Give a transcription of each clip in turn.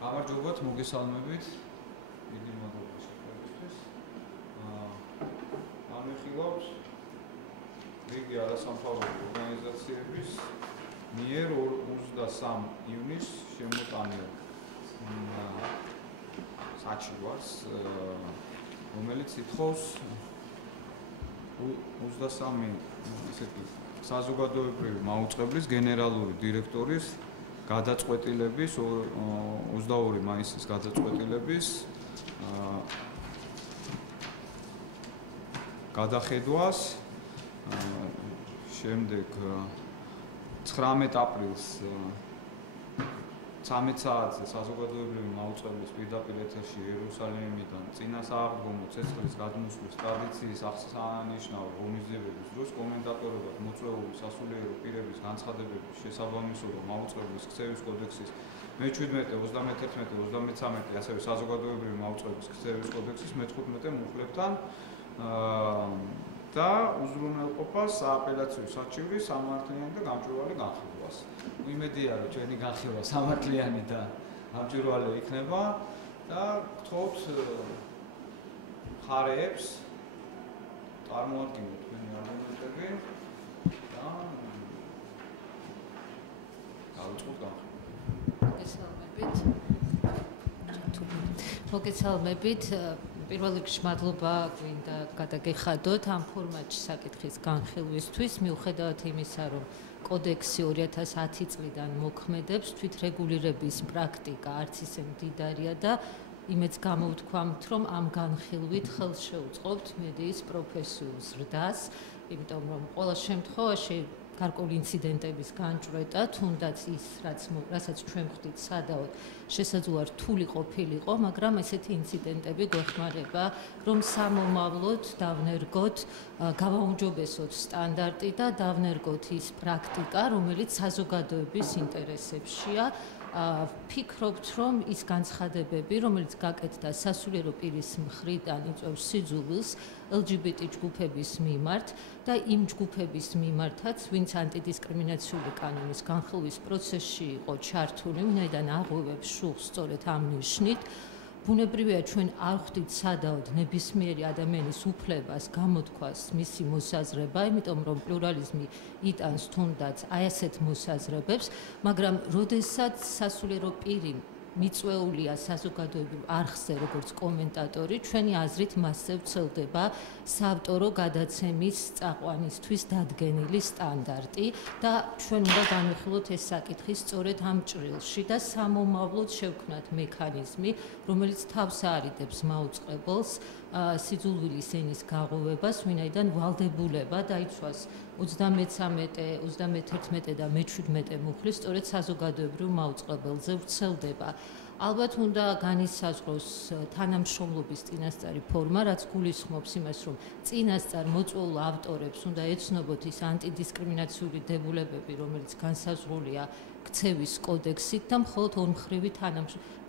გამარჯობათ, მოგესალმებით. დიდი მადლობა შეხვედრისთვის. ამიხილავთ რიგი არასამთავრობო ორგანიზაციების მიერ 23 ივნისს შემოტანილ საჩივარს, რომელიც ითხოვს 23 ისეთი საზოგადოებრივი მაუწყებლის გენერალური დირექტორის გადაწყვეტილების 22 მაისის გადაწყვეტილების გადახედვას შემდეგ 19 აპრილს 13 საათზე საზოგადოებრივი მაუწყებლის პირდაპირ ეთერში იერუსალიმიდან წინა სააღდგომო ცეცხლის გადმოსვლის ტრადიციის აღსანიშნავი ღონისძიებების დროს კომენტატორებად მოწვეული სასულიერო პირების განცხადებების შესაბამისობა მაუწყებლის ქცევის კოდექსის მე-17, 31, 33, ასევე საზოგადოებრივი მაუწყებლის ქცევის კოდექსის მე-15 მუხლებთან და უზრუნველყოფას სააპელაციო საჩივრის სამართლიანი და გამჭვირვალე განხილვას. იმედია, რომ ჩვენი განხილვა სამართლიანი და გამჭვირვალე იქნება და გთხოვთ მხარეებს წარმოადგინოთ თქვენი არგუმენტები და დავიწყოთ განხილვა. მოგესალმებით. პირველ რიგში მადლობა გვინდა გადაგეხადოთ ამ ფორმატში საკითხის განხილვისთვის, მიუხედავად იმისა, რომ კოდექსი 2010 წლიდან მოქმედებს, თვითრეგულირების პრაქტიკა არც ისე მდიდარია და იმედს გამოვთქვამთ, რომ ამ განხილვით ხელს შეუწყობთ მედიის პროფესიულ ზრდას, იმიტომ რომ ყოველ შემთხვევაში გარკვეული ინციდენტების განჭვრეტა, თუნდაც ის, რასაც ჩვენ ვხდით სადავოდ, შესაძლოა რთული ყოფილიყო, მაგრამ ესეთი ინციდენტები გვეხმარება, რომ სამომავლოდ დავნერგოთ, გავაუმჯობესოთ სტანდარტი და დავნერგოთ ის პრაქტიკა, რომელიც საზოგადოების ინტერესებშია. ვფიქრობთ, რომ ის განცხადებები, რომელიც გაკეთდა სასულიერო პირის მხრიდან, იწვევს სიძულვილს LGBT ჯგუფების მიმართ და იმ ჯგუფების მიმართაც, ვინც ანტიდისკრიმინაციული კანონის განხილვის პროცესში იყო ჩართული, ვინაიდან აღვივებს შუხს სწორედ ამ ნიშნით. ბუნებრივია, ჩვენ არ ვხდით სადავოდ ნებისმიერი ადამიანის უფლებას გამოთქვას მისი მოსაზრება, იმიტომ რომ პლურალიზმი იტანს თუნდაც აი ასეთ მოსაზრებებს, მაგრამ როდესაც სასულიერო პირი მიწვეულია საზოგადოებრივ არხზე როგორც კომენტატორი, ჩვენი აზრით მასზე ვრცელდება საავტორო გადაცემის წაყვანისთვის დადგენილი სტანდარტი და ჩვენ უნდა განვიხილოთ ეს საკითხი სწორედ ამ ჭრილში და სამომავლოდ შევქმნათ მექანიზმი, რომელიც თავს აარიდებს მაუწყებელს სიძულვილის ენის გაღვივებას, ვინაიდან ვალდებულება დაიცვას 33, 31 და მე-17 მუხლი სწორედ საზოგადოებრივ მაუწყებელზე ვრცელდება. ალბათ უნდა განისაზღვროს თანამშრომლობის წინასწარი ფორმა, რაც გულისხმობს იმას, რომ წინასწარ მოწვეულ ავტორებს უნდა ეცნობოთ ის ანტიდისკრიმინაციული დებულებები, რომელიც განსაზღვრულია ქცევის კოდექსით და მხოლოდ ორმხრივი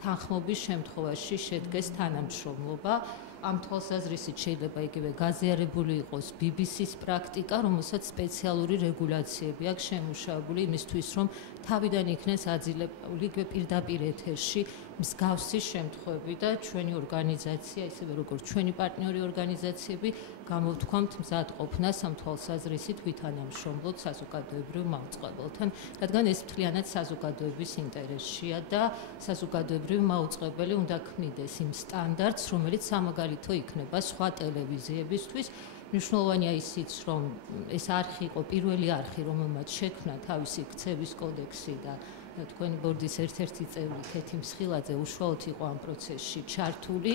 თანხმობის შემთხვევაში შედგეს თანამშრომლობა. ამ თვალსაზრისით შეიძლება იგივე გაზიარებული იყოს BBC-ს პრაქტიკა, რომელსაც სპეციალური რეგულაციები აქვს შემუშავებული იმისთვის, რომ თავიდან იქნეს აძილებული პირდაპირ ეთერში მსგავსი შემთხვევები და ჩვენი ორგანიზაცია, ისევე როგორც ჩვენი პარტნიორი ორგანიზაციები, გამოვთქვამთ მზადყოფნას ამ თვალსაზრისით ვითანამშრომლოთ საზოგადოებრივ მაუწყებელთან, რადგან ეს მთლიანად საზოგადოების ინტერესშია და საზოგადოებრივ მაუწყებელი უნდა ქმნიდეს იმ სტანდარტს, რომელიც სამაგალითო იქნება სხვა ტელევიზიებისთვის. მნიშვნელოვანია ისიც, რომ ეს არხი იყო პირველი არხი, რომელმაც შექმნა თავისი ქცევის კოდექსი და თქვენი ბორდის ერთ-ერთი წევრი ქეთი მსხილაძე უშუალოდ იყო ამ პროცესში ჩართული.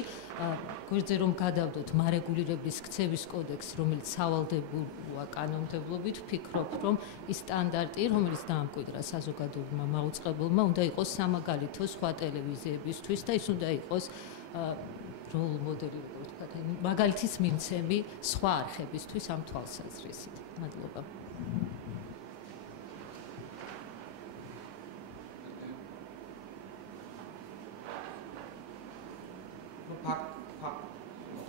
გვერდზე რომ გადავდოთ მარეგულირების ქცევის კოდექსი, რომელიც სავალდებულოა კანონმდებლობით, ვფიქრობ, რომ ის სტანდარტი, რომელიც დაამკვიდრა საზოგადოებრივმა მაუწყებელმა, უნდა იყოს სამაგალითო სხვა ტელევიზიებისთვის და ის უნდა იყოს როლ მოდელი, როგორც ვთქვათ, მაგალითის მიმცემი სხვა არხებისთვის ამ თვალსაზრისით. მადლობა.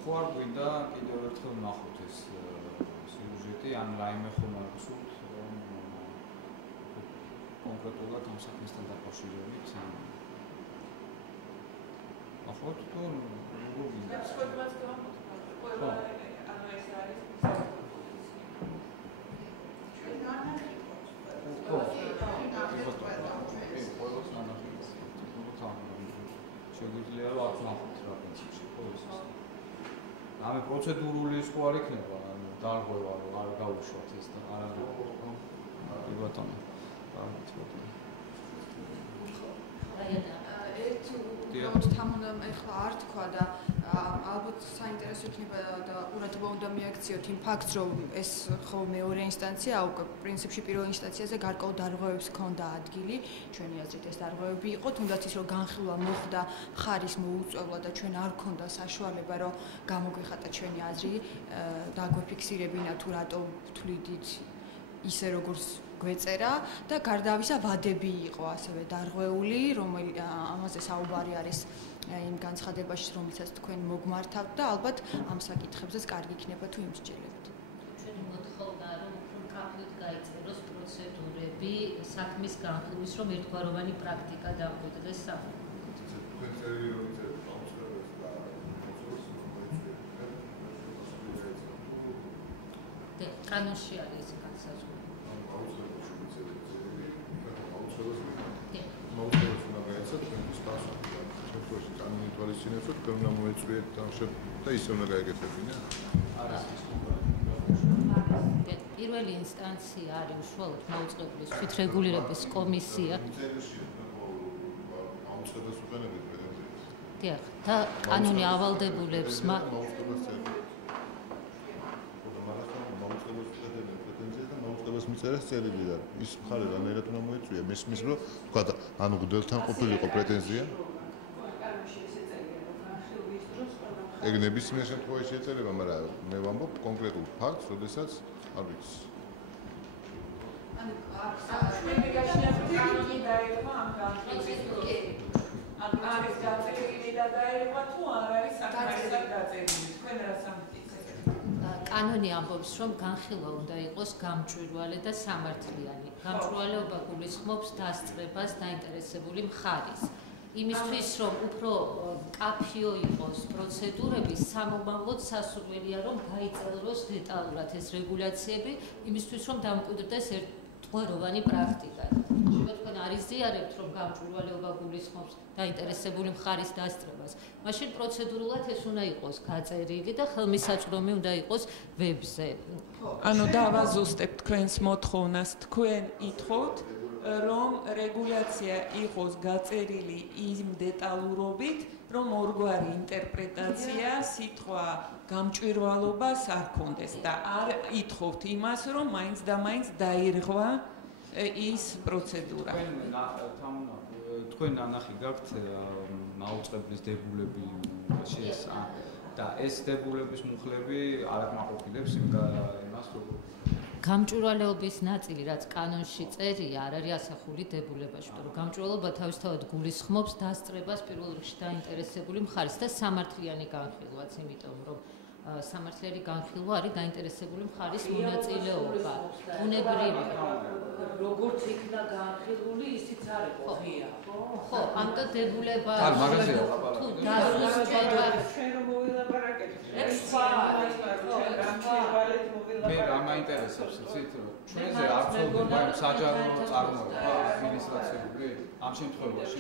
ხო არ გვინდა კიდევ ერთხელ ვნახოთ ეს სიუჟეტი, ან რაიმე ხომ არ გსურთ, რომ კონკრეტულად ამ საქმესთან დაკავშირებით ნახოთ თუ როგორ გინდა. შეგვიძლია რომ აქ ნახოთ რა პრინციპში ხო ეს ის. ამე პროცედურული სხვა არ იქნება, დარღვევა რომ არ გავუშვათ ეს და არ არის ხო? კი ბატონო. ერთ თამამ ეხლა არ თქვა და ალბათ საინტერესო იქნება და ყურადღება უნდა მიაქციოთ იმ ფაქტს, რომ ეს ხო მეორე ინსტანცია, უკვე პრინციპში პირველ ინსტანციაზე გარკვეულ დარღვევებს ჰქონდა ადგილი, ჩვენი აზრით ეს დარღვევები იყო, თუნდაც ის რომ განხილვა მოხდა ხარის მოუწვევლად და ჩვენ არ გქონდა საშუალება, რომ გამოგვეხატა ჩვენი აზრი, დაგვეფიქსირებინა თუ რატო ვთვლიდით ისე როგორც გვეწერა და გარდა ამისა ვადები იყო ასევე დარღვეული, ამაზე საუბარი არის იმ განცხადებაში, რომელსაც თქვენ მოგმართავთ და ალბათ ამ საკითხებზეც კარგი იქნება თუ იმსჯელებთ. ჩვენი მოთხოვნა რომ მკაფიოდ გაიწეროს პროცედურები საქმის განხილვის, რომ ერთგვაროვანი პრაქტიკა დამკვიდრდეს საფუძვლად. კანონში არის განსაზღვრება. მოუწევს უნდა გაიცოთ ჩვენთვის პასუხი. შემთხვევაში კანონი თვალისწინებს, რომ თქვენ უნდა მოეწვიეთ და ისე უნდა გაეკეთებინა. არის ის პირველი ინსტანცია არის უშუალოდ მაუწყებლის თვითრეგულირების კომისია. მაუწყებას უყენებით პრეტენზიებს. დიახ, და კანონი ავალდებულებს მიწერეს წერილი და ის მხარე რანაირად უნდა მოიწვია მესმის რომ თქვა ანუ გდელთან ყოფილიყო პრეტენზია ეგ ნებისმიერ შემთხვევაში ეწერება მაგრამ მე ვამბობ კონკრეტულ ფაქტს როდესაც არ ვიცი ჩვენი კანონი დაერქვა ამ განხილვას არის გაწერილი და დაერქვა თუ არ არის საკმარისად გაწერილი თქვენ რა სამთით კანონი ამბობს, რომ განხილვა უნდა იყოს გამჭვირვალე და სამართლიანი. გამჭვირვალეობა გულისხმობს დასწრებას დაინტერესებული მხარის. იმისთვის, რომ უფრო მკაფიო იყოს პროცედურები, სამომავლოდ სასურველია, რომ გაიწეროს დეტალურად ეს რეგულაციები, იმისთვის, რომ დამკვიდრდეს ერთგვაროვანი პრაქტიკა. თქვენ არ იზიარებთ, რომ გამჭვირვალეობა გულისხმობს დაინტერესებული მხარის დასწრებას. მაშინ პროცედურულად ეს უნდა იყოს გაწერილი და ხელმისაწვდომი უნდა იყოს ვებზე. ანუ დავაზუსტებ თქვენს მოთხოვნას, თქვენ ითხოვთ, რომ რეგულაცია იყოს გაწერილი იმ დეტალურობით, რომ ორგვარი ინტერპრეტაცია სიტყვა გამჭვირვალობას არ ქონდეს და არ ითხოვთ იმას, რომ მაინც და მაინც დაირღვა ის პროცედურა. თქვენ ნანახი გაქვთ მაუწყებლის დებულები ეს და ეს დებულების მუხლები არ აკმაყოფილებს იმას რომ გამჭვირვალეობის ნაწილი რაც კანონში წერია არ არის ასახული დებულებაში, რომ გამჭვირვალეობა თავისთავად გულისხმობს დასწრებას პირველ რიგში დაინტერესებული მხარის და სამართლიანი განხილვაც, იმიტომ რომ სამართლიანი განხილვა არის დაინტერესებული მხარის მონაწილეობა. უნებრივი როგორც იქნა განხილული, ისიც არ იყო ღია, ხო? ხო, ამიტომ დებულება არ მაგაზია თუ დასწრება ჩვენ რომ მოვილაპარაკეთ. ეს მე რა მაინტერესებს, იცით, რომ ჩვენზე არ ცოდდება იმ საჯარო წარმოება ადმინისტრაციული ამ შემთხვევაში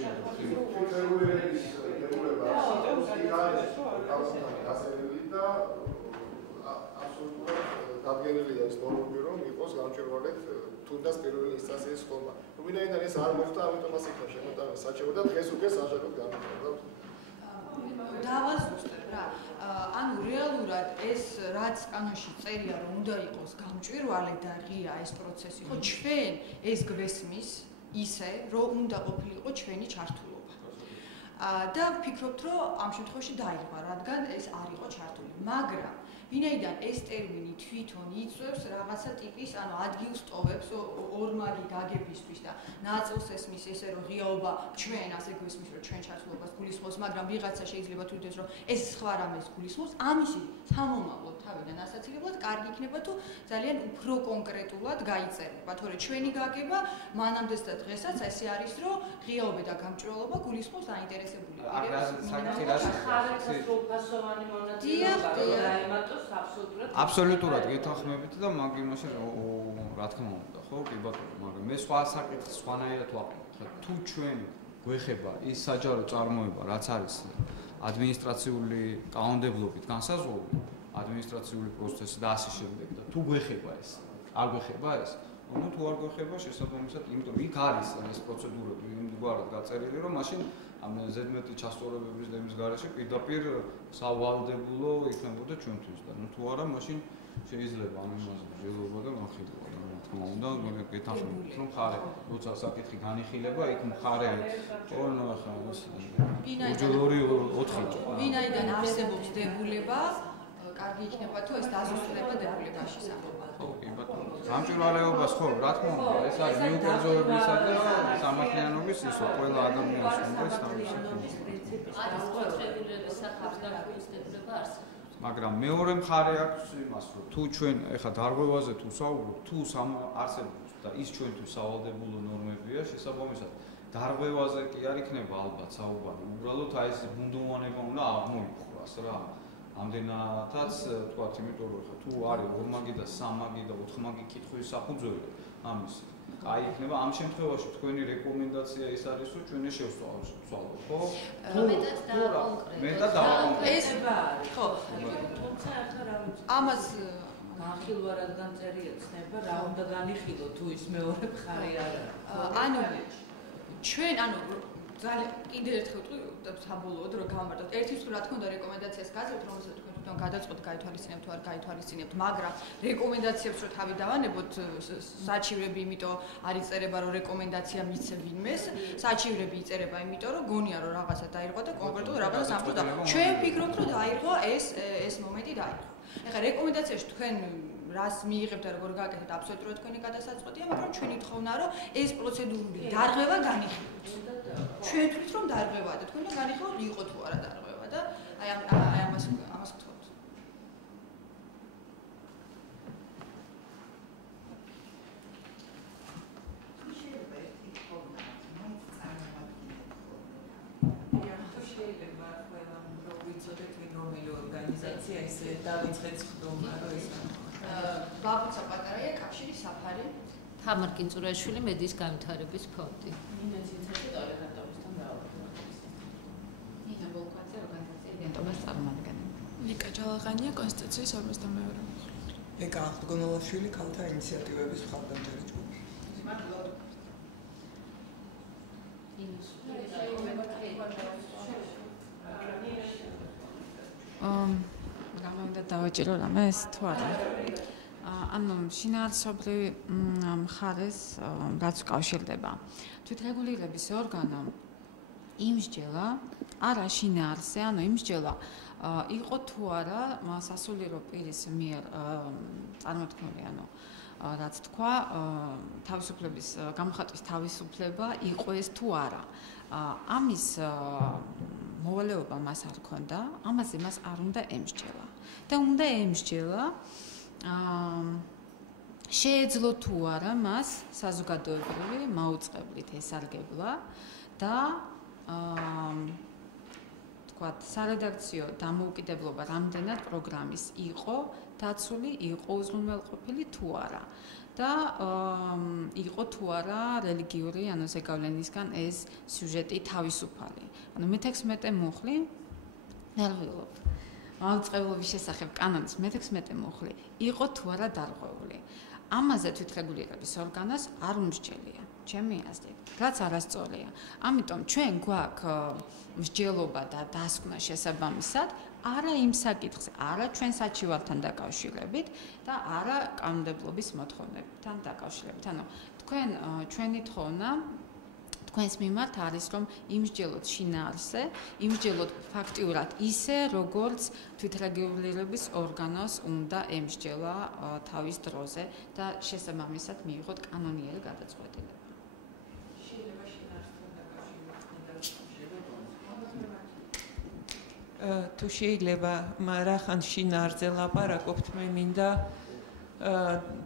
დადგენილია ის ნორმები, რომ იყოს გამჭვირვალედ თუნდაც პირველი ინსტანციის ხობა. ვინაიდან ეს არ მოხდა, ამიტომაც იქნა შემოტანა საჩივრო და დღეს უკვე საჯაროდ გამიწევდა. დავაზუსტებ რა. ანუ რეალურად ეს რაც კანონში წერია, რომ უნდა იყოს გამჭვირვალე და ღია ეს პროცესი, ხო ჩვენ ეს გვესმის ისე, რომ უნდა ყოფილიყო ჩვენი ჩართულობა. და ვფიქრობთ, რომ ამ შემთხვევაში დაირღვა, რადგან ეს არ იყო ჩართული. მაგრამ ვინაიდან ეს ტერმინი თვითონ იწვევს რაღაცა ტიპის, ანუ ადგილს ტოვებს ორმაგი გაგებისთვის და ნაწილს ესმის ესე, რომ ღიაობა ჩვენ ასე გვესმის, რომ ჩვენ ჩართულობას გულისხმობს, მაგრამ ვიღაცა შეიძლება თუ ითქვას, რომ ეს სხვა რამეს გულისხმობს, ამისი სამომავლო თავიდან ასაცილებლად კარგი იქნება თუ ძალიან უფრო კონკრეტულად გაიწერება, თორე ჩვენი გაგება მანამდეც და დღესაც ესე არის, რომ ღიაობი და გამჭვირვალობა გულისხმობს დაინტერესებული აბსოლუტურად გეთანხმებით და მაგ იმაში რა თქმა უნდა, ხო, კი ბატონო, მაგრამ მე სხვა საკითხს სხვანაირად ვაყენებ. თუ ჩვენ გვეხება ის საჯარო წარმოება, რაც არის ადმინისტრაციული კანონმდებლობით განსაზღვრული, ადმინისტრაციული პროცესი და ასე შემდეგ და თუ გვეხება ეს, არ გვეხება ეს, ანუ თუ არ გვეხება შესაბამისად, იმიტომ რომ იქ არის ეს პროცედურები იმგვარად გაწერილი, რომ მაშინ ამ ზედმეტი ჩასწორებების და იმის გარეშე პირდაპირ სავალდებულო იქნებოდა ჩვენთვის და ნუ თუ არა, მაშინ შეიძლება ამ იმაზე ველობა და მახილობა და რა თქმა უნდა, გეთანხმებით, რომ მხარე, როცა საკითხი განიხილება, იქ მხარე ორი ახლა უჯოლორი 4 ვინაიდან არსებობს დებულება, კარგი იქნება თუ ეს დაზუსტება დებულებაში სახება. ხო, კი ბატონო. გამჭვირვალეობას ხო, რა თქმა უნდა, ეს არის მიუკერძოებისა და სამართლიანობის ისო, ყველა ადამიანს უნდა ეს თავისი არის კოტრებულების სახავს განხილება არსებობს. მაგრამ მეორე მხარე აქვს იმას, რომ თუ ჩვენ ეხა დარღვევაზე თუ საუბრობთ, თუ არსებობს და ის ჩვენთვის სავალდებულო ნორმებია, შესაბამისად დარღვევაზე კი არ იქნება ალბათ საუბარი. უბრალოდ აი ეს ბუნდოვანება უნდა აღმოიფხვრას რა. ამდენადაც თქვათ, იმიტომ რომ თუ არის 2 მაგი და 3 მაგი და 4 მაგი კითხვის საფუძველი ამის. აი იქნება ამ შემთხვევაში თქვენი რეკომენდაცია ის არის, რომ ჩვენ შევსწავლოთ, ხო? მეტად ეს ხო. თუმცა ახლა რა ვიცი. ამას განხილვა რადგან წერია ცნება, რა უნდა განიხილო თუ ის მეორე მხარე არ არის. ანუ ჩვენ ძალიან კიდევ ერთხელ ვთქვი და საბოლოოდ რომ გამარტოთ. ერთის თუ რა თქმა უნდა რეკომენდაციას გაძლევთ, რომელსაც თქვენ თვითონ გადაწყვეტ გაითვალისწინებთ თუ არ გაითვალისწინებთ, მაგრამ რეკომენდაციებს რო თავი დავანებოთ საჩივრები, იმიტომ არის წერება რომ რეკომენდაცია მიცე ვინმეს, საჩივრები იწერება იმიტომ რომ გონია რომ რაღაცა დაირღვა და კონკრეტულად რაღაცა სამწუხაროდ და ჩვენ ვფიქრობთ რომ დაირღვა ეს მომენტი დაირღვა. ეხლა რეკომენდაციაში თქვენ რას მიიღებთ და როგორ გააკეთეთ აბსოლუტურად თქვენი გადასაწყვეტია, მაგრამ ჩვენი თხოვნა რომ ეს პროცედურული დარღვევა განიხილოთ. ჩვენ ვთქვით რომ დარღვევაა და თქვენ და განიხილოთ იყო თუ არა დარღვევა და აი ამას ვთქვით. შეიძლება ყველა რომ ვიცოდეთ ვინ რომელი ორგანიზაცია ესე დავიწყეთ ხდომა რომ ეს ბაბუცა პატარაა კავშირი საფარი თამარ კინწურაშვილი მედიის განვითარების ფონდი. ნინა ციცაჭე დარეგატომისთან დაავალდა. ნინა ბოლკვაძე ორგანიზაციის იდენტობას წარმოადგენს. ლიკა ჯალაღანია კონსტიტუციის 52 მუხლი. ლიკა აღდგომელაშვილი ქალთა ინიციატივების მხარდამჭერი ჯგუფი. გამოვიდა დავაჭირო რამე ეს თუ არა. ანუ შინაარსობრივი მხარეს რაც უკავშირდება. თვითრეგულირების ორგანო იმსჯელა, არა შინაარსზე, ანუ იმსჯელა იყო თუ არა სასულიერო პირის მიერ წარმოქმნილი, ანუ რაც თქვა, თავისუფლების გამოხატვის თავისუფლება იყო ეს თუ არა. ამის მოვალეობა მას არ ჰქონდა, ამაზე მას არ უნდა ემსჯელა. და უნდა ემსჯელა შეეძლო თუ არა მას საზოგადოებრივი მაუწყებლით ესარგებლა და თქვათ სარედაქციო დამოუკიდებლობა რამდენად პროგრამის იყო დაცული, იყო უზრუნველყოფილი თუ არა და იყო თუ არა რელიგიური ანუ ზეგავლენისგან ეს სიუჟეტი თავისუფალი. ანუ მე-16 მუხლი ნერვიულობ. მაუწყებლობის შესახებ კანონის მე-16 მუხლი იყო თუ არა დარღვეული. ამაზე თვითრეგულირების ორგანოს არ უმსჯელია, ჩემი აზრით, რაც არასწორია. ამიტომ ჩვენ გვაქვს მსჯელობა და დასკვნა შესაბამისად, არა იმ საკითხზე, არა ჩვენ საჩივართან დაკავშირებით და არა კანონმდებლობის მოთხოვნებთან დაკავშირებით. ანუ თქვენ ჩვენი თხოვნა თქვენს მიმართ არის რომ იმსჯელოთ შინაარსზე, იმსჯელოთ ფაქტიურად ისე, როგორც თვითრეგულირების ორგანოს უნდა ემსჯელა თავის დროზე და შესაბამისად მიიღოთ კანონიერი გადაწყვეტილება. შეიძლება შინაარსთან დაკავშირებით. თუ შეიძლება რახან შინაარზე ლაპარაკობთ, მე მინდა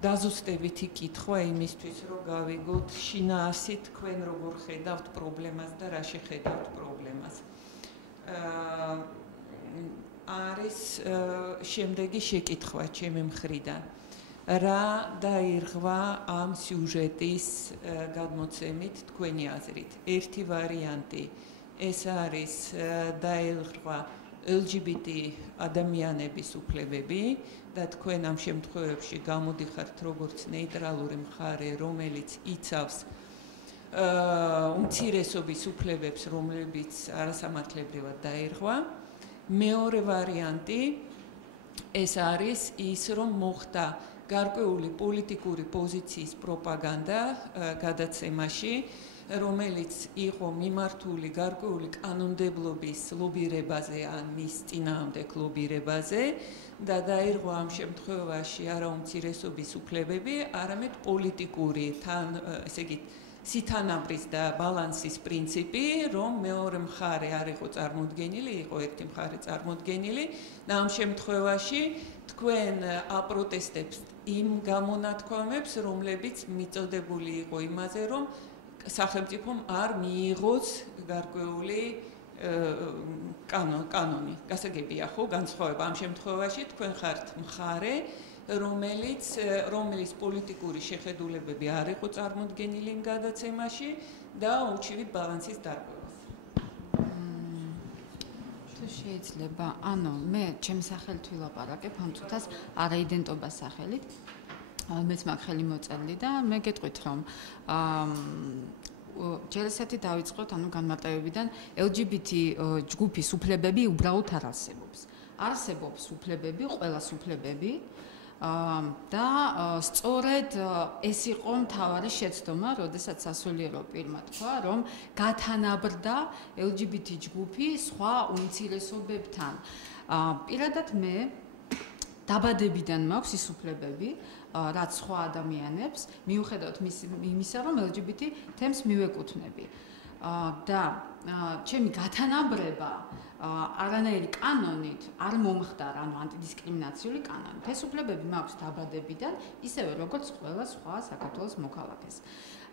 დაზუსტებითი კითხვა იმისთვის, რომ გავიგოთ შინაარსით თქვენ როგორ ხედავთ პრობლემას და რა შეხედავთ პრობლემას. არის შემდეგი შეკითხვა ჩემი მხრიდან. რა დაირღვა ამ სიუჟეტის გადმოცემით თქვენი აზრით? ერთი ვარიანტი ეს არის დაირღვა LGBT ადამიანების უფლებები და თქვენ ამ შემთხვევებში გამოდიხართ როგორც ნეიტრალური მხარე, რომელიც იცავს უმცირესობის უფლებებს, რომლებიც არასამართლებრივად დაირღვა. მეორე ვარიანტი ეს არის ის, რომ მოხდა გარკვეული პოლიტიკური პოზიციის პროპაგანდა გადაცემაში, რომელიც იყო მიმართული გარკვეული კანონმდებლობის ლობირებაზე ან მის წინააღმდეგ ლობირებაზე და დაირღვა ამ შემთხვევაში არა უმცირესობის უფლებები, არამედ პოლიტიკური ესე იგი სითანაბრის და ბალანსის პრინციპი, რომ მეორე მხარე არ იყო წარმოდგენილი, იყო ერთი მხარე წარმოდგენილი და ამ შემთხვევაში თქვენ აპროტესტებთ იმ გამონათქვამებს, რომლებიც მიწოდებული იყო იმაზე, რომ სახელმწიფომ არ მიიღოს გარკვეული კანონი. გასაგებია ხო, განსხვავება ამ შემთხვევაში თქვენ ხართ მხარე, რომელიც პოლიტიკური შეხედულებები არ იყო წარმოდგენილი იმ გადაცემაში და უჩივით ბალანსის დარღვევას. თუ შეიძლება, მე ჩემი სახელით ვილაპარაკებ ამ წუთას არაიდენტობას სახელით. მეც მაგ ხელი მოწერლი და მე გეტყვით რომ ჯერესეთი დავიწყოთ განმარტებებიდან LGBT ჯგუფის უფლებები უბრალოდ არ არსებობს. არსებობს უფლებები, ყველას უფლებები და სწორედ ეს იყო მთავარი შეცდომა, როდესაც სასულიერო პირმა თქვა, რომ გათანაბრდა LGBT ჯგუფი სხვა უმცირესობებთან. პირადად მე დაბადებიდან მაქვს ის უფლებები, რაც სხვა ადამიანებს, მიუხედავად იმისა, რომ LGBT თემს მივეკუთვნები. და ჩემი გათანაბრება არანაირი კანონით არ მომხდარა, ანტიდისკრიმინაციული კანონით. ეს უფლებები მაქვს დაბადებიდან, ისევე როგორც ყველა სხვა საქართველოს მოქალაქეს.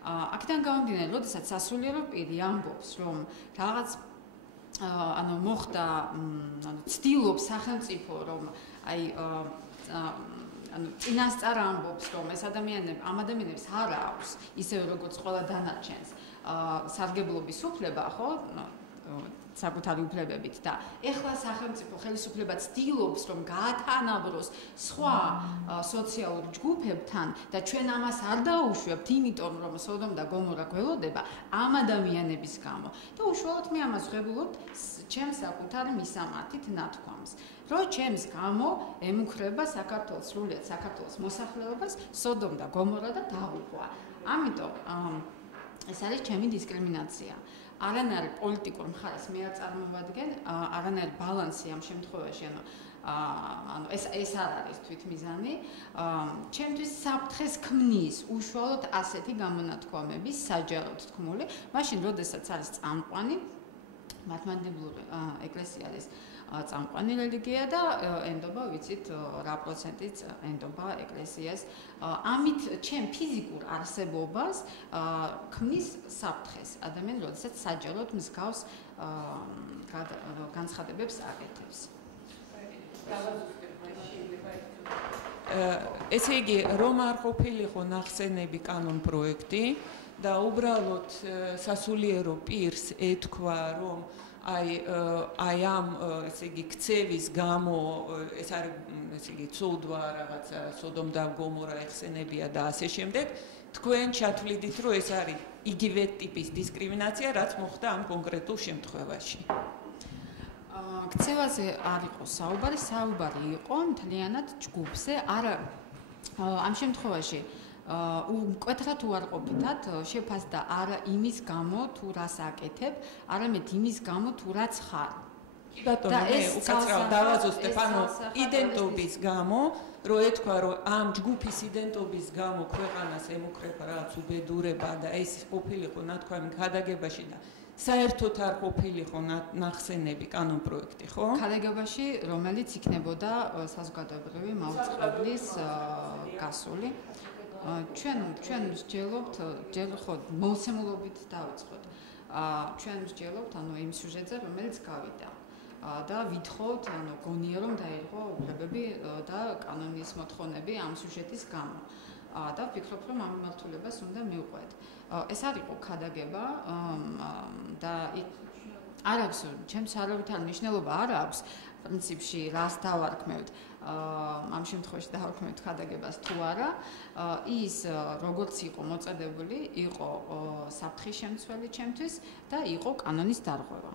აქედან გამომდინარე, როდესაც სასულიერო პირი ამბობს, რომ რაღაც მოხდა, ცდილობს სახელმწიფო, რომ წინასწარ ამბობს, რომ ამ ადამიანებს არ აქვს, ისევე როგორც ყველა დანარჩენს, სარგებლობის უფლება, ხო? საკუთარი უფლებებით და ეხლა სახელმწიფო ხელისუფლება ცდილობს, რომ გაათანაბროს სხვა სოციალურ ჯგუფებთან და ჩვენ ამას არ დაუშვებთ, იმიტომ რომ სოდომ და გომორა გველოდება ამ ადამიანების გამო. და უშუალოდ მე ამას ვღებულობ ჩემს საკუთარ მისამართით ნათქვამს, რომ ჩემს გამო ემუქრება საქართველოს სრულიად საქართველოს მოსახლეობას სოდომ და გომორა და დაუღვა. ამიტომ ეს არის ჩემი დისკრიმინაცია. არანაირი პოლიტიკურ მხარეს მე არ წარმოვადგენ, არანაირი ბალანსი ამ შემთხვევაში, ეს არ არის თვითმიზანი. ჩემთვის საფრთხეს ქმნის უშუალოდ ასეთი გამონათქვამების საჯაროდ თქმული, მაშინ როდესაც არის წამყვანი, მართლმადიდებლური ეკლესია არის წამყვანი რელიგია და ენდობა, ვიცით, რა პროცენტიც ენდობა ეკლესიას. ამით ჩემ ფიზიკურ არსებობას ქმნის საფრთხეს ადამიანი, როდესაც საჯაროდ მსგავს განცხადებებს აკეთებს. ესე იგი, რომ არ ყოფილიყო ნახსენები კანონ პროექტი და უბრალოდ სასულიერო პირს ეთქვა, რომ აი ამ ესე იგი ქცევის გამო ეს არის ესე იგი ცოდვა რაღაცა სოდომ და გომორა ეხსენებია და ასე შემდეგ, თქვენ ჩათვლიდით, რომ ეს არის იგივე ტიპის დისკრიმინაცია, რაც მოხდა ამ კონკრეტულ შემთხვევაში. ქცევაზე არ იყო საუბარი იყო მთლიანად ჯგუფზე, არა ამ შემთხვევაში მკვეთრად უარყოფითად შეფასდა არა იმის გამო თუ რას აკეთებ, არამედ იმის გამო თუ რაც ხარ. ბატონო, მე უკაცრავ დავაზუსტებ, იდენტობის გამო, რომ ეთქვა, რომ ამ ჯგუფის იდენტობის გამო ქვეყანას ემუქრება რაღაც უბედურება და ეს ყოფილიყო ნათქვამი გადაგებაში და საერთოდ არ ყოფილიყო ნახსენები კანონპროექტი, ხო? ქადაგებაში, რომელიც იქნებოდა საზოგადოებრივი მაუწყებლის გასული. ჩვენ მსჯელობთ, ხო, მომსემულობით დავიწყოთ. ჩვენ მსჯელობთ, იმ სიუჟეტზე, რომელიც გავიდა. და ვითხოვთ, გონია რომ დაიღო უფლებები და კანონის მოთხოვნები ამ სიუჟეტის გამო. და ვფიქრობ, რომ ამ მიმართულებას უნდა მივყვეთ. ეს არ იყო ქადაგება და არ აქვს, ჩემს არავითარ მნიშვნელობა არ აქვს პრინციპში რას დავარქმევთ. ამ შემთხვევაში დავარქმევთ ქადაგებას თუ არა. ის როგორც იყო მოწოდებული, იყო საფრთხის შემცველი ჩემთვის და იყო კანონის დარღვევა.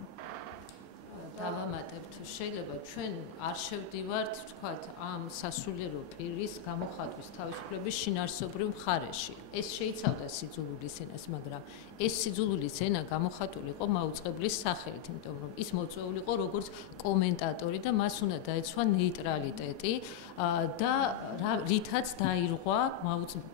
დავამატებთ, შეიძლება ჩვენ არ შევდივართ, თქვათ, ამ სასულიერო პირის გამოხატვის თავისუფლების შინაარსობრივ მხარეში. ეს შეიცავდა სიძულვილის ენას, მაგრამ ეს სიძულვილის ენა გამოხატული იყო მაუწყებლის სახელით, იმიტომ რომ ის მოწვეული იყო როგორც კომენტატორი და მას უნდა დაეცვა ნეიტრალიტეტი და რითაც დაირღვა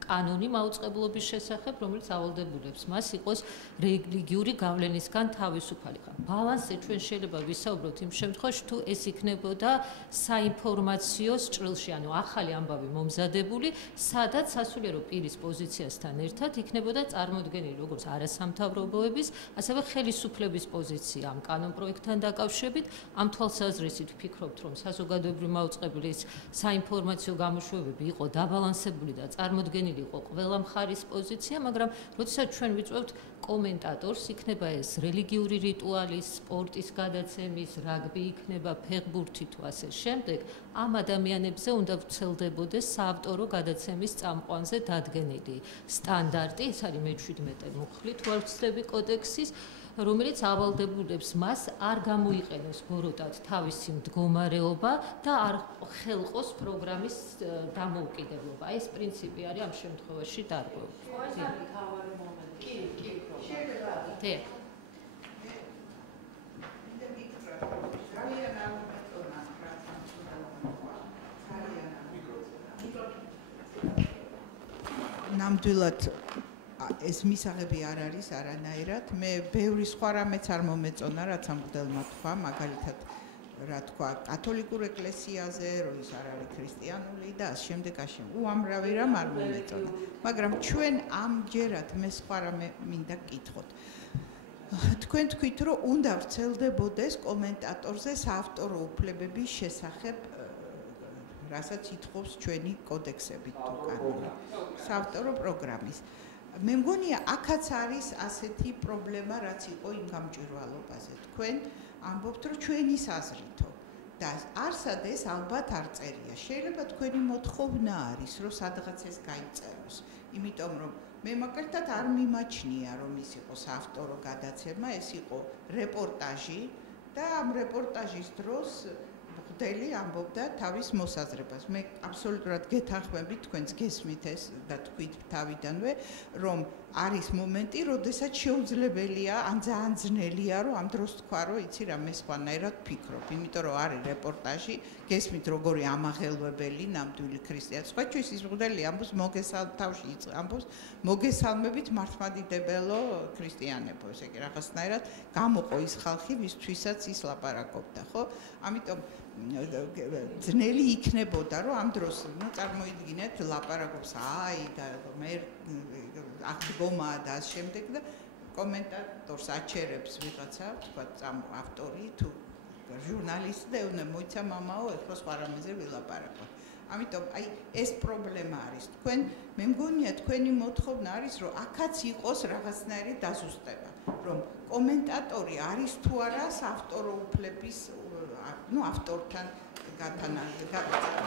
კანონი მაუწყებლობის შესახებ, რომელიც ავალდებულებს მას იყოს რელიგიური გავლენისგან თავისუფალი. ბალანსი ჩვენ შეიძლება ვისაუბროთ იმ შემთხვევაში, თუ ეს იქნებოდა საინფორმაციოს ჭრილში, ანუ ახალი ამბავი მომზადებული, სადაც სასულიერო პირის პოზიციასთან ერთად იქნებოდა წარმოდგენილი როგორც არასამთავრობოების, ასევე ხელისუფლების პოზიცია ამ კანონპროექტთან დაკავშირებით. ამ თვალსაზრისით ვფიქრობთ, რომ საზოგადოებრივი მაუწყებლის საინფორმაციო გამოშვებები იყო დაბალანსებული და წარმოდგენილი იყო ყველა მხარის პოზიცია, მაგრამ როდესაც ჩვენ ვიწვევთ კომენტატორს, იქნება ეს რელიგიური რიტუალის, სპორტის გადაცემის, რაგბი იქნება, ფეხბურთი თუ ასე შემდეგ, ამ ადამიანებზე უნდა ვრცელდებოდეს საავტორო გადაცემის წამყვანზე დადგენილი სტანდარტი, ეს არის მე-17 მუხლით ვარ ვცდები კოდექსის, რომელიც ავალდებულებს მას არ გამოიყენოს გოროტად თავისი მდგომარეობა და არ ხელყოს პროგრამის დამოუკიდებლობა. ეს პრინციპი არის ამ შემთხვევაში დარღვევა. კი. ნამდვილად ეს მისაღები არ არის არანაირად. მე ბევრი სხვა რამეც არ მომეწონა, რაც ამ მგდელმა თქვა, მაგალითად რა თქვა, კათოლიკურ ეკლესიაზე, რომ ის არ არის ქრისტიანული და ამ შემდეგ უამრავი რამ არ მომეწონა. მაგრამ ჩვენ ამჯერად მე სხვა რამე მინდა გკითხოთ. თქვენ თქვით, რომ უნდა ვრცელდებოდეს კომენტატორზე საავტორო უფლებების შესახებ, რასაც ითხოვს ჩვენი კოდექსები თუ კანონი, საავტორო პროგრამის. მე მგონია, აქაც არის ასეთი პრობლემა, რაც იყო იმ გამჭვირვალობაზე. თქვენ ამბობთ, რომ ჩვენის აზრითო და არსად ეს ალბათ არ წერია. შეიძლება თქვენი მოთხოვნა არის, რომ სადღაც ეს გაიწეროს. იმიტომ რომ მე მაგალითად არ მიმაჩნია, რომ ის იყო საავტორო გადაცემა, ეს იყო რეპორტაჟი და ამ რეპორტაჟის დროს მღვდელი ამბობდა თავის მოსაზრებას. მე აბსოლუტურად გეთანხმებით, თქვენს გესმით ეს და თქვით თავიდანვე, რომ არის მომენტი, როდესაც შეუძლებელია, ან ძალიან ძნელია, რომ ამ დროს თქვა, რომ იცი რა, მე სხვანაირად ვფიქრობ, იმიტომ რომ არის რეპორტაჟი, გესმით როგორი ამაღელვებელი, ნამდვილი ქრისტიანი. სხვათვის ის მღვდელი ამბობს თავში ამბობს მოგესალმებით მართლმადიდებელო ქრისტიანებო, ესე იგი რაღაცნაირად გამოყო ის ხალხი, ვისთვისაც ის ლაპარაკობდა, ხო? ამიტომ ძნელი იქნებოდა, რომ ამ დროს, წარმოიდგინეთ, ლაპარაკობს აი და მე აღდგომა და ამ შემდეგ და კომენტატორს აჩერებს ვიღაცა, თქვა ავტორი თუ ჟურნალისტი და უნდა მოიცა მამაო, ეხლა სხვა რამეზე ვილაპარაკოთ. ამიტომ აი ეს პრობლემა არის. თქვენ მე მგონია თქვენი მოთხოვნა არის, რომ აქაც იყოს რაღაცნაირი დაზუსტება, რომ კომენტატორი არის თუ არა საავტორო უფლების ავტორთან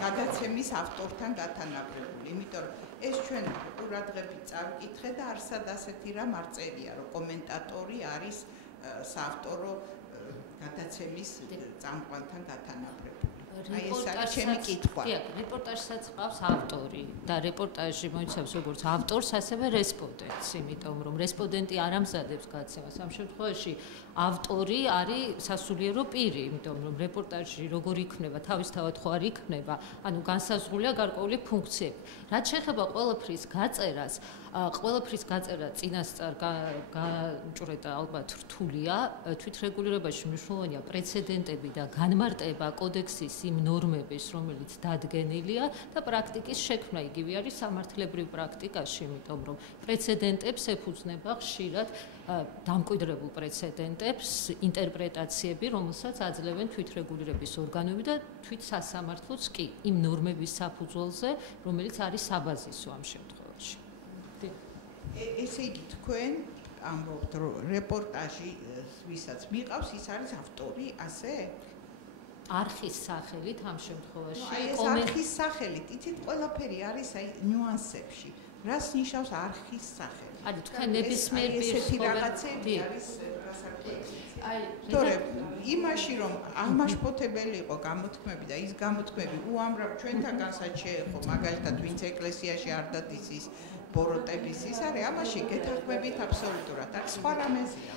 გადაცემის ავტორთან გათანაბრებული. იმიტომ რომ ეს ჩვენ ყურადღებით წავიკითხე და არსად ასეთი რამ არ წერია, რომ კომენტატორი არის საავტორო გადაცემის წამყვანთან გათანაბრებული. აი ეს არის ჩემი კითხვა. კი, რეპორტაჟსაც ყავს ავტორი და რეპორტაჟი მოიცავს როგორც ავტორს, ასევე რესპონდენტს, იმიტომ რომ რესპონდენტი არ ამზადებს გადაცემას. ამ შემთხვევაში ავტორი არის სასულიერო პირი, იმიტომ რომ რეპორტაჟი როგორ იქნება, თავისთავად ხო არ იქნება, ანუ განსაზღვრულია გარკვეული ფუნქციები. რაც შეეხება ყველაფრის გაწერას, ყველაფრის გაწერა წინასწარ გაჭრედა ალბათ რთულია. თვითრეგულირებაში მნიშვნელოვანია პრეცედენტები და განმარტება კოდექსის იმ ნორმების, რომელიც დადგენილია და პრაქტიკის შექმნა იგივე არის სამართლებრივ პრაქტიკაში, იმიტომ რომ პრეცედენტებს ეფუძნება ხშირად დამკვიდრებულ პრეცედენტებს ინტერპრეტაციები, რომელსაც აძლევენ თვითრეგულირების ორგანოები და თვით სასამართლოც კი იმ ნორმების საფუძველზე, რომელიც არის საბაზისო ამ შემთხვევაში. ესე იგი თქვენ ამბობთ რომ რეპორტაჟი ვისაც მიყავს ის არის ავტორი ასე არხის სახელით ამ შემთხვევაში არხის სახელით იცით ყველაფერი არის აი ნიუანსებში რას ნიშნავს არხის სახელი ანუ თქვენ ნებისმიერ ესეთი რაღაცები არის გასაკეთებელი აი თორე იმაში რომ აღმაშფოთებელი იყო გამოთქმები და ის გამოთქმები უამრავ ჩვენთანაც შეეხო მაგალითად ვინც ეკლესიაში არ დადის ის ბოროტების ის არის ამაში გეთანხმებით აბსოლუტურად აქ სხვა რამეზია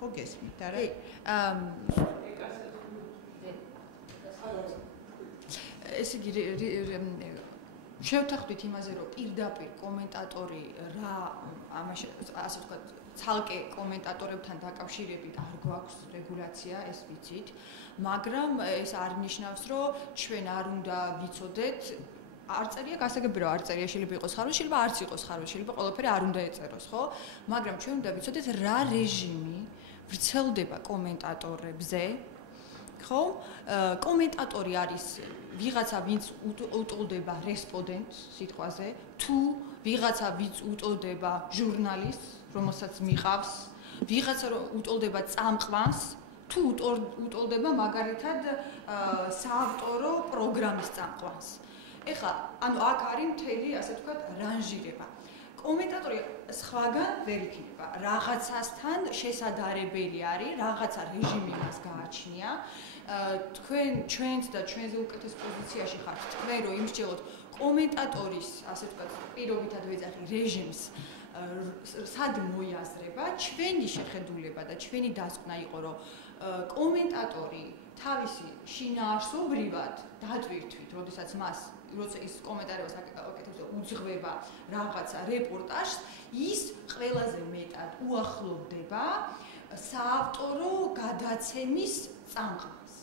ხო გესმით არა ესე იგი შევთანხმდით იმაზე რომ პირდაპირ კომენტატორი რა ამაში ასე ვთქვათ ცალკე კომენტატორებთან დაკავშირებით არ გვაქვს რეგულაცია ეს ვიცით მაგრამ ეს არ ნიშნავს რომ ჩვენ არ უნდა ვიცოდეთ არ წერია გასაგები რომ არ წერია შეიძლება იყოს ხარული შეიძლება არც იყოს ხარული შეიძლება ყველაფერი არ უნდა ეწეროს ხო მაგრამ ჩვენ უნდა ვიცოდეთ რა რეჟიმი ვრცელდება კომენტატორებზე ხო კომენტატორი არის ვიღაცა ვინც უტოლდება რესპონდენტს სიტყვაზე თუ ვიღაცა ვინც უტოლდება ჟურნალისტს რომელსაც მიყავს ვიღაცა უტოლდება წამყვანს თუ უტოლდება მაგალითად საავტორო პროგრამის წამყვანს ეხლა ანუ აქ არის მთელი ასე ვთქვათ რანჟირება კომენტატორი სხვაგან ვერ იქნება რაღაცასთან შესაძლებელი არის რაღაცა რეჟიმი მას გააჩნია თქვენ ჩვენც და ჩვენზე უკეთეს პოზიციაში ხართ თქვენ რომ იმსჯელოთ კომენტატორის ასე ვთქვათ პირობითად ვეძახი რეჟიმს სად მოიაზრება ჩვენი შეხედულება და ჩვენი დასკვნა იყო რომ კომენტატორი თავისი შინაარსობრივად დატვირთვით როდესაც მას როცა ის კომენტარებას აკეთებს და უძღვება რაღაცა რეპორტაჟს ის ყველაზე მეტად უახლოვდება საავტორო გადაცემის წამყვანს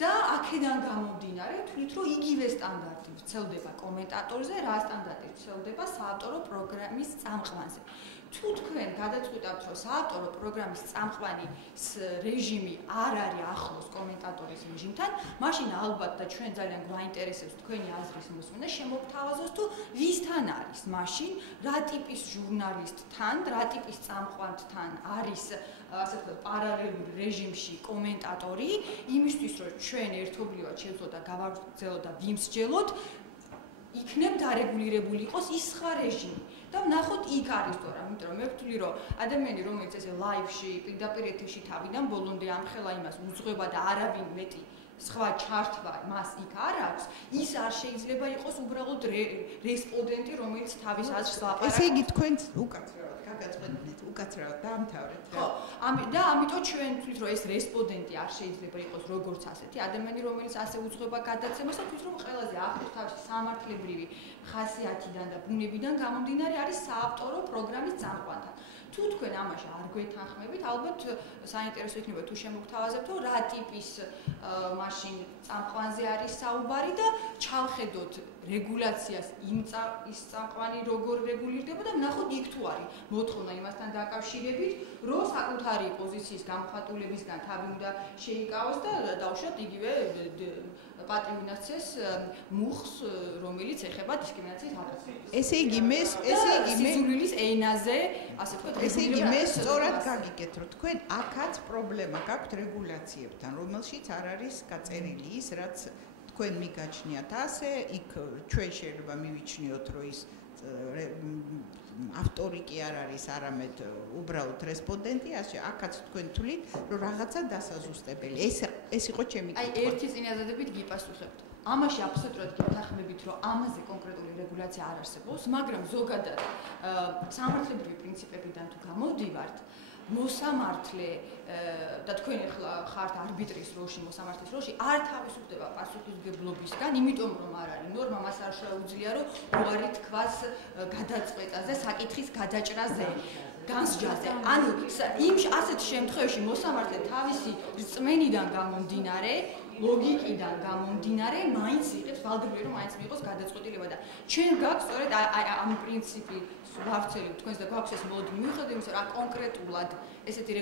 და აქედან გამომდინარე თვლით რომ იგივე სტანდარტი ვრცელდება კომენტატორზე რა სტანდარტი ვრცელდება საავტორო პროგრამის წამყვანზე თუ თქვენ გადაწყვეტავთ რომ საავტორო პროგრამის წამყვანის რეჟიმი არ არის ახლოს კომენტატორის რეჟიმთან, მაშინ ალბათ და ჩვენ ძალიან გვაინტერესებს თქვენი აზრის მოსმენა, შემოგთავაზოს თუ ვისთან არის მაშინ, რა ტიპის ჟურნალისტთან, რა ტიპის წამყვანთან არის ასე ვთქვათ პარალელურ რეჟიმში კომენტატორი, იმისთვის რომ ჩვენ ერთობლივად შევძლოთ და გავაგრძელოთ და ვიმსჯელოთ, იქნებ დარეგულირებული იყოს ის სხვა რეჟიმი. და ვნახოთ იქ არის თორე, იმიტომ რომ მე ვთვლი რომ ადამიანი რომელიც ესე ლაივში, პირდაპირ ეთერში თავიდან ბოლომდე ამხელა იმას უძღვება და არავინ მეტი სხვა ჩართვა მას იქ არ აქვს, ის არ შეიძლება იყოს უბრალოდ რესპონდენტი, რომელიც თავის აზრს ლაპარაკობს. ესე იგი თქვენ უკაცრავად გაგაწყვეტეთ, უკაცრავად დაამთავრეთ რა. ხო, და ამიტომ ჩვენ ვთვლით რომ ეს რესპონდენტი არ შეიძლება იყოს როგორც ასეთი ადამიანი, რომელიც ასე უძღვება გადაცემას და ვთვლით რომ ყველაზე ახლოს თავისი სამართლებრივი ხასიათიდან და ბუნებიდან გამომდინარე არის საავტორო პროგრამის წამყვანთან. თუ თქვენ ამაში არ გვეთანხმებით, ალბათ საინტერესო იქნება თუ შემოგთავაზებთ, რომ რა ტიპის მაშინ წამყვანზე არის საუბარი და ჩავხედოთ რეგულაციას ის წამყვანი როგორ რეგულირდება და ვნახოთ იქ თუ არის მოთხოვნა იმასთან დაკავშირებით, რომ საკუთარი პოზიციის გამხატულებისგან თავი უნდა შეიკავოს და დაუშვათ იგივე პატივინაცეს მუხს, რომელიც ეხება დისკრიმინაციის აღწერას. ესე იგი მე სიძულვილის ენაზე, ასე ვთქვათ, ესე იგი მე სწორად გაგიგეთ, რომ თქვენ აქაც პრობლემა გაქვთ რეგულაციებთან, რომელშიც არ არის გაწერილი ის, რაც თქვენ მიგაჩნიათ ასე, იქ ჩვენ შეიძლება მივიჩნიოთ, რომ ის ავტორი კი არ არის, არამედ უბრალოდ რესპონდენტი, ასე აქაც თქვენ თვლით, რომ რაღაცა დასაზუსტებელი. ეს იყო ჩემი კითხვა. აი, ერთი წინაზადებით გიპასუხებთ. ამაში აბსოლუტურად გითანხმებით, რომ ამაზე კონკრეტული რეგულაცია არ არსებობს, მაგრამ ზოგადად სამართლებრივი პრინციპებიდან თუ გამოვდივართ, მოსამართლე და თქვენ ახლა ხართ არბიტრის როლში, მოსამართლის როლში, არ თავისუფლდება პასუხისმგებლობისგან, იმიტომ რომ არ არის ნორმა, მას არ შეუძლია რომ უარი თქვას გადაწყვეტაზე, საკითხის გადაჭრაზე. განსჯაზე. ანუ იმ ასეთ შემთხვევაში მოსამართლე თავისი რწმენიდან გამომდინარე, ლოგიკიდან გამომდინარე, მაინც იღებს ვალდებული რომ მაინც მიიღოს გადაწყვეტილება და ჩვენ გაქვს სწორედ ამ პრინციპი ვავრცელებ თქვენს და გვაქვს ეს მოლოდინი მიუხედავად იმისა, რა კონკრეტულად ესეთი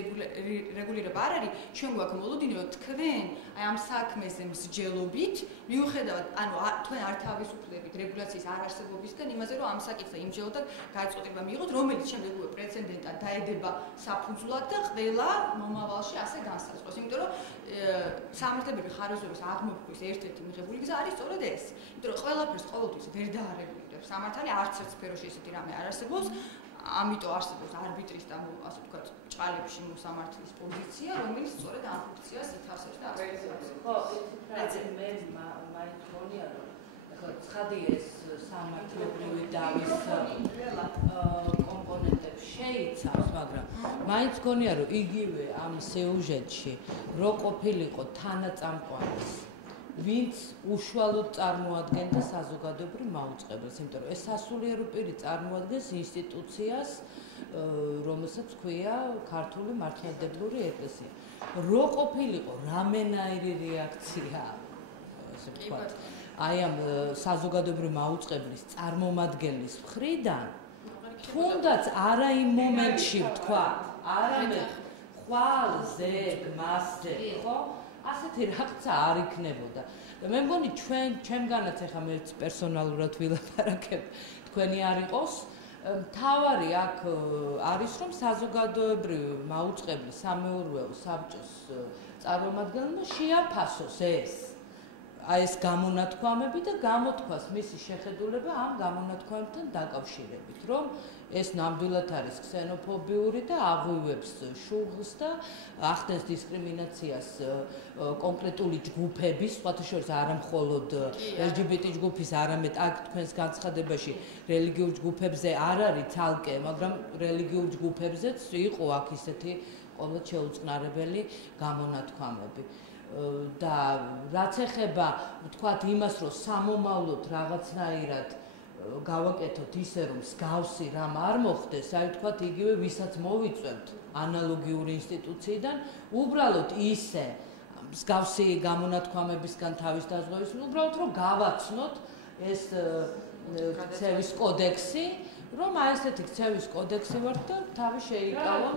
რეგულირება არ არის, ჩვენ გვაქვს მოლოდინი, რომ თქვენ აი ამ საქმეზე მსჯელობით, მიუხედავად, ანუ თქვენ არ თავისუფლებით რეგულაციის არარსებობისგან იმაზე, რომ ამ საკითხზე იმჯელოთ და გადაწყვეტილება მიიღოთ, რომელიც შემდეგ უკვე პრეცედენტად დაედება საფუძვლად და ყველა მომავალში ასე განსაზღვროს. იმიტომ რომ სამართლებრივი ხარისხების აღმოფხვის ერთ-ერთი მიღებული გზა არის სწორედ ეს. იმიტომ რომ ყველაფერს ყოველთვის ვერ დაარეგულირებს სამართალი, არც ერთ სფეროში ესეთი რამე არ არსებობს. ამიტომ არსებობს არბიტრის და ასე ვთქვათ, ჭყალებში მოსამართლის პოზიცია, რომელიც სწორედ ამ ფუნქციას ითავსებს და ასრულებს. ხო, ეს მე მაინც მგონია რომ ახლა ცხადი ეს სამართლებრივი დავის კომპონენტებს შეიცავს, მაგრამ მაინც მგონია რომ იგივე ამ სიუჟეტში რო ყოფილიყო თანაწამყვანი ვინც უშუალოდ წარმოადგენდა საზოგადოებრივ მაუწყებელს, იმიტომ რომ ეს სასულიერო პირი წარმოადგენს ინსტიტუციას, რომელსაც ქვია ქართული მართლმადიდებლური ეკლესია. რო ყოფილიყო რამენაირი რეაქცია, ასე ვთქვათ, აი ამ საზოგადოებრივ მაუწყებლის წარმომადგენლის მხრიდან, თუნდაც არა იმ მომენტში ვთქვა, არამედ ხვალზე, მასზე, ხო? ასეთი რაღაცა არ იქნებოდა. და მე მგონი ჩემგანაც ახლა მე პერსონალურად ვილაპარაკებ, თქვენი არ იყოს, თავარი აქ არის რომ საზოგადოებრივ მაუწყებლის სამეურვეო საბჭოს წარმომადგენელმა შეაფასოს აი ეს გამონათქვამები და გამოთქვას მისი შეხედულება ამ გამონათქვამებთან დაკავშირებით, რომ ეს ნამდვილად არის ქსენოფობიური და აღვივებს შუღლს და ახდენს დისკრიმინაციას კონკრეტული ჯგუფების, სხვათა შორის არა მხოლოდ LGBT ჯგუფის, არამედ აქ თქვენს განცხადებაში რელიგიურ ჯგუფებზე არ არის ცალკე, მაგრამ რელიგიურ ჯგუფებზეც იყო აქ ისეთი ყოველთ შეუწყნარებელი გამონათქვამები. და რაც ეხება ვთქვათ იმას, რომ სამომავლოდ რაღაცნაირად გავაკეთოთ ისე, რომ მსგავსი რამ არ მოხდეს, აი ვთქვათ იგივე ვისაც მოვიწვევთ ანალოგიური ინსტიტუციიდან, უბრალოდ ისე მსგავსი გამონათქვამებისგან თავის დაზღვევის, უბრალოდ რომ გავაცნოთ ეს ქცევის კოდექსი, რომ აი ესეთი ქცევის კოდექსი ვარ და თავი შეიკავო,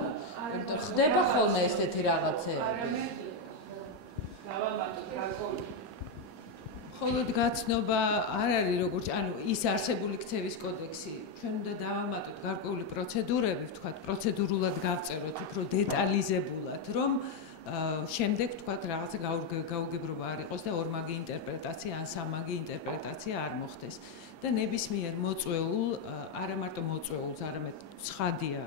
ხდება ხოლმე ესეთი რაღაცეები. ხოლოდ გაცნობა არ არის როგორც ანუ ის არსებული ქცევის კოდექსი ჩვენ უნდა დავამატოთ გარკვეული პროცედურები ვთქვათ პროცედურულად გავწეროთ უფრო დეტალიზებულად რომ შემდეგ ვთქვათ რაღაცა გაუგებრობა არ იყოს და ორმაგი ინტერპრეტაცია ან სამაგი ინტერპრეტაცია არ მოხდეს და ნებისმიერ მოწვეულ არა მარტო მოწვეულს არამედ ცხადია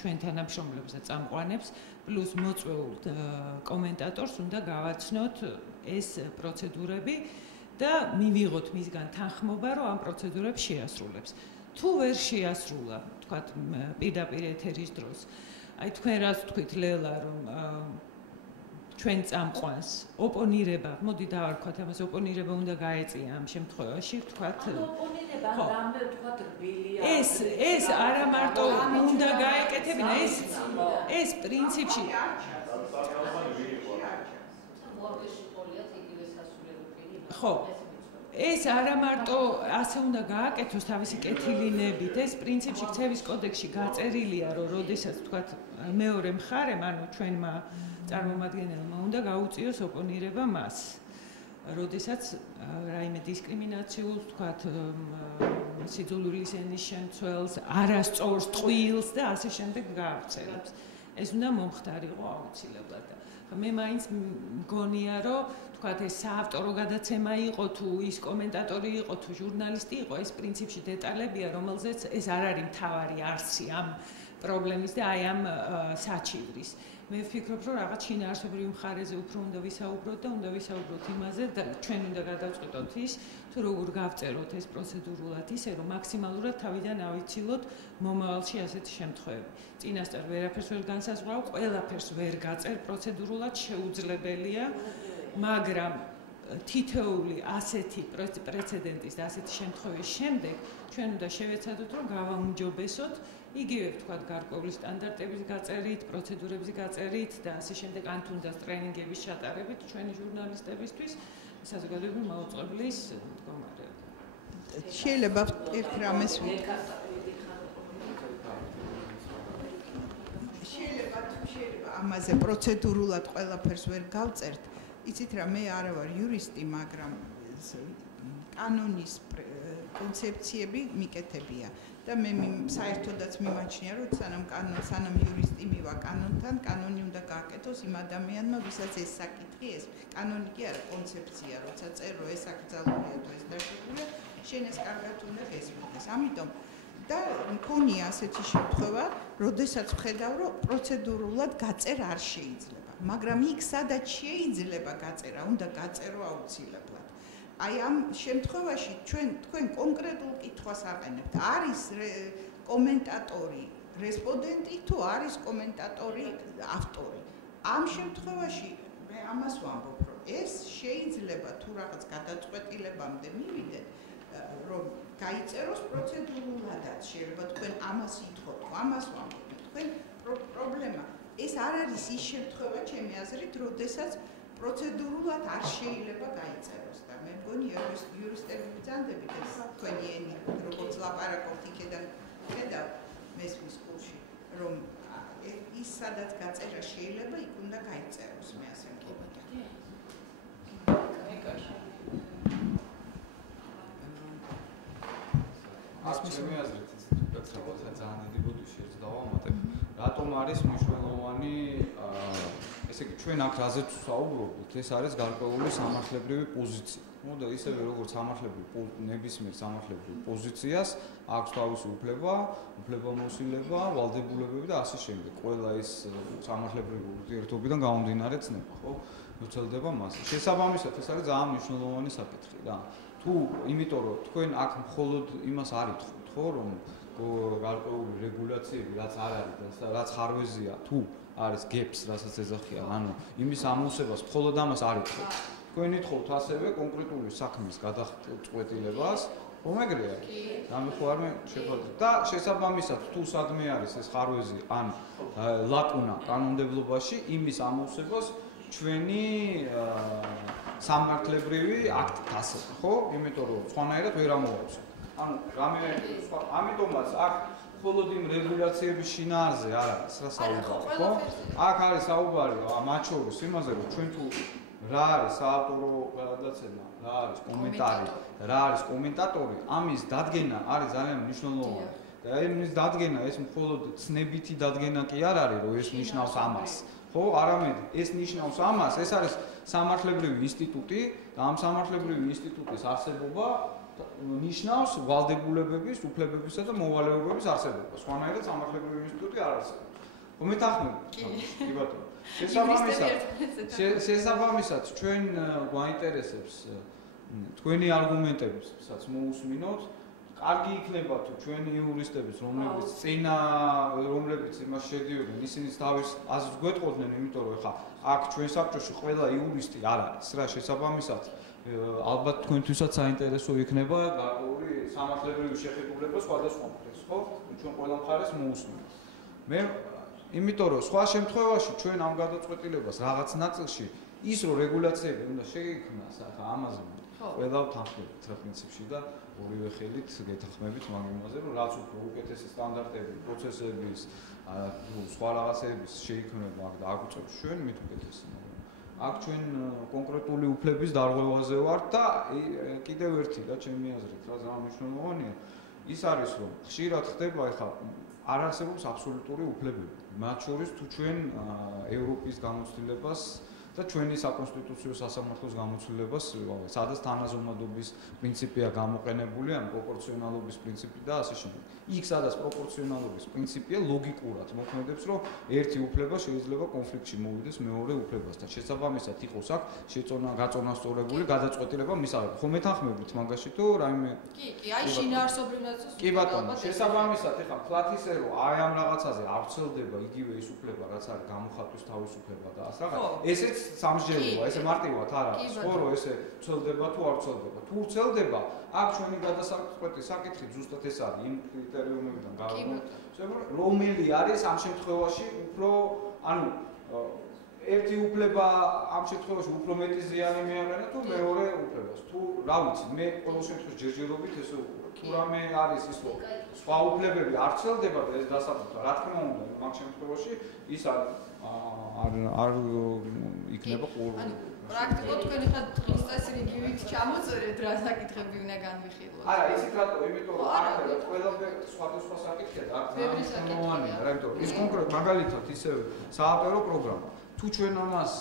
ჩვენ თანამშრომლებს და წამყვანებს პლუს მოწვეულ კომენტატორს უნდა გავაცნოთ ეს პროცედურები და მივიღოთ მისგან თანხმობა, რომ ამ პროცედურებს შეასრულებს. თუ ვერ შეასრულა, თქვათ პირდაპირ ეთერის დროს, აი თქვენ რას თქვით ლელა, რომ ჩვენ წამყვანს ოპონირება, მოდი დავარქვათ ამას, ოპონირება უნდა გაეწია ამ შემთხვევაში, თქვათ ოპონირება რამდენ თქვათ რბილია. ეს არა მარტო უნდა გაეკეთებინა, ეს პრინციპში ხო ეს არა მარტო ასე უნდა გააკეთოს თავისი კეთილინებით ეს პრინციპში ქცევის კოდექსში გაწერილია რომ როდესაც თქვათ მეორე მხარემ ანუ ჩვენმა წარმომადგენელმა უნდა გაუწიოს ოპონირება მას როდესაც რაიმე დისკრიმინაციულ თქვათ სიძულვილის ენის შემცველს არასწორს ტყუილს და ასე შემდეგ გაავრცელებს ეს უნდა მომხდარიყო აუცილებლად მე მაინც მგონია რომ თქვათ ეს საავტორო გადაცემა იყო თუ ის კომენტატორი იყო თუ ჟურნალისტი იყო ეს პრინციპში დეტალებია რომელზეც ეს არ არის მთავარი არსი ამ პრობლემის და აი ამ საჩივრის მე ვფიქრობ, რომ რაღაც შინაარსობრივ მხარეზე უფრო უნდა ვისაუბროთ და უნდა ვისაუბროთ იმაზე და ჩვენ უნდა გადავწყვეტოთ ის, თუ როგორ გავწეროთ ეს პროცედურულად ისე, რომ მაქსიმალურად თავიდან ავიცილოთ მომავალში ასეთი შემთხვევები. წინასწარ ვერაფერს ვერ განსაზღვრავ, ყველაფერს ვერ გაწერ პროცედურულად შეუძლებელია, მაგრამ თითოეული ასეთი პრეცედენტის და ასეთი შემთხვევის შემდეგ ჩვენ უნდა შევეცადოთ, რომ გავაუმჯობესოთ იგივე ვთქვათ გარკვეული სტანდარტების გაწერით, პროცედურების გაწერით და ასე შემდეგ, ან თუნდაც ტრენინგების ჩატარებით ჩვენი ჟურნალისტებისთვის საზოგადოებრივი მაუწყებლის მდგომარეობა. შეიძლება ერთ რამეს შეიძლება ამაზე პროცედურულად ყველაფერს ვერ გავწერთ. იცით რა, მე არა ვარ იურისტი, მაგრამ კანონის კონცეფციები მიკეთებია. და მე საერთოდაც მიმაჩნია, რომ სანამ იურისტი მივა კანონთან, კანონი უნდა გააკეთოს იმ ადამიანმა, ვისაც ეს საკითხი ეს კანონი კი არა, კონცეფცია, როცა წერო ეს აკრძალულია თუ ეს დაშეგულია, შენ ეს კარგად უნდა გესმოდეს. ამიტომ და მქონია ასეთი შემთხვევა, როდესაც ვხედავ, რომ პროცედურულად გაწერ არ შეიძლება, მაგრამ იქ სადაც შეიძლება გაწერა, უნდა გაწერო აუცილებლად. აი ამ შემთხვევაში თქვენ კონკრეტულ კითხვას აყენებთ. არის კომენტატორი, რესპონდენტი თუ არის კომენტატორი, ავტორი. ამ შემთხვევაში მე ამას ვამბობ, რომ ეს შეიძლება თუ რაღაც გადაწყვეტილებამდე მივიდეთ, რომ გაიწეროს პროცედურულადაც, შეიძლება თქვენ ამას ითხოვთ, ამას ვამბობთ. თქვენ პრობლემა ეს არ არის ის შემთხვევა, ჩემი აზრით, როდესაც პროცედურულად არ შეიძლება გაიწეროს და მე მგონი იურისტები ბრძანდებით ეს თქვენი ენი როგორც ლაპარაკობთ იქიდან ხედავ მესმის სკოლში რომ ის სადაც გაწერა შეიძლება იქ უნდა გაიწეროს მე ასე მგონი. ჩემი აზრით უბრალოდ ძალიან დიდი ბოდიში ეს დავამატებ. რატომ არის მნიშვნელოვანი ესე იგი ჩვენ აქ რაზეც ვსაუბრობთ, ეს არის გარკვეული სამართლებრივი პოზიცია. ნუ და ისევე როგორც ნებისმიერ სამართლებრივ პოზიციას აქვს თავისი უფლებამოსილება, ვალდებულებები და ასე შემდეგ. ყველა ის სამართლებრივი ურთიერთობიდან გამომდინარე ცნება, ხო? უცელდება მასზე. შესაბამისად, ეს არის ძალიან მნიშვნელოვანი საკითხი რა. თუ იმიტომ რომ თქვენ აქ მხოლოდ იმას არ ითხოვთ, ხო, რომ გარკვეული რეგულაციები რაც არ არის და რაც ხარვეზია, თუ არის გეპს, რასაც ეძახიან, ანუ იმის ამოვსებას მხოლოდ ამას არ ითხოვთ. თქვენ ითხოვთ ასევე კონკრეტული საქმის გადაწყვეტილებას, რომ ეგრეა. რამე ხო არ მე შეფარდა და შესაბამისად თუ სადმე არის ეს ხარვეზი ან ლაკუნა კანონმდებლობაში, იმის ამოვსებას ჩვენი სამართლებრივი აქტით ასე, ხო? იმიტომ რომ სხვანაირად ვერ ამოვაქვს. ანუ რამე ამიტომაც აქ მხოლოდ იმ რეგულაციების შინაარზე არ არის რა საუბარი, ხო? აქ არის საუბარი მათ შორის იმაზე, რომ ჩვენ თუ რა არის საავტორო გადაცემა, რა არის კომენტარი, რა არის კომენტატორი, ამის დადგენა არის ძალიან მნიშვნელოვანი. და ამის დადგენა ეს მხოლოდ ცნებითი დადგენა კი არ არის, რომ ეს ნიშნავს ამას. ხო, არამედ ეს ნიშნავს ამას, ეს არის სამართლებრივი ინსტიტუტი და ამ სამართლებრივი ინსტიტუტის არსებობა ნიშნავს ვალდებულებების, უფლებებისა და მოვალეობების არსებობას. სხვანაირად სამართლებრივი ინსტიტუტი არ არსებობს. ხო, მეთანხმებით? კი ბატონო. შესაბამისად, ჩვენ გვაინტერესებს თქვენი არგუმენტებსაც მოусმინოთ. კარგი იქნება თუ ჩვენი იურისტების, რომლებიც იმას შედიოდნენ, ისინი თავის აზრს გვეტყოდნენ, იმიტომ რომ ხა აქ ჩვენ საბჭოში ყველა იურისტი არ არის რა, შესაბამისად ალბათ თქვენთვისაც საინტერესო იქნება გარკვეული სამართლებრივი შეხედულება სხვადასხვა მხარეს, ხო? ჩვენ ყველა მხარეს მოусმინოთ. მე იმიტომ რომ სხვა შემთხვევაში ჩვენ ამ გადაწყვეტილებას რაღაც ნაწილში ის რომ რეგულაციები უნდა შეიქმნას, ახლა ამაზე ყველა თანხმობით რა პრინციპში და ორივე ხელით გეთანხმებით მაგ იმაზე, რომ რაც უფრო უკეთესი სტანდარტები, პროცესების, სხვა რაღაცების შეიქმნება აქ და აგვიწევს ჩვენ მით უკეთესი. აქ ჩვენ კონკრეტული უფლების დარღვევაზე ვართ და კიდევ ერთი და ჩემი აზრით რა ძალიან მნიშვნელოვანია, ის არის რომ ხშირად ხდება ახლა არ არსებობს აბსოლუტური უფლებები. მათ შორის თუ ჩვენ ევროპის გამოცდილებას და ჩვენი საკონსტიტუციო სასამართლოს გამოცდილებას, სადაც თანაზომადობის პრინციპია გამოყენებული, ან პროპორციონალობის პრინციპი და ასე შემდეგ. იქ სადაც პროპორციონალობის პრინციპია ლოგიკურად მოქმედებს, რომ ერთი უფლება შეიძლება კონფლიქტში მოვიდეს მეორე უფლებასთან. შესაბამისად იყოს აქ გაწონასწორებული გადაწყვეტილება მისაღებად. ხო მეთანხმებით მაგაში თუ რაიმე კი, აი შინაარსობრივ ნაწილს. კი ბატონო, შესაბამისად ეხლა ვთქვათ ისე, რომ აი ამ რაღაცაზე არ ვრცელდება იგივე ის უფლება, რაც არის გამოხატვის თავისუფლება და ასე რაღაც. ესეც სამსჯელოა, ესე მარტივად არ არის. ხო, რომ ესე ვრცელდება თუ არ ვრცელდება. თუ ვრცელდება, აქ ჩვენი გადასაკუთრებით საკითხი ზუსტად ეს არის იმ კრიტერიუმებიდან გამომდინარე, რომელი არის ამ შემთხვევაში უფრო, ანუ ერთი უფლება ამ შემთხვევაში უფრო მეტი ზიანი მიაყენა თუ მეორე უფლებას. თუ რა ვიცი, მე ყოველ შემთხვევაში ჯერჯერობით ესე ვუყურებ. თუ რამე არის ის, რომ სხვა უფლებები არ ვრცელდება და ეს დასაბუთა, რა თქმა უნდა, მაგ შემთხვევაში ის არ იქნება ყოველდღიური. პრაქტიკულად თქვენ ხა დღის წესრიგივით ჩამოწერეთ რა საკითხები უნდა განვიხილოთ. არა, იცით რატო? იმიტომ რომ არა, ყველაფერი სხვადასხვა საკითხია და აქ მნიშვნელოვანია, რა იმიტომ ის კონკრეტ მაგალითად ისევ საავტორო პროგრამა. თუ ჩვენ ამას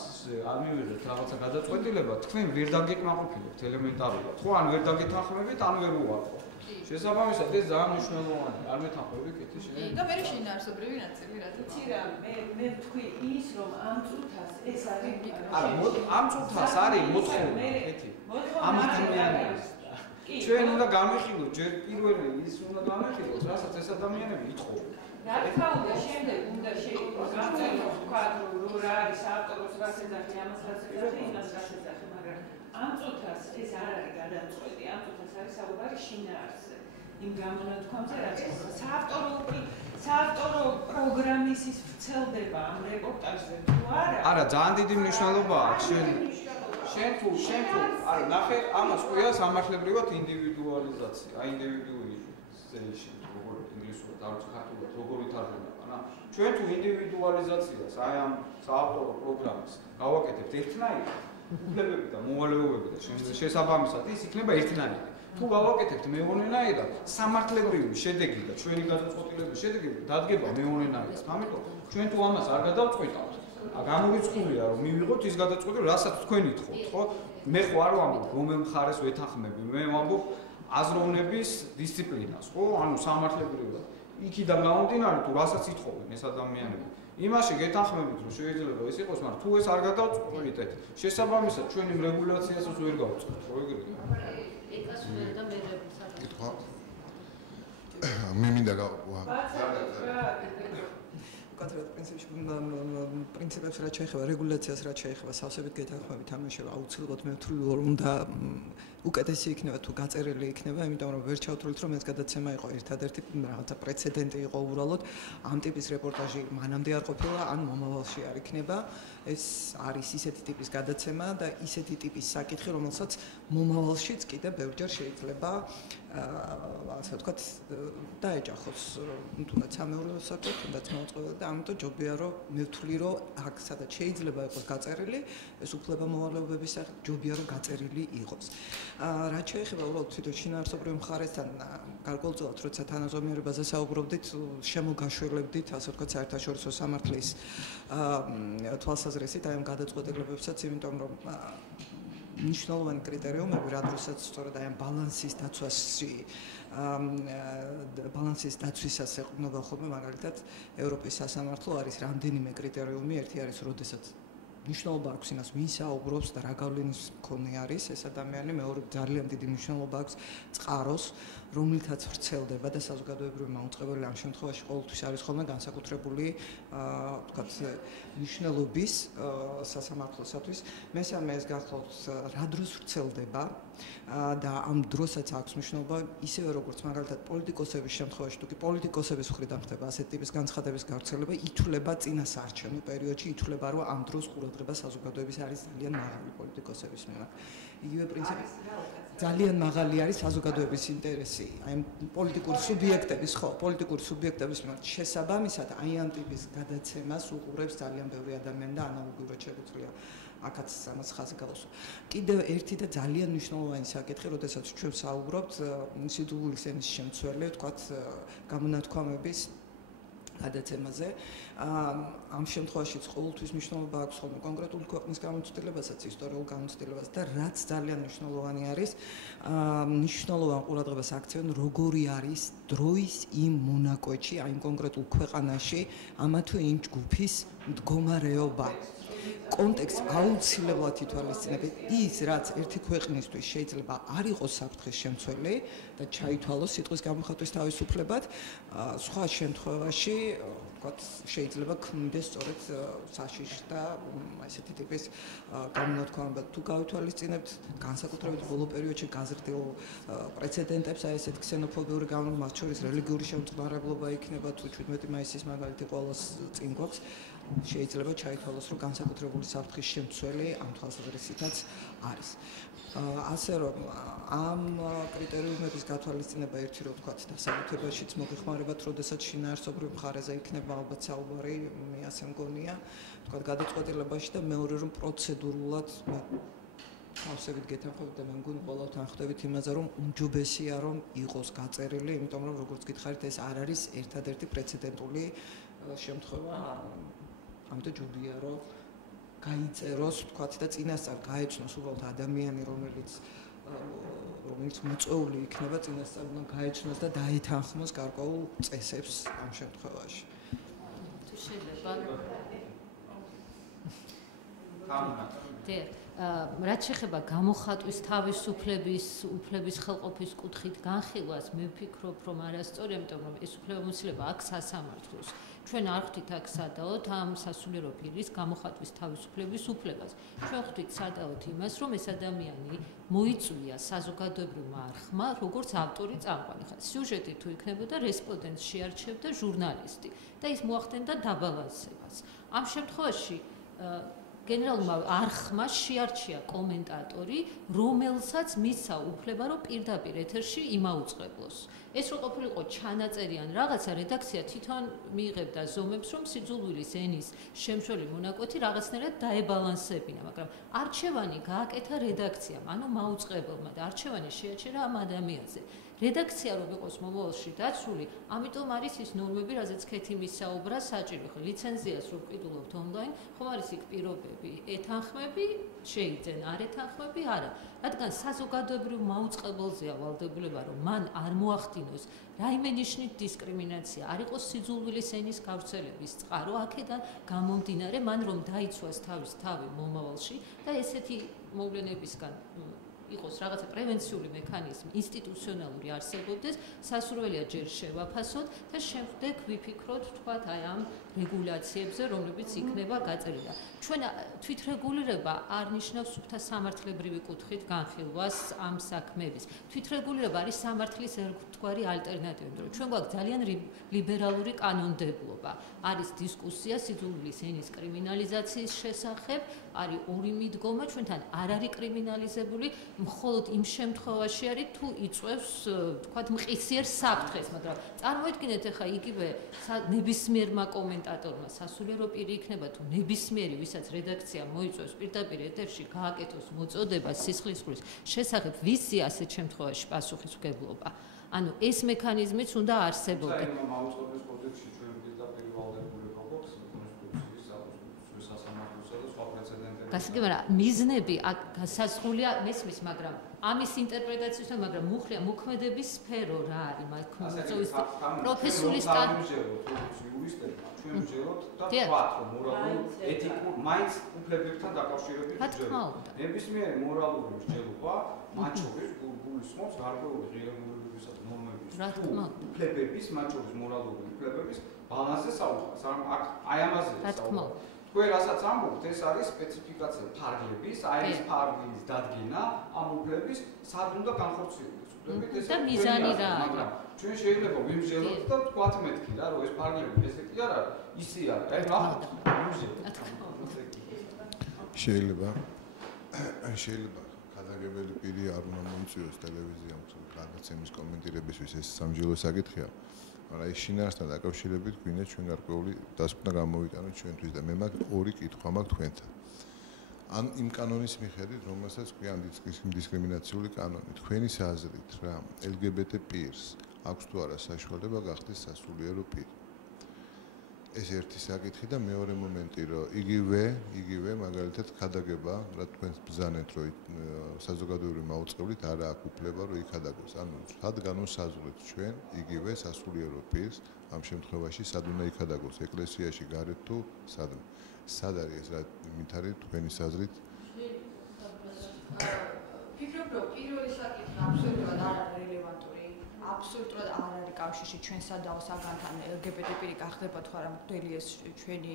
არ მივიღებთ რაღაცა გადაწყვეტილება, თქვენ ვერ დაგეკმაყოფილებთ ელემენტარულად. ხო, ან ვერ დაგეთანხმებით, ან ვერ უარყო. შესაბამისად ეს ძალიან მნიშვნელოვანია. არ მეთანხმები კეთი შეიძლება. და მე შინაარსობრივი ნაწილი რა თქმა უნდა. მე ვთქვი ის რომ ამ წუთას ეს არის არა, ამ წუთას არის მოწყობა, კეთი. ამის ადამიანების ჩვენ უნდა გამიხილოთ ჯერ პირველი ის უნდა გამიხილოთ, რასაც ეს ადამიანები ითხოვენ. რა თქმა უნდა, შემდეგ უნდა შეიყოს გამწეროს თქვა რომ რა არის ავტოროს რაც ეძახი, ამას რაც ეძახი, იმას რაც ეძახი, მაგრამ ამ წუთას ეს არ არის გადაწყვეტი, ამ წუთას არის საუბარი შინაარსზე. იმ გამონათქვამზე რაც საავტორო პროგრამის ის ვრცელდება ამ რეპორტაჟზე თუ არა? არა, ძალიან დიდი მნიშვნელობა აქვს შენ თუ არა, ნახე, ამას ყויה სამართლებრივად ინდივიდუალიზაცია, აი ინდივიდუალიზაცია, როგორ ინგლისურად არ ვიცი ქართულად როგორ ითარგმნება, რა. ჩვენ თუ ინდივიდუალიზაციას აი ამ საავტორო პროგრამის გავაკეთებთ ერთნაირად, უფლებები და მოვალეობები და შესაბამისად ის იქნება ერთნაირი. თუ გავაკეთებთ მეონენაირად, სამართლებრივი შედეგი და ჩვენი გადაწყვეტილების შედეგი დადგება მეონენაირად. ამიტომ ჩვენ თუ ამას არ გადავწყვიტავთ, გამოვიწყულია რომ მივიღოთ ის გადაწყვეტილება, რასაც თქვენ ითხოვთ, ხო? მე ხო არ ვამბობ რომელ მხარეს ვეთანხმები, მე ვამბობ აზროვნების დისციპლინას, ხო? ანუ სამართლებრივად. იქიდან გამომდინარე თუ რასაც ითხოვენ ეს ადამიანები. იმაში გეთანხმებით რომ შეიძლება ეს იყოს, მაგრამ თუ ეს არ გადავწყვიტეთ, შესაბამისად ჩვენი რეგულაციასაც ვერ გავწყვეტ, ხო ეგრე? კითხვა. მე მინდა კაცრად პრინციპებს რაც შეეხება რეგულაციას რაც შეეხება სავსებით გეთანხმებით ამაში რომ აუცილებლად მე ვთვლი რომ უნდა უკეთესი იქნება თუ გაწერილი იქნება, იმიტომ რომ ვერ ჩავთვლით რომ ეს გადაცემა იყო ერთადერთი რაღაცა პრეცედენტი იყო უბრალოდ ამ ტიპის რეპორტაჟი მანამდე არ ყოფილა, ან მომავალში არ იქნება. ეს არის ისეთი ტიპის გადაცემა და ისეთი ტიპის საკითხი, რომელსაც მომავალშიც კიდე ბევრჯერ შეიძლება ასე ვთქვათ დაეჯახოს თუნდაც სამეურნეო საკითხი, თუნდაც მოწყობა და ამიტომ ჯობია რომ მე ვთვლი რომ აქ სადაც შეიძლება იყოს გაწერილი, ეს უფლება მოვალეობების სახით ჯობია რომ გაწერილი იყოს. რაც შეეხება უბრალოდ თვითონ შინაარსობრივ მხარესთან გარკვეულწილად როცა თანაზომიერებაზე საუბრობდით, შემოგაშველებდით ასე ვთქვათ საერთაშორისო სამართლის თვალსაზრისით აი ამ გადაწყვეტილებებსაც, იმიტომ რომ მნიშვნელოვანი კრიტერიუმები რა დროსაც სწორედ აი ამ ბალანსის დაცვისას ეყრდნობა ხოლმე მაგალითად ევროპის სასამართლო არის რამდენიმე კრიტერიუმი, ერთი არის როდესაც მნიშვნელობა აქვს იმას, ვინ საუბრობს და რა გავლენის მქონე არის ეს ადამიანი, მეორე ძალიან დიდი მნიშვნელობა აქვს წყაროს, რომლითაც ვრცელდება და საზოგადოებრივი მაუწყებელი ამ შემთხვევაში ყოველთვის არის ხოლმე განსაკუთრებული ვთქვათ მნიშვნელობის სასამართლოსათვის. მესამე ეს გახლავთ რა დროს ვრცელდება და ამ დროსაც აქვს მნიშვნელობა ისევე როგორც მაგალითად პოლიტიკოსების შემთხვევაში, თუ კი პოლიტიკოსების მხრიდან ხდება ასეთი ტიპის განცხადების გავრცელება, ითვლება წინა საარჩევნო პერიოდში, ითვლება რომ ამ დროს ყურადღება საზოგადოების არის ძალიან მაღალი პოლიტიკოსების მიმართ. იგივე პრინციპი ძალიან მაღალი არის საზოგადოების ინტერესი, აი პოლიტიკური სუბიექტების მიმართ. შესაბამისად, აი ამ ტიპის გადაცემას უყურებს ძალიან ბევრი ადამიანი და ანალოგიურად შეგვიძლია აქაც ამას ხაზი გავუსვა. კიდევ ერთი და ძალიან მნიშვნელოვანი საკითხი, როდესაც ჩვენ საუბრობთ ინსტიტუტურის ენის შემცველი, ვთქვათ, გამონათქვამების გადაცემაზე. ამ შემთხვევაშიც ყოველთვის მნიშვნელობა აქვს ხოლმე კონკრეტული ქვეყნის გამოცდილებასაც, ისტორიულ გამოცდილებას და რაც ძალიან მნიშვნელოვანი არის, მნიშვნელოვან ყურადღებას აქცევენ როგორი არის დროის იმ მონაკვეთში, აი იმ კონკრეტულ ქვეყანაში ამა თუ იმ ჯგუფის მდგომარეობა. კონტექსტ აუცილებლად ითვალისწინებენ ის, რაც ერთი ქვეყნისთვის შეიძლება არ იყოს საფრთხის შემცველი და ჩაითვალოს სიტყვის გამოხატვის თავისუფლებად, სხვა შემთხვევაში, ვთქვათ, შეიძლება ქმნიდეს სწორედ საშიში და ესეთი ტიპის გამონათქვამება. თუ გავითვალისწინებთ განსაკუთრებით ბოლო პერიოდში გაზრდილ პრეცედენტებს, აი ესეთ ქსენოფობიური გამონათქვამები, მათ შორის რელიგიური შემწყნარებლობა იქნება, თუ 17 მაისის მაგალითი ყოველს წინ გვაქვს, შეიძლება ჩაითვალოს, რომ განსაკუთრებული საფრთხის შემცველი ამ თვალსაზრისითაც არის. ასე რომ ამ კრიტერიუმების გათვალისწინება ერთი რომ ვთქვათ დასაბუთებაშიც მოგეხმარებათ, როდესაც შინაარსობრივ მხარეზე იქნება ალბათ საუბარი, მე ასე მგონია, ვთქვათ გადაწყვეტილებაში და მეორე რომ პროცედურულად ავსებით გეთანხმებით და მე მგონი ყოველთ თანხმდებით იმაზე, რომ უმჯობესია რომ იყოს გაწერილი, იმიტომ რომ როგორც გითხარით, ეს არ არის ერთადერთი პრეცედენტული შემთხვევა. ამიტომ ჯობია რომ გაიწეროს, ვთქვათ და წინასწარ გაეცნოს უბრალოდ ადამიანი, რომელიც მოწვეული იქნება, წინასწარ უნდა გაეცნოს და დაეთანხმოს გარკვეულ წესებს ამ შემთხვევაში. თუ შეიძლება რაც შეეხება გამოხატვის თავისუფლების, უფლების ხელყოფის კუთხით განხილვას, მე ვფიქრობ, რომ არასწორია, იმიტომ რომ ეს უფლებამოსილება აქ სასამართლოს. ჩვენ არ ხვდით აქ სადაოთ ამ სასულიერო პირის გამოხატვის თავისუფლების უფლებას. ჩვენ ხვდით სადაოთ იმას, რომ ეს ადამიანი მოიწვია საზოგადოებრივმა არხმა, როგორც ავტორი წამყვანი. ხა სიუჟეტი თუ იქნებოდა რესპონდენტს შეარჩევდა ჟურნალისტი და ის მოახდენდა დაბალანსებას. ამ შემთხვევაში გენერალურმა არხმა შეარჩია კომენტატორი, რომელსაც მისცა უფლება, რომ პირდაპირ ეთერში იმაუწყებლოს. ეს რო ყოფილიყო ჩანაწერი ან რაღაცა, რედაქცია თვითონ მიიღებდა ზომებს, რომ სიძულვილის ენის შემცველი მონაკვეთი რაღაცნაირად დაებალანსებინა, მაგრამ არჩევანი გააკეთა რედაქციამ, ანუ მაუწყებელმა და არჩევანი შეაჩერა ამ ადამიანზე. რედაქცია რომ იყოს მომავალში დაცული, ამიტომ არის ის ნორმები, რაზეც ქეთი მისაუბრა საჭირო. ხო, ლიცენზიას რო ვყიდულობთ ონლაინ, ხომ არის იქ პირობები, ეთანხმები, შეიძლება არ ეთანხმები, არა. რადგან საზოგადოებრივ მაუწყებელზეა ვალდებულება, რომ მან არ მოახდინოს რაიმე ნიშნით დისკრიმინაცია, არ იყოს სიძულვილის ენის გავრცელების წყარო, აქედან გამომდინარე, მან რომ დაიცვას თავის თავი მომავალში და ესეთი მოვლენებისგან იყოს რაღაცა პრევენციული მექანიზმი, ინსტიტუციონალური არსებობდეს, სასურველია ჯერ შევაფასოთ და შემდეგ ვიფიქროთ, თქვათ, აი ამ რეგულაციებზე, რომლებიც იქნება გაწერილი. ჩვენ თვითრეგულირება არ ნიშნავს სუფთა სამართლებრივი კუთხით განხილვას ამ საქმეების. თვითრეგულირება არის სამართლის ერთგვარი ალტერნატივა, რომ ჩვენ გვაქვს ძალიან ლიბერალური კანონმდებლობა. არის დისკუსია სიძულვილის ენის კრიმინალიზაციის შესახებ, არის ორი მიდგომა, ჩვენთან არ არის კრიმინალიზებული, მხოლოდ იმ შემთხვევაში არის თუ იწვევს, თქვათ, მყისიერ საფრთხეს, მაგრამ წარმოიდგინეთ ახლა იგივე ნებისმიერმა კომენტატორმა სასულიერო პირი იქნება თუ ნებისმიერი, ვისაც რედაქცია მოიწვევს პირდაპირ ეთერში გააკეთოს მოწოდება სისხლისღვრის შესახებ, ვისი ასეთ შემთხვევაში პასუხისმგებლობა. ანუ ეს მექანიზმიც უნდა არსებობდეს. მაუწყებლის კოდექსში ჩვენ პირდაპირ ვალდებულება გვაქვს კონსტიტუციის სასამართლოსა და სხვა პრეცედენტები. გასაგებია, მიზნები გასაზღვრულია მესმის, მაგრამ ამის ინტერპრეტაციის, მაგრამ მუხლია მოქმედების სფერო რა არის, მაგ მოწვევის პროფესიული იურისტებმა ჩვენ ვჯეროთ და ვთქვათ, რომ მორალური, ეთიკურ, მაინც უფლებებთან დაკავშირებით ვჯეროთ. ნებისმიერი მორალური მსჯელობა მათ შორის გულისხმობს გარკვეული ღირებულებებისა და ნორმების უფლებების, მათ შორის მორალური უფლებების ბალანსზე საუბრობს. აი ამაზეა საუბარი. თქვენ რასაც ამბობთ, ეს არის სპეციფიკაცია ფარგლების, აი ეს ფარგლის დადგენა ამ უფლების სად უნდა განხორციელდეს. და მიზანი რა არის? მაგრამ ჩვენ შეიძლება ვიმსჯელოთ და ვთქვათ მეთქი რა, რომ ეს ფარგლები ესე კი არ არის, ისე არის. აი ნახოთ, ვიმსჯელოთ. შეიძლება გადაგებელი პირი არ უნდა მოიწვიოს ტელევიზიამ გადაცემის კომენტირებისთვის, ეს სამჯელო საკითხია. მაგრამ ეს შინაარსთან დაკავშირებით გვინდა ჩვენ გარკვეული დასკვნა გამოვიტანოთ ჩვენთვის და მე მაგ ორი კითხვა მაქვს თქვენთან. ან იმ კანონის მიხედვით, რომელსაც ქვიან დისკრიმინაციული კანონი, თქვენის აზრით რა, LGBT პირს აქვს თუ არა საშუალება გახდეს სასულიერო პირი. ეს ერთი საკითხი და მეორე მომენტი, რომ იგივე მაგალითად ხადაგება, რა თქვენ ბრძანეთ, რომ საზოგადოებრივი მაუწყებლით არა აქვს უფლება, რომ იქადაგოს. ანუ სად განვსაზღვრეთ ჩვენ იგივე სასულიერო პირს ამ შემთხვევაში სად უნდა იქადაგოს, ეკლესიაში გარეთ თუ სადმე. სად არის ეს რა მითარით თქვენი საზრით? ფიქრობ, რომ პირველი საკითხი აბსოლუტურად არ არის რელევანტური. აბსოლუტურად არ არის კავშირში ჩვენსა და საგანთან LGBT პირი გახდება თუ არა მღვდელი ეს ჩვენი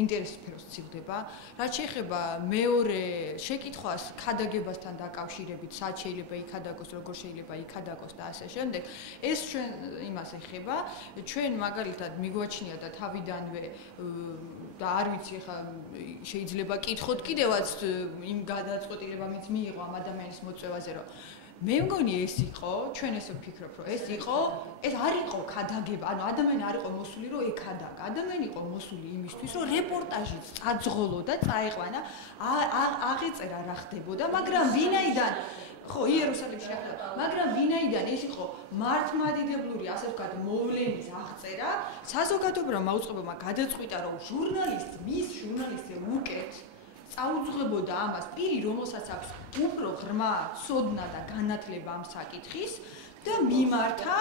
ინტერესის სფეროს ცილდება. რაც შეეხება მეორე შეკითხვას ქადაგებასთან დაკავშირებით, სად შეიძლება იქადაგოს, როგორ შეიძლება იქადაგოს და ასე შემდეგ, ეს ჩვენ იმას ეხება. ჩვენ მაგალითად მიგვაჩნია და თავიდანვე და არ ვიცი ხა შეიძლება კითხოთ კიდევაც იმ გადაწყვეტილებამიც მიიღო ამ ადამიანის მოწვევაზე, რომ მე მგონი ეს იყო, ჩვენ ესე ვფიქრობ, რომ ეს არ იყო ქადაგება, ანუ ადამიანი არ იყო მოსული, რომ ეკადაგა. ადამიანი იყო მოსული იმისთვის, რომ რეპორტაჟით წაძღოლო და წაეყვანა, აღეწერა რა ხდებოდა, მაგრამ ვინაიდან ხო, იერუსალიმში რა ხდება, მაგრამ ვინაიდან ეს იყო მართლმადიდებლური, ასე ვთქვათ, მოვლენის აღწერა, საზოგადოებრივმა მაუწყებელმა გადაწყვიტა, რომ ჟურნალისტზე უკეთ წაუძღვებოდა ამას პირი, რომელსაც აქვს უფრო ღრმა ცოდნა და განათლება ამ საკითხის და მიმართა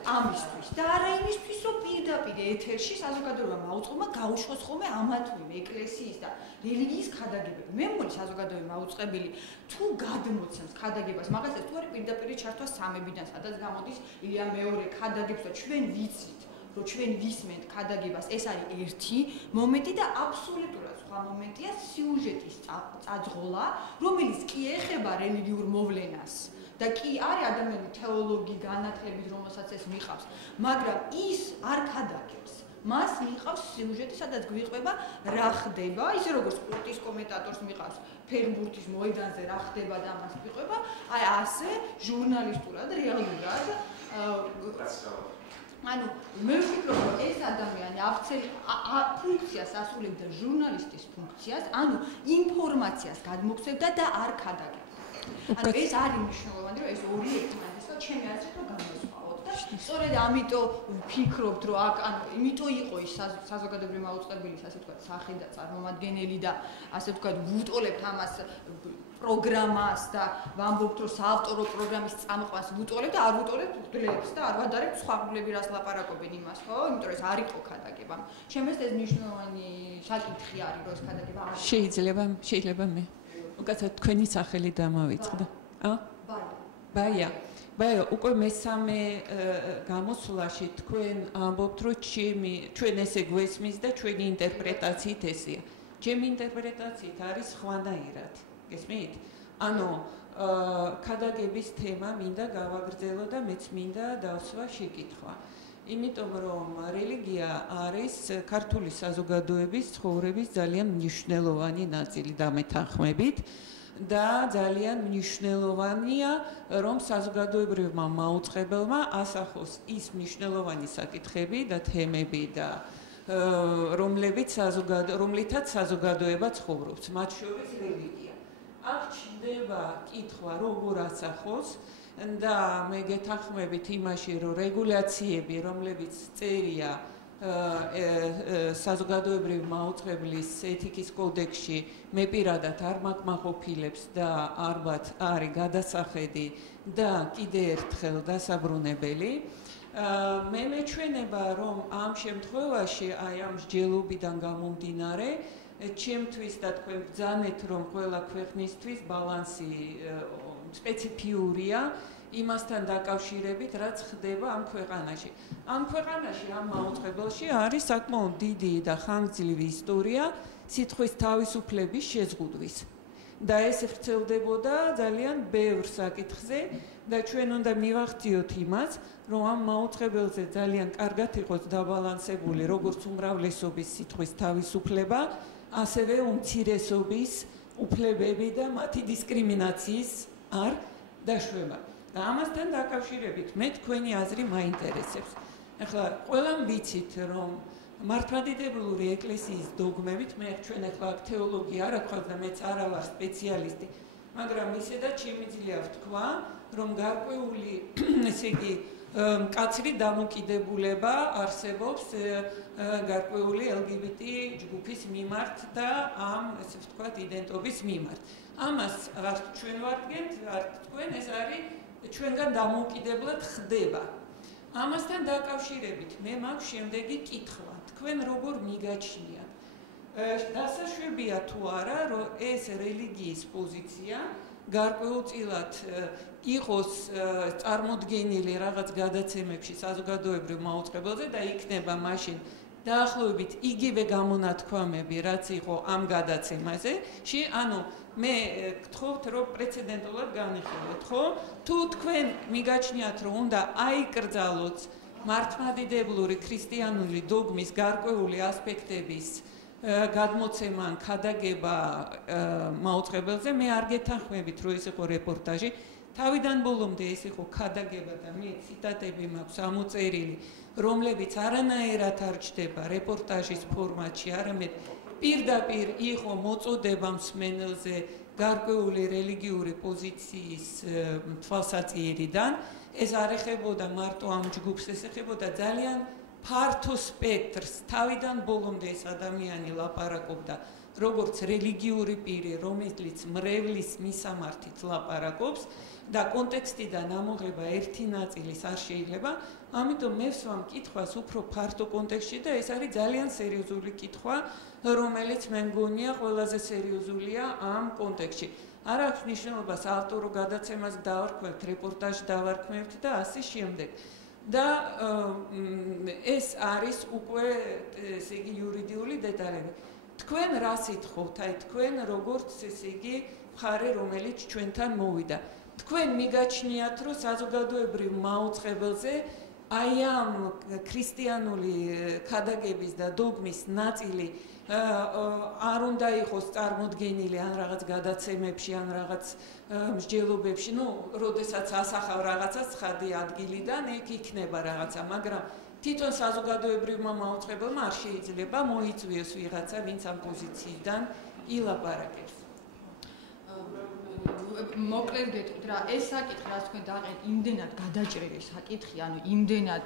ამისთვის და არა იმისთვის, რომ პირდაპირ ეთერში საზოგადოებრივმა მაუწყებელმა გაუშვოს ხოლმე ამათვე ეკლესიის და რელიგიის ქადაგებები. მე მგონი საზოგადოებრივი მაუწყებელი თუ გადმოცემს ქადაგებას, მაგასაც თუ არის პირდაპირ ჩართვა სამებიდან, სადაც გამოდის ილია მეორე ქადაგებს და ჩვენ ვიცით, რომ ჩვენ ვისმენთ ქადაგებას, ეს არის ერთი მომენტი და აბსოლუტურად სხვა მომენტია სიუჟეტის წაძღოლა, რომელიც კი ეხება რელიგიურ მოვლენას და კი არის ადამიანი თეოლოგი განათლებით, რომელსაც ეს მიყავს, მაგრამ ის არ ქადაგებს. მას მიყავს სიუჟეტი, სადაც გვიყვება რა ხდება, ისე როგორც სპორტის კომენტატორს მიყავს ფეხბურთის მოედანზე რა ხდება და მას გვიყვება, აი ასე ჟურნალისტურად, რეალურად ანუ მე ვფიქრობ, რომ ეს ადამიანი ფუნქციას ასრულებდა ჟურნალისტის ფუნქციას, ანუ ინფორმაციას გადმოგვცემდა და არ ქადაგებდა. ანუ ეს არის მნიშვნელოვანი, რომ ეს ორი ერთმანეთისგან ჩემი აზრით რომ განვასხვაოთ და სწორედ ამიტომ ვფიქრობთ, რომ ანუ იმიტომ იყო ის საზოგადოებრივი მაუწყებლის, ასე ვთქვათ, სახე და წარმომადგენელი და ასე ვთქვათ, ვუტოლებთ ამას პროგრამას და ვამბობთ, რომ საავტორო პროგრამის წამყვანს ვუტოლებთ და არ ვუტოლებთ მღვდლებს და არ ვადარებთ სხვა მღვდლები რას ლაპარაკობენ იმას, ხო? იმიტომ რომ ეს არ იყო ქადაგება. შემეს ეს მნიშვნელოვანი საკითხი არის, რომ ეს ქადაგება არ შეიძლება მე უკაცრავად თქვენი სახელი დამავიწყდა. ბაია, უკვე მესამე გამოსვლაში თქვენ ამბობთ, რომ ჩვენ ესე გვესმის და ჩვენი ინტერპრეტაციით ესეა. ჩემი ინტერპრეტაციით არის ხვანაირად. გესმით? ანუ ქადაგების თემა მინდა გავაგრძელო და მეც მინდა დავსვა შეკითხვა. იმიტომ რომ რელიგია არის ქართული საზოგადოების ცხოვრების ძალიან მნიშვნელოვანი ნაწილი დამეთანხმებით და ძალიან მნიშვნელოვანია რომ საზოგადოებრივმა მაუწყებელმა ასახოს ის მნიშვნელოვანი საკითხები და თემები და რომლითაც საზოგადოება ცხოვრობს, მათ შორის რელიგია. აქ ჩნდება კითხვა როგორ ასახოს და მე გეთანხმებით იმაში, რომ რეგულაციები, რომლებიც წერია საზოგადოებრივი მაუწყებლის ეთიკის კოდექსში, მე პირადად არ მაკმაყოფილებს და არბათ არის გადასახედი და კიდე ერთხელ დასაბრუნებელი. მე მეჩვენება, რომ ამ შემთხვევაში, აი ამ მსჯელობიდან გამომდინარე, ჩემთვის და თქვენ ბრძანეთ, რომ ყველა ქვეყნისთვის ბალანსი სპეციფიურია იმასთან დაკავშირებით, რაც ხდება ამ ქვეყანაში. ამ ქვეყანაში, ამ მაუწყებელში არის საკმაოდ დიდი და ხანგრძლივი ისტორია სიტყვის თავისუფლების შეზღუდვის. და ეს ვრცელდებოდა ძალიან ბევრ საკითხზე და ჩვენ უნდა მივახციოთ იმას, რომ ამ მაუწყებელზე ძალიან კარგად იყოს დაბალანსებული როგორც უმრავლესობის სიტყვის თავისუფლება, ასევე უმცირესობის უფლებები და მათი დისკრიმინაციის არ დაშვება. და ამასთან დაკავშირებით მე თქვენი აზრი მაინტერესებს. ახლა ყველამ ვიცით, რომ მართლმადიდებლური ეკლესიის დოგმებით, მე ჩვენ ახლა თეოლოგი არ აქვს და მეც არა ვარ სპეციალისტი, მაგრამ ისედაც შემიძლია ვთქვა, რომ გარკვეული, ესე იგი, მკაცრი დამოკიდებულება არსებობს გარკვეული LGBT ჯგუფის მიმართ და ამ, ესე ვთქვათ, იდენტობის მიმართ. ამას არც ჩვენ ვარდგენთ, არც თქვენ, ეს არის ჩვენგან დამოუკიდებლად ხდება. ამასთან დაკავშირებით მე მაქვს შემდეგი კითხვა. თქვენ როგორ მიგაჩნიათ? დასაშვებია თუ არა, რომ ეს რელიგიის პოზიცია გარკვეულწილად იყოს წარმოდგენილი რაღაც გადაცემებში საზოგადოებრივ მაუწყებელზე და იქნება მაშინ დაახლოებით იგივე გამონათქვამები, რაც იყო ამ გადაცემაზე, ანუ მე გთხოვთ, რომ პრეცედენტულად განიხილოთ, ხო? თუ თქვენ მიგაჩნიათ, რომ უნდა აიკრძალოთ მართლმადიდებლური ქრისტიანული დოგმის გარკვეული ასპექტების გადმოცემა, ქადაგება მაუწყებელზე, მე არ გეთანხმებით, რომ ეს იყო რეპორტაჟი. თავიდან ბოლომდე ეს იყო ქადაგება და მე ციტატები მაქვს ამოწერილი, რომლებიც არანაირად არ ჩდება რეპორტაჟის ფორმატში, არამედ პირდაპირ იყო მოწოდება მსმენელზე გარკვეული რელიგიური პოზიციის თვალსაჩინოდან. ეს არ ეხებოდა მარტო ამ ჯგუფს, ეს ეხებოდა ძალიან ფართო სპექტრს. თავიდან ბოლომდე ეს ადამიანი ლაპარაკობდა როგორც რელიგიური პირი, რომელიც მრევლის მისამართით ლაპარაკობს და კონტექსტიდან ამოღება ერთი ნაწილის არ შეიძლება. ამიტომ მე ვსვამ კითხვას უფრო ფართო კონტექსტში და ეს არის ძალიან სერიოზული კითხვა, რომელიც მე მგონია ყველაზე სერიოზულია ამ კონტექსტში. არ აქვს მნიშვნელობას ავტორო გადაცემას დავარქმევთ, რეპორტაჟს დავარქმევთ და ასე შემდეგ. და ეს არის უკვე ესე იგი იურიდიული დეტალები. თქვენ რა სიტყვით, აი თქვენ როგორც ესე იგი მხარე, რომელიც ჩვენთან მოვიდა. თქვენ მიგაჩნიათ, რომ საზოგადოებრივ მაუწყებელზე აი ამ ქრისტიანული ქადაგების და დოგმის ნაწილი არ უნდა იყოს წარმოდგენილი ან რაღაც გადაცემებში, ან რაღაც მსჯელობებში, როდესაც ასახავ რაღაცას ცხადი ადგილიდან, ეგ იქნება რაღაცა, მაგრამ თვითონ საზოგადოებრივმა მაუწყებელმა არ შეიძლება მოიწვიოს ვიღაცა, ვინც ამ პოზიციიდან ილაპარაკებს. მოკლედ გეტყვით რა, ეს საკითხი რაც თქვენ დააყენეთ, იმდენად გადაჭრილი საკითხი, ანუ იმდენად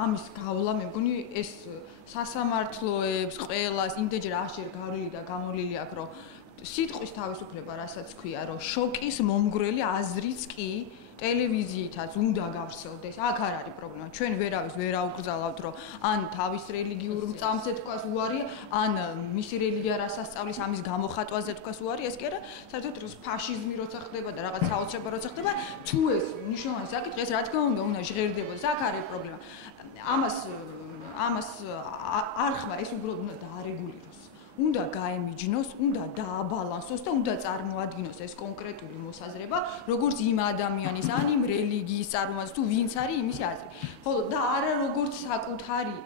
ამის გავლა, მე მგონი ეს სასამართლოებს, ყველას იმდენჯერ აღჯერ გავლილი და გამოვლილი აქვს, რომ სიტყვის თავისუფლება, რასაც ქვია, რომ შოკის მომგვრელი აზრიც კი ტელევიზიითაც უნდა გავრცელდეს. აქ არ არის პრობლემა. ჩვენ ვერავის ვერ აუკრძალავთ, რომ ან თავის რელიგიურ მწამსზე თქვას უარი, ან მისი რელიგია რას ასწავლის, ამის გამოხატვაზე თქვას უარი, ეს კი არა, საერთოდ ფაშიზმი როცა ხდება და რაღაც საოცრება როცა ხდება, თუ ეს მნიშვნელოვანი საკითხი, ეს რა თქმა უნდა ჟღერდებოდეს. აქ არის პრობლემა. ამას არ ხმა, ეს უბრალოდ უნდა დაარეგულიროს. უნდა გაემიჯნოს, უნდა დააბალანსოს და უნდა წარმოადგინოს ეს კონკრეტული მოსაზრება, როგორც იმ ადამიანის, ან იმ რელიგიის წარმოადგენს თუ ვინც არის იმისი აზრი. ხოლო და არა როგორც საკუთარი.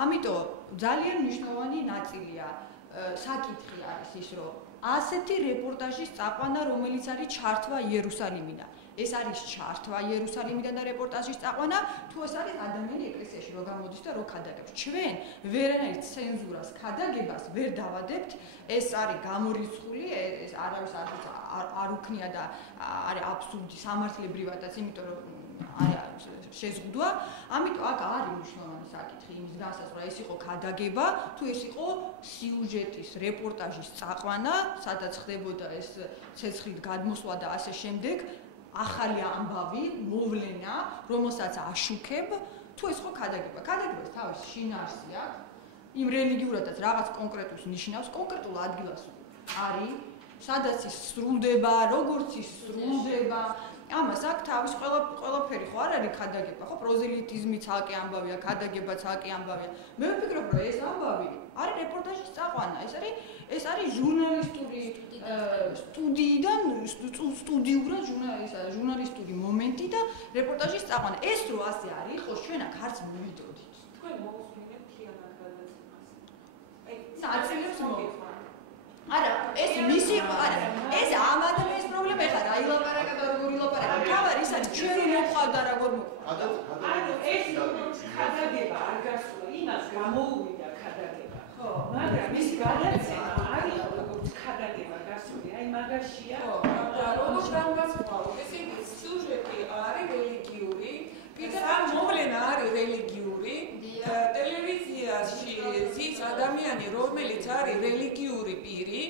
ამიტომ ძალიან მნიშვნელოვანი ნაწილია საკითხი არის ის, რომ ასეთი რეპორტაჟის წაყვანა, რომელიც არის ჩართვა იერუსალიმიდან. ეს არის ჩართვა იერუსალიმიდან და რეპორტაჟის წაყვანა, თუ ეს არის ადამიანი ეკლესიაში რო გამოდის და რო ქადაგებს. ჩვენ ვერანაირ ცენზურას, ქადაგებას ვერ დავადებთ. ეს არის გამორიცხული, ეს არავის არ უქნია და არის აბსურდი სამართლებრივადაც, იმიტომ რომ არის შეზღუდვა. ამიტომ აქ არის მნიშვნელოვანი საკითხი იმის განსაზღვრა, ეს იყო ქადაგება, თუ ეს იყო სიუჟეტის, რეპორტაჟის წაყვანა, სადაც ხდებოდა ეს ცეცხლით გადმოსვლა და ასე შემდეგ. ახალი ამბავი, მოვლენა, რომელსაც აშუქებ, თუ ეს ხო ქადაგება. ქადაგებას თავის შინაარსი აქვს. იმ რელიგიურადაც რაღაც კონკრეტულს ნიშნავს, კონკრეტულ ადგილას არის, სადაც ის სრულდება, როგორც ის სრულდება. ამას აქ თავის ყველაფერი ხო არ არის ქადაგება, ხო? პროზელიტიზმი ცალკე ამბავია, ქადაგება ცალკე ამბავია. მე ვფიქრობ, რომ ეს ამბავი არის რეპორტაჟის წაყვანა. ეს არის ჟურნალისტური სტუდიიდან სტუდიურად ჟურნალისტური მომენტი და რეპორტაჟის წაყვანა. ეს რო ასე არის, ხო ჩვენ აქ არც მოვიდოდით. თქვენ მოусმინეთ თიანად გადაცემას. ნაწილებს მოვიყვანთ. არა, ეს მისი არა, ეს ამ ადამიანის პრობლემა ხარ, აი ლაპარაკა და როგორ ილაპარაკა. თავარი ის არის, ჩვენ რომ მოყვავდა როგორ მოყვავდა. ანუ ეს როგორც ქადაგება არ გასულა, იმას გამოუვიდა ქადაგება. ხო, მაგრამ ის გადაცემა არის როგორც ქადაგება გასული, აი მაგაშია. როგორ დამგასვავ? ესე იგი, სიუჟეტი არის რელიგიური, და მოვლენა არის რელიგიური. ტელევიზიაში ზის ადამიანი, რომელიც არის რელიგიური პირი,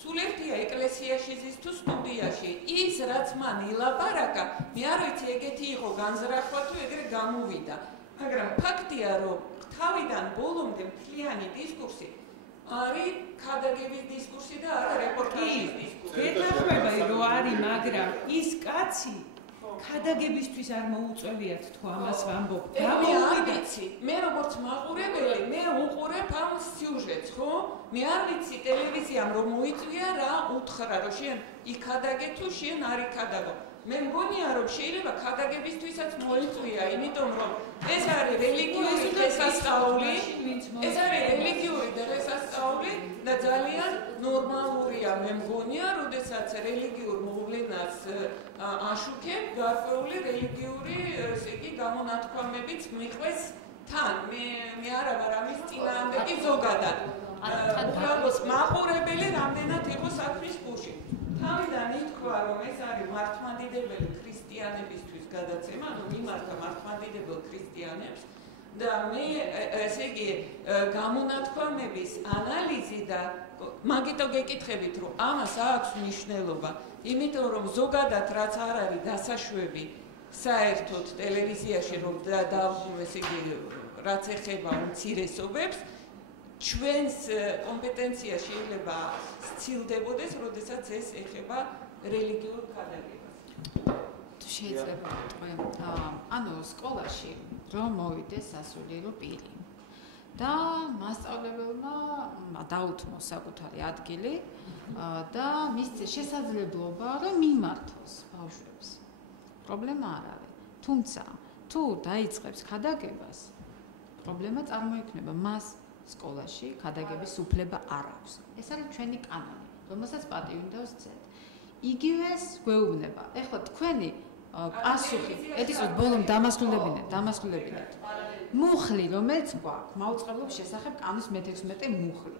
სულ ერთია ეკლესიაში ზის თუ სტუდიაში. ის რაც მან ილაპარაკა, მე არ ვიცი ეგეთი იყო განზრახვა თუ ეგრე გამოვიდა. მაგრამ ფაქტია, რომ თავიდან ბოლომდე მთლიანი დისკურსი არის ქადაგების დისკურსი და არა რეპორტაჟის დისკურსი. გეთახმება რომ არის, მაგრამ ის კაცი ქადაგებისთვის არ მოუწევიათ თუ ამას ვამბობ. გამოვიდიცი. მე როგორც მაყურებელი, მე უყურებ ამ სიუჟეტს, ხო? მე არ ვიცი ტელევიზიამ რომ მოიწვია რა უთხრა, რომ შენ იქადაგე თუ შენ არ იქადაგო. მე მგონია რომ შეიძლება ქადაგებისთვისაც მოიწვია, იმიტომ რომ ეს არის რელიგიური დღესასწაული, ეს არის რელიგიური დღესასწაული და ძალიან ნორმალურია მე მგონია, როდესაც რელიგიურ მოვლენას აშუქებ, გარკვეული რელიგიური, ესე იგი, გამონათქვამებიც მიყვეს თან. მე არა ვარ ამის წინააღმდეგი ზოგადად. უბრალოდ მაყურებელი რამდენად იყო საქმის გულში. თავიდან ითქვა, რომ ეს არის მართლმადიდებელი ქრისტიანებისთვის გადაცემა, ანუ მიმართა მართლმადიდებელ ქრისტიანებს და მე ესე იგი გამონათქვამების ანალიზი და მაგიტო გეკითხებით, რომ ამას აქვს მნიშვნელობა, იმიტომ რომ ზოგადად რაც არ არის დასაშვები საერთოდ ტელევიზიაში რომ და ესე იგი რაც ეხება უმცირესობებს ჩვენს კომპეტენცია შეიძლება სცილდებოდეს, როდესაც ეს ეხება რელიგიურ ქადაგებას. შეიძლება თქვენ, ანუ სკოლაში რომ მოვიდეს სასულიერო პირი და მასწავლებელმა დაუთმოს საკუთარი ადგილი და მისცეს შესაძლებლობა რომ მიმართოს ბავშვებს. პრობლემა არ არის. თუმცა თუ დაიწყებს ქადაგებას, პრობლემა წარმოიქმნება მას სკოლაში ქადაგების უფლება არ აქვს. ეს არის ჩვენი კანონი, რომელსაც პატივი უნდა ვსცეთ. იგივეს გვეუბნება. ეხლა თქვენი პასუხი, ეთისოთ ბოლომ დამასრულებინათ. მუხლი, რომელიც გვაქვს, მაუწყებლობის შესახებ კანონის მე-16 მუხლი.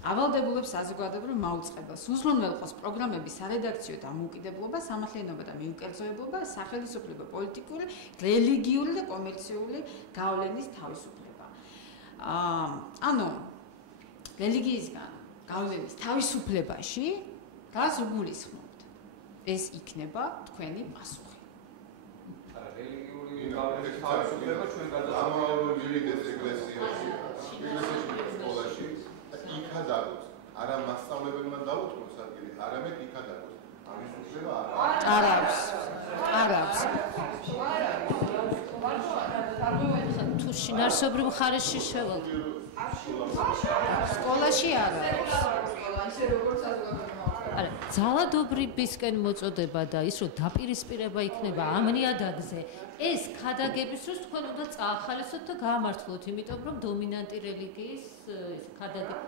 ავალდებულებს საზოგადოებრივ მაუწყებელს, უზრუნველყოს პროგრამების სარედაქციო დამოუკიდებლობა, სამართლიანობა და მიუკერძოებობა, სახელმწიფო პოლიტიკური, რელიგიური და კომერციული გავლენის თავისუფლება. ანუ რელიგიისგან გავლენის თავისუფლებაში რას უგულისხმობთ? ეს იქნება თქვენი პასუხი. რელიგიური გავლენის თავისუფლება ჩვენ გადავწყვეტთ ეკლესიაში, სკოლაში. იქადაგოს, არა მასწავლებელმა დაუთმოს ადგილი, არამედ იქადაგოს. ამის უფლება არ აქვს. არ აქვს. თუ შინაარსობრივ ხარისში შევალთ. სკოლაში არ არის. არა, ძალადობრებისკენ მოწოდება და ის რომ დაპირისპირება იქნება ამ ნიადაგზე, ეს ქადაგების დროს თქვენ უნდა წაახალისოთ და გაამართლოთ, იმიტომ რომ დომინანტი რელიგიის ეს ქადაგება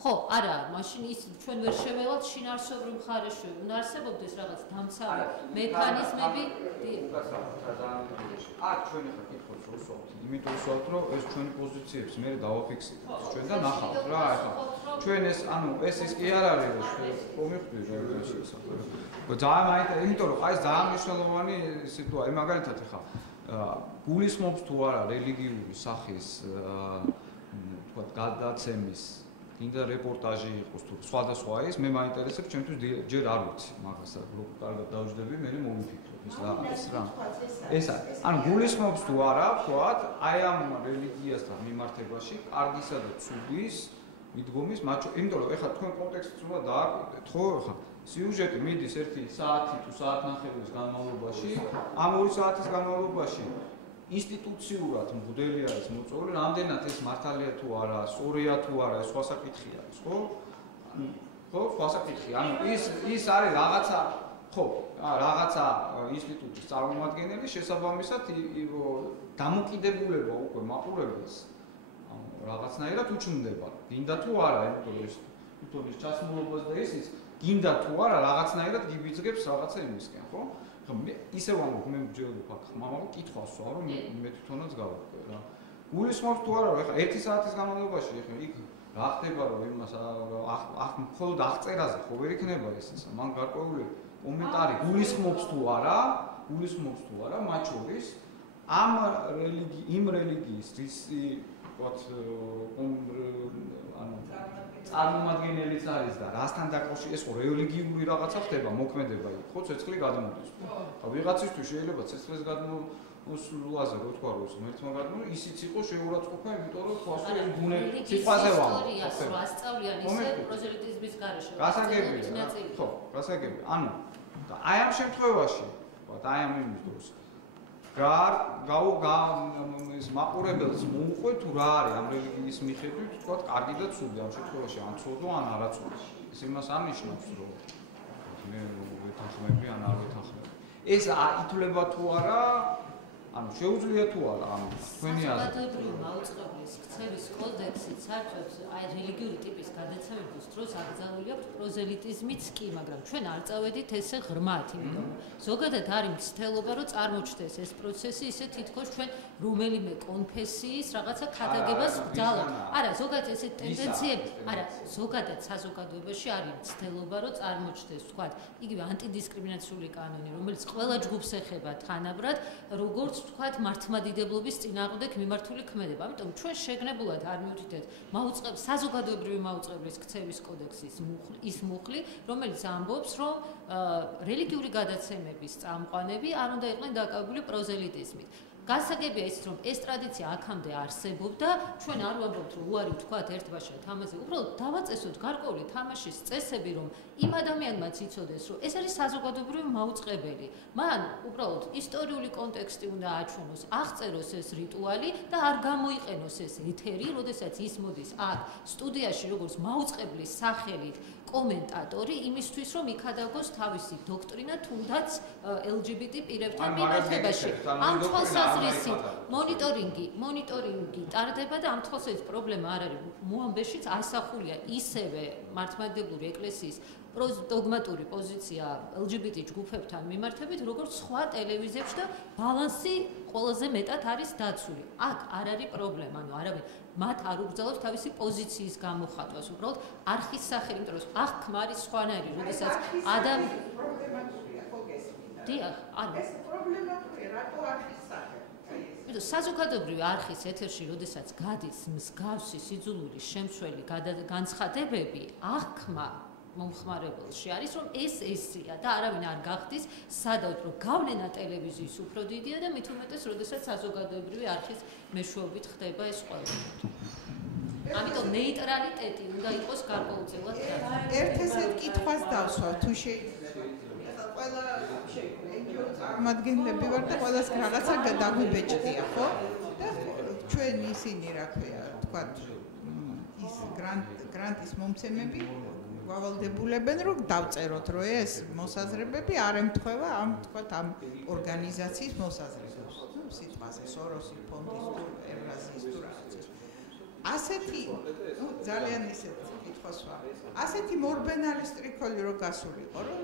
ხო, არა, მაშინ ის ჩვენ ვერ შეველათ შინაარსობრივ ხარისში, უნდა არსებობდეს რაღაც დამცავი მექანიზმები. აქ ჩვენ ახლა კითხავს რომ ვსვათ, იმიტომ ვსვათ, რომ ეს ჩვენი პოზიციებს მე დავაფიქსირებთ ჩვენ და ნახავთ რა ახლა. ჩვენ ეს, ანუ ეს ის კი არ არის რომ კომიხდი რა ეს შესაძლოა. ძალიან მაინტერესებს, იმიტომ რომ აი ეს ძალიან მნიშვნელოვანი სიტუაცია, მაგალითად ახლა გულისხმობს თუ არა რელიგიური სახის თქვა გადაცემის ინდა რეპორტაჟი იყოს თუ სხვადასხვა ის მე მაინტერესებს ჩემთვის ჯერ არ ვიცი მაგას რო კარგად დავждები მე მოვიფიქრებ ის რა ეს ანუ გულისხმობს თუ არა ვთქვათ აი ამ რელიგიასთან მიმართებაში კარგისა და ცუდის მიდგომის იმიტომ რომ ეხლა თქვენ კონტექსტს უნდა დააკვირდეთ ხო ეხლა სიუჟეტი მიდის 1 საათი თუ საათნახევრის განმავლობაში ამ 2 საათის განმავლობაში ინსტიტუციურად მღვდელი არის მოწვეული, რამდენად ეს მართალია თუ არა, სწორია თუ არა, ეს სხვა საკითხი არის, ხო? ხო, სხვა საკითხი. ანუ ის არის რაღაცა, ხო, რაღაცა ინსტიტუტის წარმომადგენელი, შესაბამისად დამოკიდებულება უკვე მაყურებელს რაღაცნაირად უჩნდება. გინდა თუ არა, იმიტომ რომ ეს თვითონ ის ჩასმულობას და ისიც გინდა თუ არა, რაღაცნაირად გიბიძგებს რაღაცა იმისკენ, ხო? ისე ვამბობ, მე მჯერდობ აქ მამაო კითხვას ვსვამ, რომ მე თვითონაც გავაკეთე რა. გულისხმობს თუ არა, ეხლა 1 საათის განმავლობაში ეხლა იქ რა ხდება რომ იმას მხოლოდ აღწერაზე ხო ვერ იქნება ეს მან გარკვეული კომენტარი გულისხმობს თუ არა მათ შორის ამ რელიგიის რისი ვთქვათ ანუ წარმომადგენელიც არის და რასთან დაკავშირებით ეს ხო რელიგიური რაღაცა ხდება მოქმედება იქ ხო ცეცხლი გადმოდის ხო ვიღაცისთვის შეიძლება ცეცხლის გადმოსვლაზე რო თქვა რომ ღმერთმა გადმო ისიც იყო შეურაცხყოფა იმიტომ რომ ხო ასე გუნე სიტყვაზე ვამ ისტორიას რო ასწავლიან ისე პროზელიტიზმის გარეშე გასაგებია ხო გასაგებია ანუ და აი ამ შემთხვევაში ვთქვათ აი ამ იმის დროს ეს მაყურებელს მოუყვე თუ რა არის ამ რელიგიის მიხედვით ვთქვათ კარგი და ცუდი ამ შემთხვევაში ან ცუდო ან არაცუდი ეს იმას ამნიშნავს რომ მე ვეთანხმები ან არ ვეთანხმები ეს ითვლება თუ არა ანუ შეუძლია თუ არა ამ თქვენი საზოგადოებრივი მაუწყებლის ქცევის კოდექსი საერთოდ აი რელიგიური ტიპის გადაცემების დროს აკრძალული აქვს პროზელიტიზმიც კი, მაგრამ ჩვენ არ წავედით ესე ღრმად, იმიტომ რომ ზოგადად არის მცდელობა რომ წარმოჩნდეს ეს პროცესი ისე თითქოს ჩვენ რომელიმე კონფესიის რაღაცა ქადაგებას ვგზავნოთ. არა, ზოგადად ესე ტენდენციები, არა, ზოგადად საზოგადოებაში არის მცდელობა რომ წარმოჩნდეს, ვთქვათ, იგივე ანტიდისკრიმინაციული კანონი, რომელიც ყველა ჯგუფს ეხება თანაბრად, როგორც ვთქვათ, მართლმადიდებლობის წინააღმდეგ მიმართული ქმედება. ამიტომ ჩვენ შეგნებულად არ მივდით საზოგადოებრივი მაუწყებლის ქცევის კოდექსის ის მუხლი, რომელიც ამბობს, რომ რელიგიური გადაცემების წამყვანები არ უნდა იყვნენ დაკავებული პროზელიტიზმით. გასაგებია ის, რომ ეს ტრადიცია აქამდე არსებობდა, ჩვენ არ ვამბობთ, რომ უარი ვთქვათ ერთბაშად ამაზე, უბრალოდ დავაწესოთ გარკვეული თამაშის წესები, რომ იმ ადამიანმაც იცოდეს, რომ ეს არის საზოგადოებრივი მაუწყებელი. მან უბრალოდ ისტორიული კონტექსტი უნდა აჩვენოს, აღწეროს ეს რიტუალი და არ გამოიყენოს ეს ეთერი, როდესაც ის მოდის აქ სტუდიაში როგორც მაუწყებლის სახელით კომენტატორი იმისთვის, რომ იქადაგოს თავისი დოქტრინა თუნდაც LGBT პირებთან მიმართებაში. ამ თვალსაზრისით მონიტორინგი ტარდება და ამ თვალსაზრისით პრობლემა არ არის. მოამბეშიც ასახულია ისევე მართლმადიდებლური ეკლესიის დოგმატური პოზიცია LGBT ჯგუფებთან მიმართებით, როგორც სხვა ტელევიზიებში და ბალანსი ყველაზე მეტად არის დაცული. აქ არ არის პრობლემა, ანუ არავინ მათ არ უგზავნოს თავისი პოზიციის გამოხატვას, უბრალოდ არხის სახელი, იმიტომ რომ აქ ქმარი სხვანაირი, როდესაც დიახ, არა. ეს პრობლემაა, რატო არხის სახელი? იმიტომ საზოგადოებრივი არხის ეთერში, როდესაც გადის მსგავსი სიძულვილი შემცველი განცხადებები, აღქმა მომხმარებელში არის, რომ ეს ესია და არავინ არ გახდის სადავთ, რომ გავლენა ტელევიზიის უფრო დიდია და მით უმეტეს, როდესაც საზოგადოებრივი არხის მეშვეობით ხდება ეს ყველაფერი. ამიტომ ნეიტრალიტეტი უნდა იყოს გარკვეულწილად. ერთ ესეთ კითხვას დავსვავ, თუ შეიძლება. ეხლა ყველა NGO წარმომადგენლები ვარ და ყველას რაღაცა დაგვიბეჭდია, ხო? და ჩვენ ისინი, რა ქვია, თქვა ის გრანტის მომცემები გავალდებულებენ, რომ დავწეროთ, რომ ეს მოსაზრებები არ ემთხვევა ამ თქვათ ამ ორგანიზაციის მოსაზრებებს. სიტყვაზე სოროსი ფონდის თუ ევრაზიის თუ რაღაც. ასეთი, ძალიან ისეთ კითხვას ვარ. ასეთი მორბენალი სტრიქოლი რო გასულიყო, რომ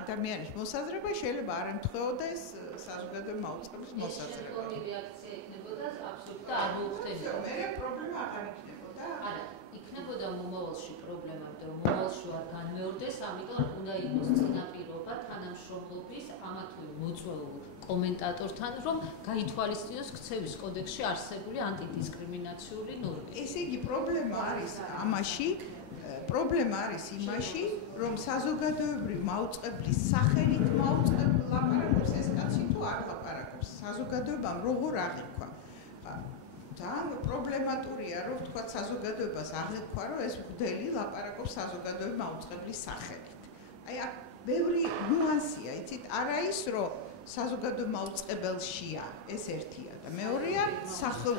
ადამიანის მოსაზრება შეიძლება არ ემთხვეოდა ეს საზოგადოებრივი მაუწყებლის მოსაზრება. ეს რეაქცია იქნებოდა აბსოლუტურად არ მოუხდებოდა. მე პრობლემა აღარ იქნებოდა. არა. იქნებოდა მომავალში პრობლემა, იმიტომ რომ მომავალში არ განმეორდეს, ამიტომ უნდა იყოს წინაპირობა თანამშრომლობის ამა თუ იმ მოწვეულ კომენტატორთან, რომ გაითვალისწინოს ქცევის კოდექსში არსებული ანტიდისკრიმინაციული ნორმები. ესე იგი პრობლემა არის იმაში, რომ საზოგადოებრივი მაუწყებლის სახელით ლაპარაკობს ეს კაცი თუ არ ლაპარაკობს. საზოგადოებამ როგორ აღიქვა? ძალიან პრობლემატურია, რომ თქვა საზოგადოებას აღიქვა, რომ ეს მღვდელი ლაპარაკობს საზოგადოებრივი მაუწყებლის სახელით. აი აქ ბევრი ნუანსია, იცით, არა ის, რომ საზოგადოებრივი მაუწყებელშია, ეს ერთია და მეორეა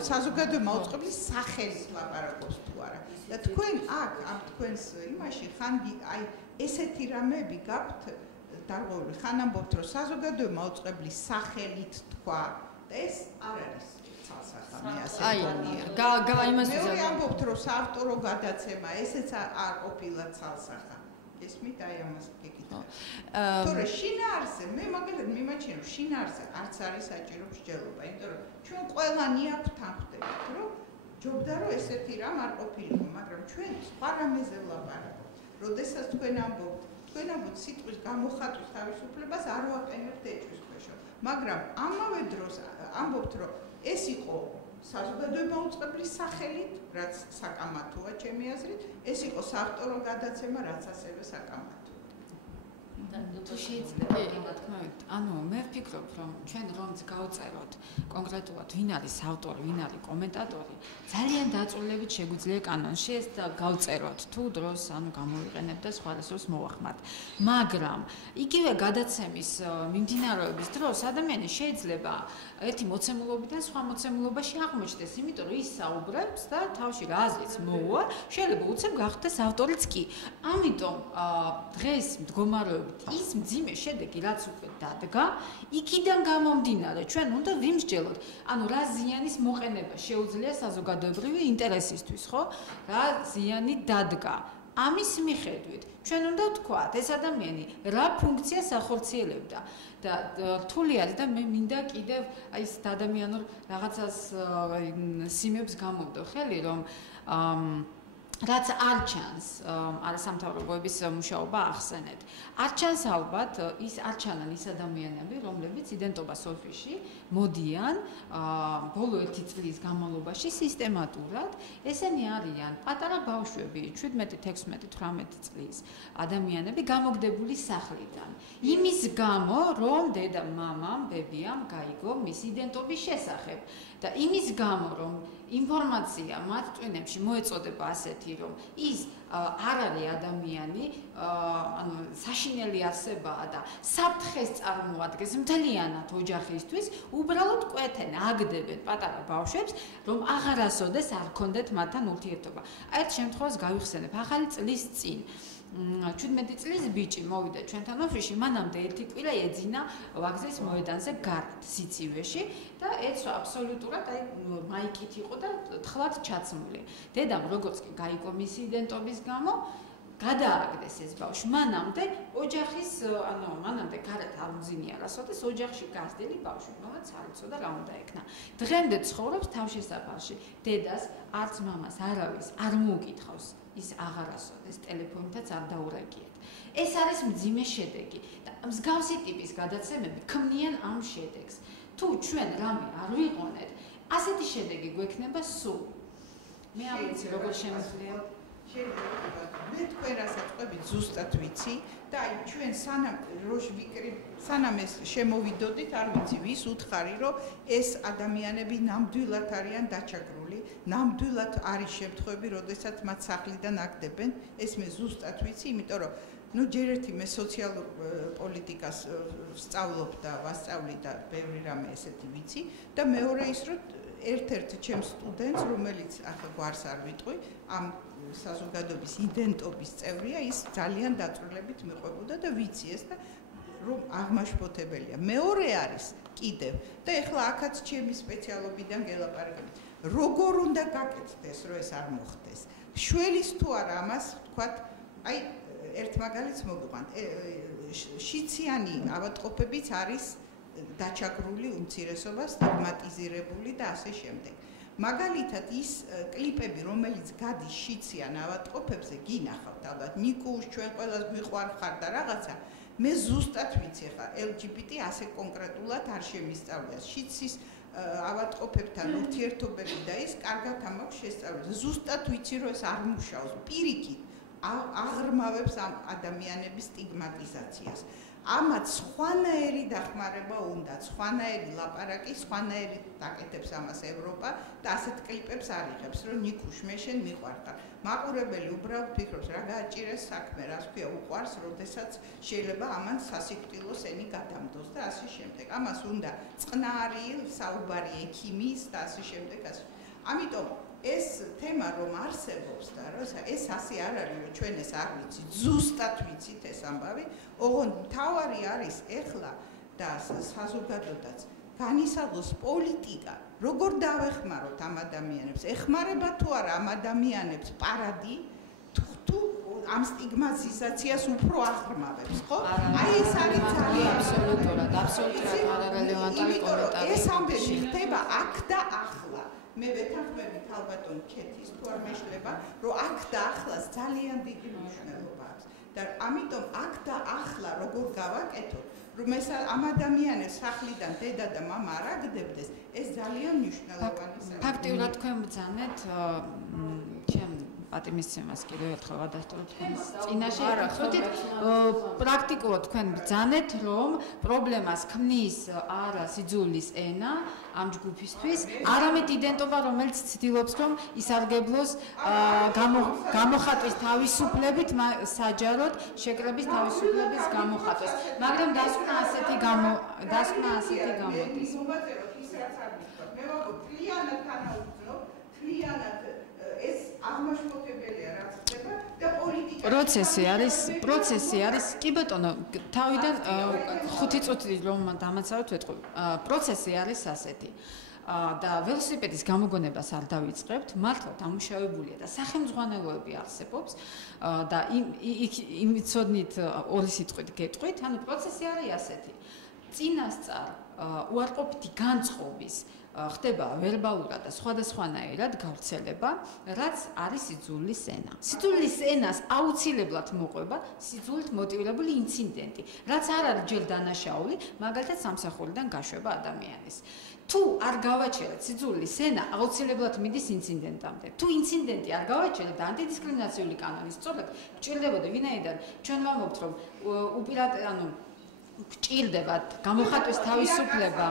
საზოგადოებრივი მაუწყებლის სახელით ლაპარაკობს თუ არა. და თქვენ აქ ამ თქვენს იმაში ხან აი ესეთი რამეები გაქვთ დარღვეული, ხან ამბობთ, რომ საზოგადოებრივი მაუწყებლის სახელით თქვა და ეს არ არის. აი, მეორე ამბობთ, რომ საავტორო გადაცემა, ესეც არ ყოფილა ცალსახა. ესმით აი ამას გეკითხა. თორე შინაარსზე, მე მაგალითად მიმაჩნია, რომ შინაარსზე არც არის საჭირო მსჯელობა, იმიტომ რომ ჩვენ ყველანი აქ თანხმდებით, რომ ჯობდა რომ ესეთი რამ არ ყოფილიყო, მაგრამ ჩვენ სხვა რამეზე ვლაპარაკობთ. როდესაც თქვენ ამბობთ სიტყვის გამოხატვის თავისუფლებას არ ვაყენებთ ეჭვის ქვეშ. მაგრამ ამავე დროს ამბობთ რომ ეს იყო საზოგადოება უწყებლის სახელით, რაც საკამათოა ჩემი აზრით, ეს იყო საავტორო გადაცემა, რაც ასევე საკამათოა. თუ შეიძლება რა თქმა უნდა, ანუ მე ვფიქრობ, რომ ჩვენ რომც გავწეროთ კონკრეტულად ვინ არის ავტორი, ვინ არის კომენტატორი, ძალიან დაწვრილებით შეგვიძლია კანონში ეს გავწეროთ, თუ დროს ანუ გამოვიყენებთ და სხვა რესურს მოვახმართ. მაგრამ იგივე გადაცემის მიმდინარეობის დროს ადამიანი შეიძლება ერთი მოცემულობიდან სხვა მოცემულობაში აღმოჩნდეს, იმიტომ რომ ის საუბრებს და თავში რა აზრიც მოუვა, შეიძლება უცებ გახდეს ავტორიც კი. ამიტომ დღეს მდგომარეობით ის მძიმე შედეგი, რაც უკვე დადგა, იქიდან გამომდინარე, ჩვენ უნდა ვიმსჯელოთ, ანუ რა ზიანის მოყენება შეუძლია საზოგადოებრივი ინტერესისთვის, ხო? რა ზიანი დადგა. ამის მიხედვით ჩვენ უნდა ვთქვათ, ეს ადამიანი რა ფუნქციას ახორციელებდა და რთული არის და მე მინდა კიდევ აი ეს ადამიანურ რაღაცას სიმებს გამოვდო ხელი, რომ რაც არ ჩანს არასამთავრობოების მუშაობა ახსენეთ. არ ჩანს ალბათ ის არ ჩანან ის ადამიანები, რომლებიც იდენტობას ოფისში მოდიან ბოლო 1 წლის განმავლობაში სისტემატურად. ესენი არიან პატარა ბავშვები, 17, 16, 18 წლის ადამიანები გამოგდებული სახლიდან. იმის გამო, რომ დედა მამამ, ბებიამ გაიგო მის იდენტობის შესახებ და იმის გამო, რომ ინფორმაცია მათ ტვინებში მოეწოდება ასეთი, რომ ის არ არის ადამიანი, ანუ საშინელი არსებაა და საფრთხეს წარმოადგენს მთლიანად ოჯახისთვის, უბრალოდ კვეთენ, აგდებენ პატარა ბავშვებს, რომ აღარასოდეს არ ქონდეთ მათთან ურთიერთობა. აი ერთ შემთხვევას გავიხსენებ, ახალი წლის წინ 17 წლის ბიჭი მოვიდა ჩვენთან ოფისში, მანამდე ერთი კვირა ეძინა ვაგზლის მოედანზე გარეთ სიცივეში და ეცვა აბსოლუტურად აი მაიკით იყო და თხლად ჩაცმული. დედამ როგორც კი გაიგო მისი იდენტობის გამო, გადააგდეს ეს ბავშვი. მანამდე ოჯახის, ანუ მანამდე გარეთ არ მძინიარასოდეს ოჯახში გაზრდილი ბავშვი, რომელიც არ იცოდა რა უნდა ეკნა. დღემდე ცხოვრობს თავშესაფარში. დედას არც მამას არავის არ მოუკითხავს. ის აღარასოდეს ტელეფონითაც არ დაურეკიეთ. ეს არის მძიმე შედეგი და მსგავსი ტიპის გადაცემები ქმნიან ამ შედეგს. თუ ჩვენ რამე არ ვიყონეთ, ასეთი შედეგი გვექნება სულ. მე არ ვიცი როგორ შემიძლია. მე თქვენ რასაც ყვებით ზუსტად ვიცი და აი ჩვენ სანამ ეს შემოვიდოდით, არ ვიცი ვის უთხარი, რომ ეს ადამიანები ნამდვილად არიან დაჩაგრული, ნამდვილად არის შემთხვევები, როდესაც მათ სახლიდან აგდებენ, ეს მე ზუსტად ვიცი, იმიტომ რომ ჯერ ერთი მე სოციალურ პოლიტიკას ვსწავლობ და ვასწავლი და ბევრი რამე ესეთი ვიცი და მეორე ის რომ ერთ-ერთ ჩემს სტუდენტს, რომელიც ახლა გვარს არ ვიტყვი, ამ საზოგადოების იდენტობის წევრია, ის ძალიან დაწვრილებით მიყვებოდა და ვიცი ეს და რომ აღმაშფოთებელია. მეორე არის კიდევ და ეხლა აქაც ჩემი სპეციალობიდან გელაპარაკებით. როგორ უნდა გაკეთდეს, რომ ეს არ მოხდეს? შველის თუ არა ამას ვთქვათ, აი ერთ მაგალითს მოგიყვანთ. შიციანი ავადმყოფებიც არის დაჩაგრული უმცირესობა, სტიგმატიზირებული და ასე შემდეგ. მაგალითად ის კლიპები, რომელიც გადის შიციან ავადმყოფებზე, გინახავთ ალბათ, ნიკუშ, ჩვენ ყველას გვიყვარხარ და რაღაცა. მე ზუსტად ვიცი ხა LGBT ასე კონკრეტულად არ შემისწავლია. შიცის ავადმყოფებთან ურთიერთობები და ის კარგად ამაქვს შესწავლილი. ზუსტად ვიცი, რომ ეს არ მუშაობს. პირიქით აღრმავებს ამ ადამიანების სტიგმატიზაციას. ამათ სხვანაირი დახმარება უნდა, სხვანაირი ლაპარაკი, სხვანაირი დაკეთებს ამას ევროპა და ასეთ კლიპებს არ იღებს, რომ ნიკუშ მე შენ მიყვარხარ. მაყურებელი უბრალოდ ფიქრობს, რა გააჭირეს საქმე, რას ქვია უყვარს, როდესაც შეიძლება ამან სასიკვდილო სენი გადამდოს და ასე შემდეგ. ამას უნდა წყნარი საუბარი ექიმის და ასე შემდეგ. ამიტომ ეს თემა რომ არსებობს და ეს ასე არ არის, რომ ჩვენ ეს არ ვიცით, ზუსტად ვიცით ეს ამბავი, ოღონდ მთავარი არის ეხლა და საზოგადოებაც განისაზღვროს პოლიტიკა, როგორ დავეხმაროთ ამ ადამიანებს, ეხმარება თუ არა ამ ადამიანებს პარადი, თუ ამ სტიგმატიზაციას უფრო აღრმავებს, ხო? აი ეს არის ძალიან აბსოლუტურად არარელევანტური კომენტარი. ეს ამბები ხდება აქ და ახლა. მე ვეთანხმებით ალბათონ ქეთის თუ არ მეშლება, რომ აქ და ახლას ძალიან დიდი მნიშვნელობა აქვს. და ამიტომ აქ და ახლა როგორ გავაკეთოთ, რომ ეს ამ ადამიანებს სახლიდან დედა და მამა არ აგდებდეს, ეს ძალიან მნიშვნელოვანი საკითხია. ფაქტიურად თქვენ ბრძანეთ ჩემ პატიმისცემას კიდევ ერთხელ გადასწოროთ თქვენს წინაშე. ხუთით პრაქტიკულად თქვენ ბრძანეთ, რომ პრობლემას ქმნის არა სიძულის ენა ამ ჯგუფისთვის, არამედ იდენტობა, რომელიც ცდილობს, რომ ისარგებლოს გამოხატვის თავისუფლებით, საჯაროდ შეკრების თავისუფლების გამოხატვის. მაგრამ დასკვნა ასეთი გამოდის. მე ვაგო თლიანად თანაუგრძნობ, თლიანად ეს აღმაშფოთებელია რაც ხდება და პოლიტიკა პროცესი არის კი ბატონო თავიდან 5 წუთი რომ დამაცავეთ ვეთქვი პროცესი არის ასეთი და ველოსიპედის გამოგონებას არ დავიწყებთ მართლა დამუშავებულია და სახელმძღვანელოები არსებობს და იმიცოდნით ორი სიტყვით გეტყვით ანუ პროცესი არის ასეთი წინასწარ უარყოფითი განწყობის ხდება ვერბალურად და სხვადასხვანაირად გავრცელება, რაც არის სიძულის ენა. სიძულის ენას აუცილებლად მოყვება სიძულით მოტივირებული ინციდენტი, რაც არ არის ჯერ დანაშაული, მაგალითად სამსახურიდან გაშვება ადამიანის. თუ არ გავაჩერეთ სიძულის ენა, აუცილებლად მიდის ინციდენტამდე. თუ ინციდენტი არ გავაჩერეთ და ანტიდისკრიმინაციული კანონის სწორად გჭირდებოდა, ვინაიდან ჩვენ ვამბობთ, რომ გჭირდებათ გამოხატვის თავისუფლება.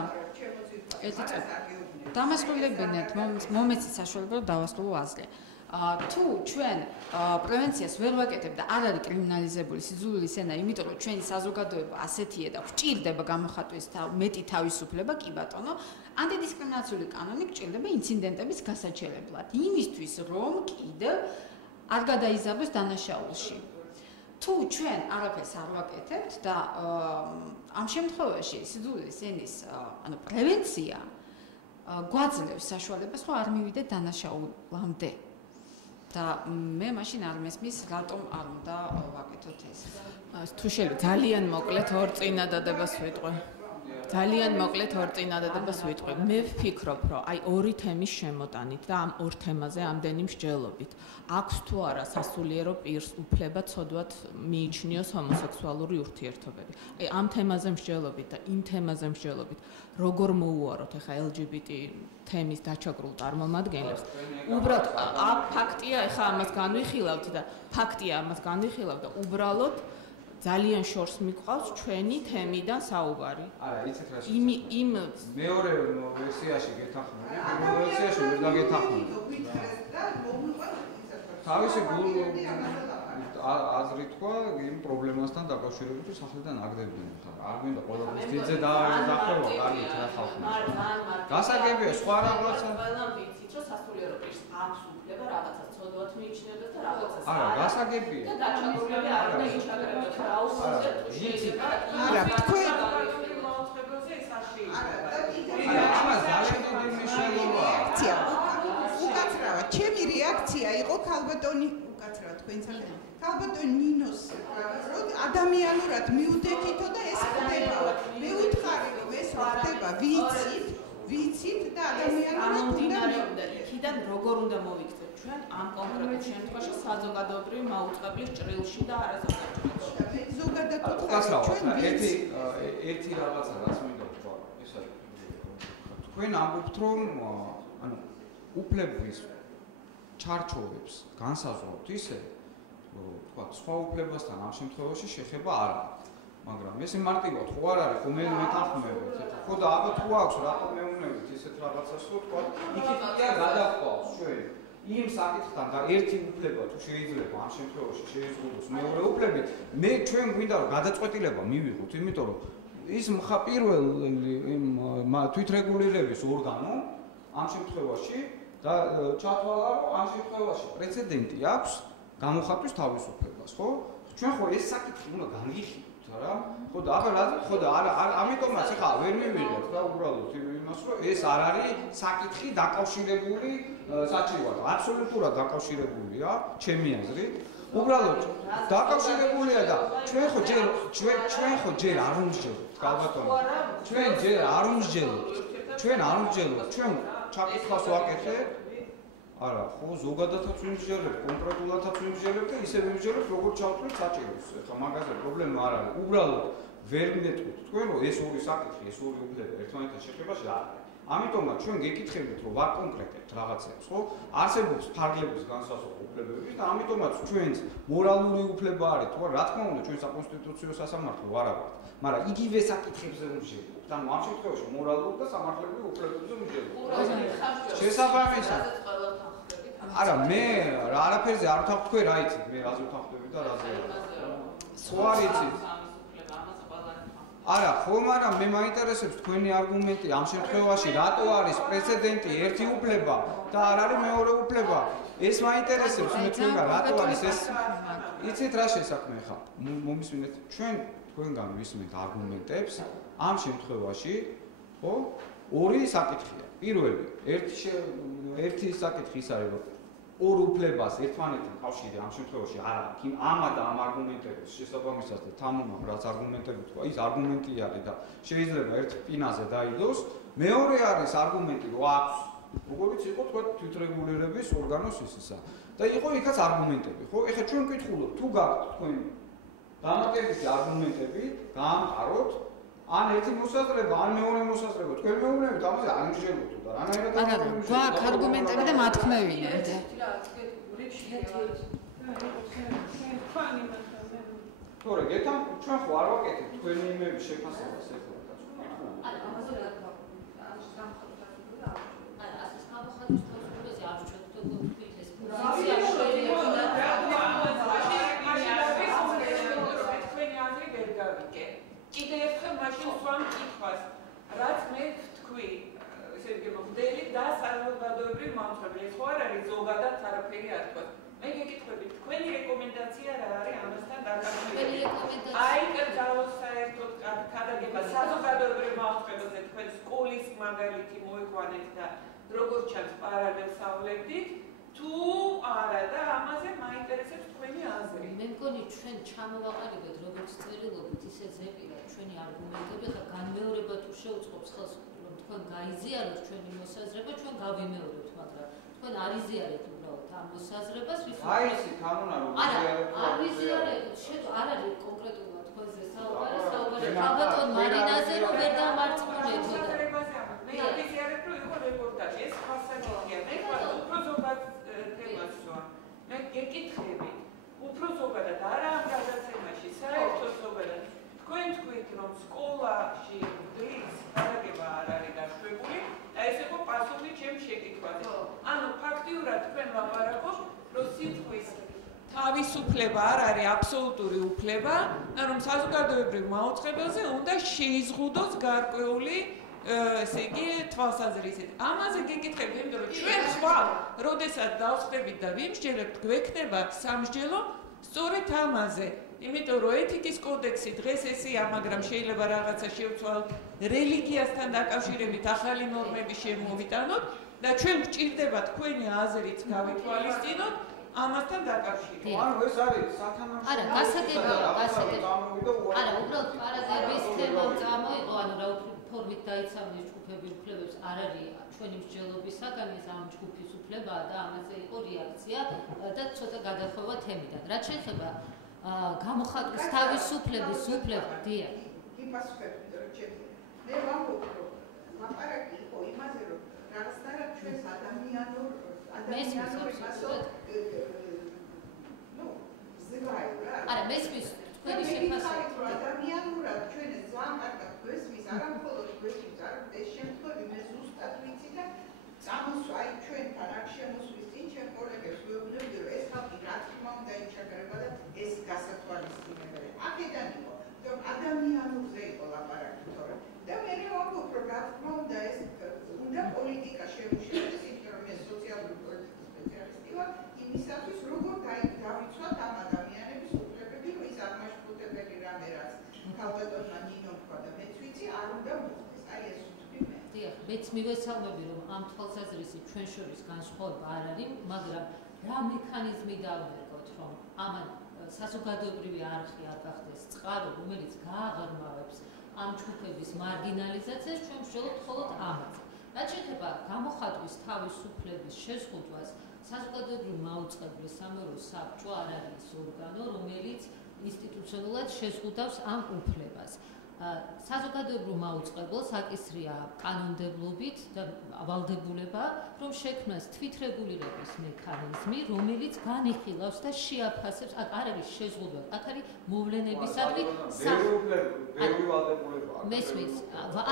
დამასრულებინეთ მომეცით საშუალება რომ დავასრულო აზრი. თუ ჩვენ პრევენციას ვერ ვაკეთებთ და არ არის კრიმინალიზებული სიძულის ენა, იმიტომ რომ ჩვენი საზოგადოება ასეთია და გვჭირდება გამოხატვის მეტი თავისუფლება, კი ბატონო, ანტიდისკრიმინაციული კანონი გჭირდება ინციდენტების გასაჩერებლად, იმისთვის რომ კიდევ არ გადაიზარდოს დანაშაულში. თუ ჩვენ არაფერს არ ვაკეთებთ და ამ შემთხვევაში სიძულის ენის პრევენცია გვაძლევს საშუალებას, რომ არ მივიდეთ დანაშაულამდე. და მე მაშინ არ მესმის, რატომ არ უნდა ვაკეთოთ ეს. თუ შეიძლება ძალიან მოკლედ ორ წინადადებას ვიტყვი. ძალიან მოკლედ ორ წინადადებას ვიტყვი. მე ვფიქრობ, რომ აი ორი თემის შემოტანით და ამ ორ თემაზე ამდენი მსჯელობით აქვს თუ არა სასულიერო პირს უფლება ცოდვად მიიჩნიოს ჰომოსექსუალური ურთიერთობები. აი ამ თემაზე მსჯელობით და იმ თემაზე მსჯელობით როგორ მოუაროთ ახლა LGBT თემის დაჩაგრულ წარმომადგენლებს. უბრალოდ ფაქტია, ახლა ამას განვიხილავთ და ფაქტია ამას განვიხილავთ და უბრალოდ ძალიან შორს მიყვავს ჩვენი თემიდან საუბარი. არა, იცით რა შეიძლება. მეორე ვერსიაში გეთანხმები, პირველ ვერსიაში ვერ დაგეთანხმები. თავისი აზრი თქვა იმ პრობლემასთან დაკავშირებით, რომ სახლიდან აგდებდნენ. არ გვინდა ყველაფერს ძიძე დაახლოება, კარგით რა ხალხმა. გასაგებია სხვა რაღაცა. ყველა ვიცით, რომ სასულიერო პირს აქვს უფლება რაღაცას ცოდვად მიიჩნევდეს და რაღაცას არა, გასაგებია. და დაჩაგრული არ უნდა იჩაგრებოდეს რა უხსნათ შეიძლება. არა, თქვენ მოუწყებელზე ეს არ შეიძლება. არა, ამას ძალიან დიდი მნიშვნელობა აქვს. უკაცრავად, ჩემი რეაქცია იყო ქალბატონი უკაცრავად თქვენ სახელით. ქალბატონი ნინოს რომ ადამიანურად მივდექითო და ეს ხდება. მე ვითხარი რომ ეს ხდება, ვიცით და ადამიანურად უნდა იქიდან როგორ უნდა მოვიქცეთ ჩვენ ამ კონკრეტულ შემთხვევაში საზოგადოებრივ მაუწყებლის ჭრილში და არასაკუთრებულში. ზოგადად უკაცრავად, ერთი რაღაცა რაც მინდა ვთქვა, ეს არის თქვენ ამბობთ რომ ანუ უფლების ჩარჩოებს განსაზღვრავთ ისე რომ თქვა სხვა უფლებასთან ამ შემთხვევაში შეხება არ აქვს. მაგრამ ეს მარტივად ხო არ არის, ხომ მეთანხმებით. ხო და აბა თუ აქვს რატომ მეუნებით ისეთ რაღაცას რომ თქვა იქითია გადაყვავს ჩვენ იმ საკითხთან და ერთი უფლება თუ შეიძლება ამ შემთხვევაში შეიზღუდოს მეორე უფლებით, მე ჩვენ გვინდა რომ გადაწყვეტილება მივიღოთ, იმიტომ რომ ის პირველ იმ თვითრეგულირების ორგანო ამ შემთხვევაში და ჩათვალა რომ ამ შემთხვევაში პრეცედენტი აქვს გამოხატვის თავისუფლებას, ხო? ჩვენ ხო ეს საკითხი უნდა განვიხილოთ, რა? ხო და აბა რა ხო და არა ამიტომაც ხა ვერ მივიღებთ და უბრალოდ იმას რომ ეს არ არის საკითხი დაკავშირებული საჭიროა, აბსოლუტურად დაკავშირებულია ჩემი აზრით. უბრალოდ დაკავშირებულია და ჩვენ ხო ჯერ არ ვმსჯელობთ, ქალბატონო. ჩვენ ჯერ არ ვმსჯელობთ. ჩვენ ჩაკითხავს ვაკეთე. არა, ხო, ზოგადადაც ვიმსჯელებ, კონკრეტულადაც ვიმსჯელებ და ისე ვიმსჯელებ, როგორც ჩავთვლით საჭიროს. ეხლა მაგაზე პრობლემა არ არის. უბრალოდ ვერ მეტყვით თქვენ, რომ ეს ორი საკითხი, ეს ორი უფლება ერთმანეთთან შეხებაში არ არის. ამიტომაც ჩვენ გეკითხებით, რომ ვაკონკრეტებთ რაღაცებს, ხო? არსებობს ფარგლების განსაზღვრა უფლებები და ამიტომაც ჩვენს მორალური უფლება არის, თუ რა თქმა უნდა, ჩვენ საკონსტიტუციო სასამართლო არ ვართ, მაგრამ იგივე საკითხებზე ვმსჯელობთ. ანუ ამ შემთხვევაში მორალურ და სამართლებრივ უფლებებზე ვმსჯელობთ. შესაბამისად არა, მე არაფერზე არ ვთანხმ თქვენ რა იცით, მე რაზე ვთანხმდები და რაზე არა. ხო არ იცით? არა, ხო, მაგრამ მე მაინტერესებს თქვენი არგუმენტი ამ შემთხვევაში, რატო არის პრეცედენტი ერთი უფლება და არ არის მეორე უფლება? ეს მაინტერესებს მე თქვენგან, რატო არის ეს? იცით რა შესაქმე ხა? მომისმინეთ, ჩვენ თქვენგან ვისმენთ არგუმენტებს ამ შემთხვევაში, ხო? ორი საკითხია. პირველი, ერთი საკითხი ის არის, რომ ორ უფლებას ერთმანეთთან კავშირი ამ შემთხვევაში არ აქვს. ამა და ამ არგუმენტების შესაბამისად და თამამად რაც არგუმენტები თქვა, ის არგუმენტი არის და შეიძლება ერთ პინაზე დაიდოს. მეორე არის არგუმენტი, რომ აქვს, როგორც იყო თქვა თვითრეგულირების ორგანოს ისისა. და იყო იქაც არგუმენტები, ხო? ეხლა ჩვენ ვკითხულობთ, თუ გაქვთ თქვენ დამატებითი არგუმენტები, გაამყაროთ ან ერთი მოსაზრება, ან მეორე მოსაზრება, თქვენ მეუბნებით ამაზე არ იმსჯელობთ და რანაირად არა, გვაქვს არგუმენტები და მათქმევინებთ. თორე გეთან ჩვენ ხო არ ვაკეთებთ თქვენი იმების შეფასებას ეხლა და არა, ამაზე რა თქვა? არა, ასეთ გამოხატვის თავისუფლებაზე არ ვჩვენებთ ეს პოზიცია კიდე ერთხელ მაშინ სვამ კითხვას, რაც მე ვთქვი, ესე იგი მოდელი და საზოგადოებრივ მომხრეები, ეს ხო არ არის ზოგადად არაფერი არ თქვა. მე გეკითხები, თქვენი რეკომენდაცია რა არის ამასთან დაკავშირებით? აი, კერძალოს საერთოდ ქადაგება საზოგადოებრივ მომხრეებზე თქვენ სკოლის მაგალითი მოიყვანეთ და როგორც ჩანს პარალელს ავლებდით, თუ არა და ამაზე მაინტერესებს თქვენი აზრი. მე მგონი ჩვენ ჩამოვაყალიბეთ როგორც წერილობით ისე ზეპირად ჩვენი არგუმენტები და განმეორება თუ შეუწყობს ხელს რომ თქვენ გაიზიაროთ ჩვენი მოსაზრება, ჩვენ გავიმეორებთ, მაგრამ თქვენ არ იზიარეთ უბრალოდ ამ მოსაზრებას, ვის აი ისი კანონა რომ იზიარეთ. არ ვიზიარეთ, არ არის კონკრეტულად თქვენზე საუბარი, ალბათ მარინაზე რომ ვერ დამარცხულეთ. მე არ ვიზიარებ რომ იყო რეპორტაჟი, ეს ხასაგია. მე უფრო ზოგად თემას ვარ. მე გეკითხები, უფრო ზოგადად არა ამ გადაცემაში, საერთოდ ზოგადად. თქვენ თქვით რომ სკოლაში დღის გადაგება არ არის დაშვებული და ეს იყო პასუხი ჩემს შეკითხვაზე. ანუ ფაქტიურად თქვენ ვაპარაკობთ, რომ სიტყვის თავისუფლება არ არის აბსოლუტური უფლება და რომ საზოგადოებრივ მაუწყებელზე უნდა შეიზღუდოს გარკვეული ესე იგი თვალსაზრისით. ამაზე გეკითხებით, იმიტომ რომ ჩვენ ხვალ, როდესაც დავხდებით და ვიმსჯელებთ, გვექნება სამსჯელო სწორედ ამაზე. იმიტომ რომ ეთიკის კოდექსი დღეს ესეა, მაგრამ შეიძლება რაღაცა შევცვალოთ რელიგიასთან დაკავშირებით ახალი ნორმები შემოვიტანოთ და ჩვენ გვჭირდება თქვენი აზრით გავითვალისწინოთ ამასთან დაკავშირებით. ანუ ეს არის სათამაშო. არა, გასაგებია. არა, უბრალოდ პარაგრაფის თემა წამოიღო, ანუ რა ფორმით დაიცავდნენ ჯგუფები უფლებებს არ არის ჩვენი მსჯელობისაგან ეს ამ ჯგუფის უფლებაა და ამაზე იყო რეაქცია და ცოტა გადახვევა თემიდან. რაც შეიძლება გამოხატვის თავისუფლების უფლებია. იმასვებ რჩები. მე ვამბობ, რომ ლაპარაკი იყო იმაზე, რომ რაღაცნაირად ჩვენს ადამიანურ არა, მესმის თქვენი შეფასება. ადამიანურად ჩვენ ეს ლაპარაკი გვესმის, არა მხოლოდ გვესმის, არა ეს შემთხვევები მე ზუსტად ვიცი და წამოსვა აი ჩვენთან აქ შემოსვის წინ ჩემ კოლეგებს ვეუბნები, რომ ეს ხალხი რა თქმა უნდა იჩაგრება და ეს გასათვალისწინებელი. აქედან იყო, რომ ადამიანურზე იყო ლაპარაკი თორე. და მე ვამბობ, რომ რა თქმა უნდა ეს უნდა პოლიტიკა შემუშავდეს, იმიტომ რომ ეს სოციალური პოლიტიკის სპეციალისტი ვარ, იმისათვის როგორ დავიცვათ ამ ადამიანების უფლებები, რომ ის აღმაშფოთებელი რამე რაც ქალბატონმა ნინომ თქვა და მეც ვიცი, არ უნდა მოხდეს. აი ეს ვთქვი მე. დიახ, მეც მივესალმები, რომ ამ თვალსაზრისით ჩვენ შორის განსხვავება არ არის, მაგრამ რა მექანიზმი დავერგოთ, რომ ამან საზოგადოებრივი არხი არ გახდეს წყარო, რომელიც გააღრმავებს ამ ჯგუფების მარგინალიზაციას, ჩვენ ვშველოთ მხოლოდ ამაზე. რაც შეეხება გამოხატვის თავისუფლების შეზღუდვას, საზოგადოებრივი მაუწყებლის სამეურვეო საბჭო არ არის ორგანო, რომელიც ინსტიტუციონალურად შეზღუდავს ამ უფლებას. საზოგადოებრივ მაუწყებელს აკისრია კანონმდებლობით და ვალდებულება, რომ შექმნას თვითრეგულირების მექანიზმი, რომელიც განიხილავს და შეაფასებს, აქ არ არის შეზღუდვა, აქ არის მოვლენებისადმი ბევრი ვალდებულება. მესმის,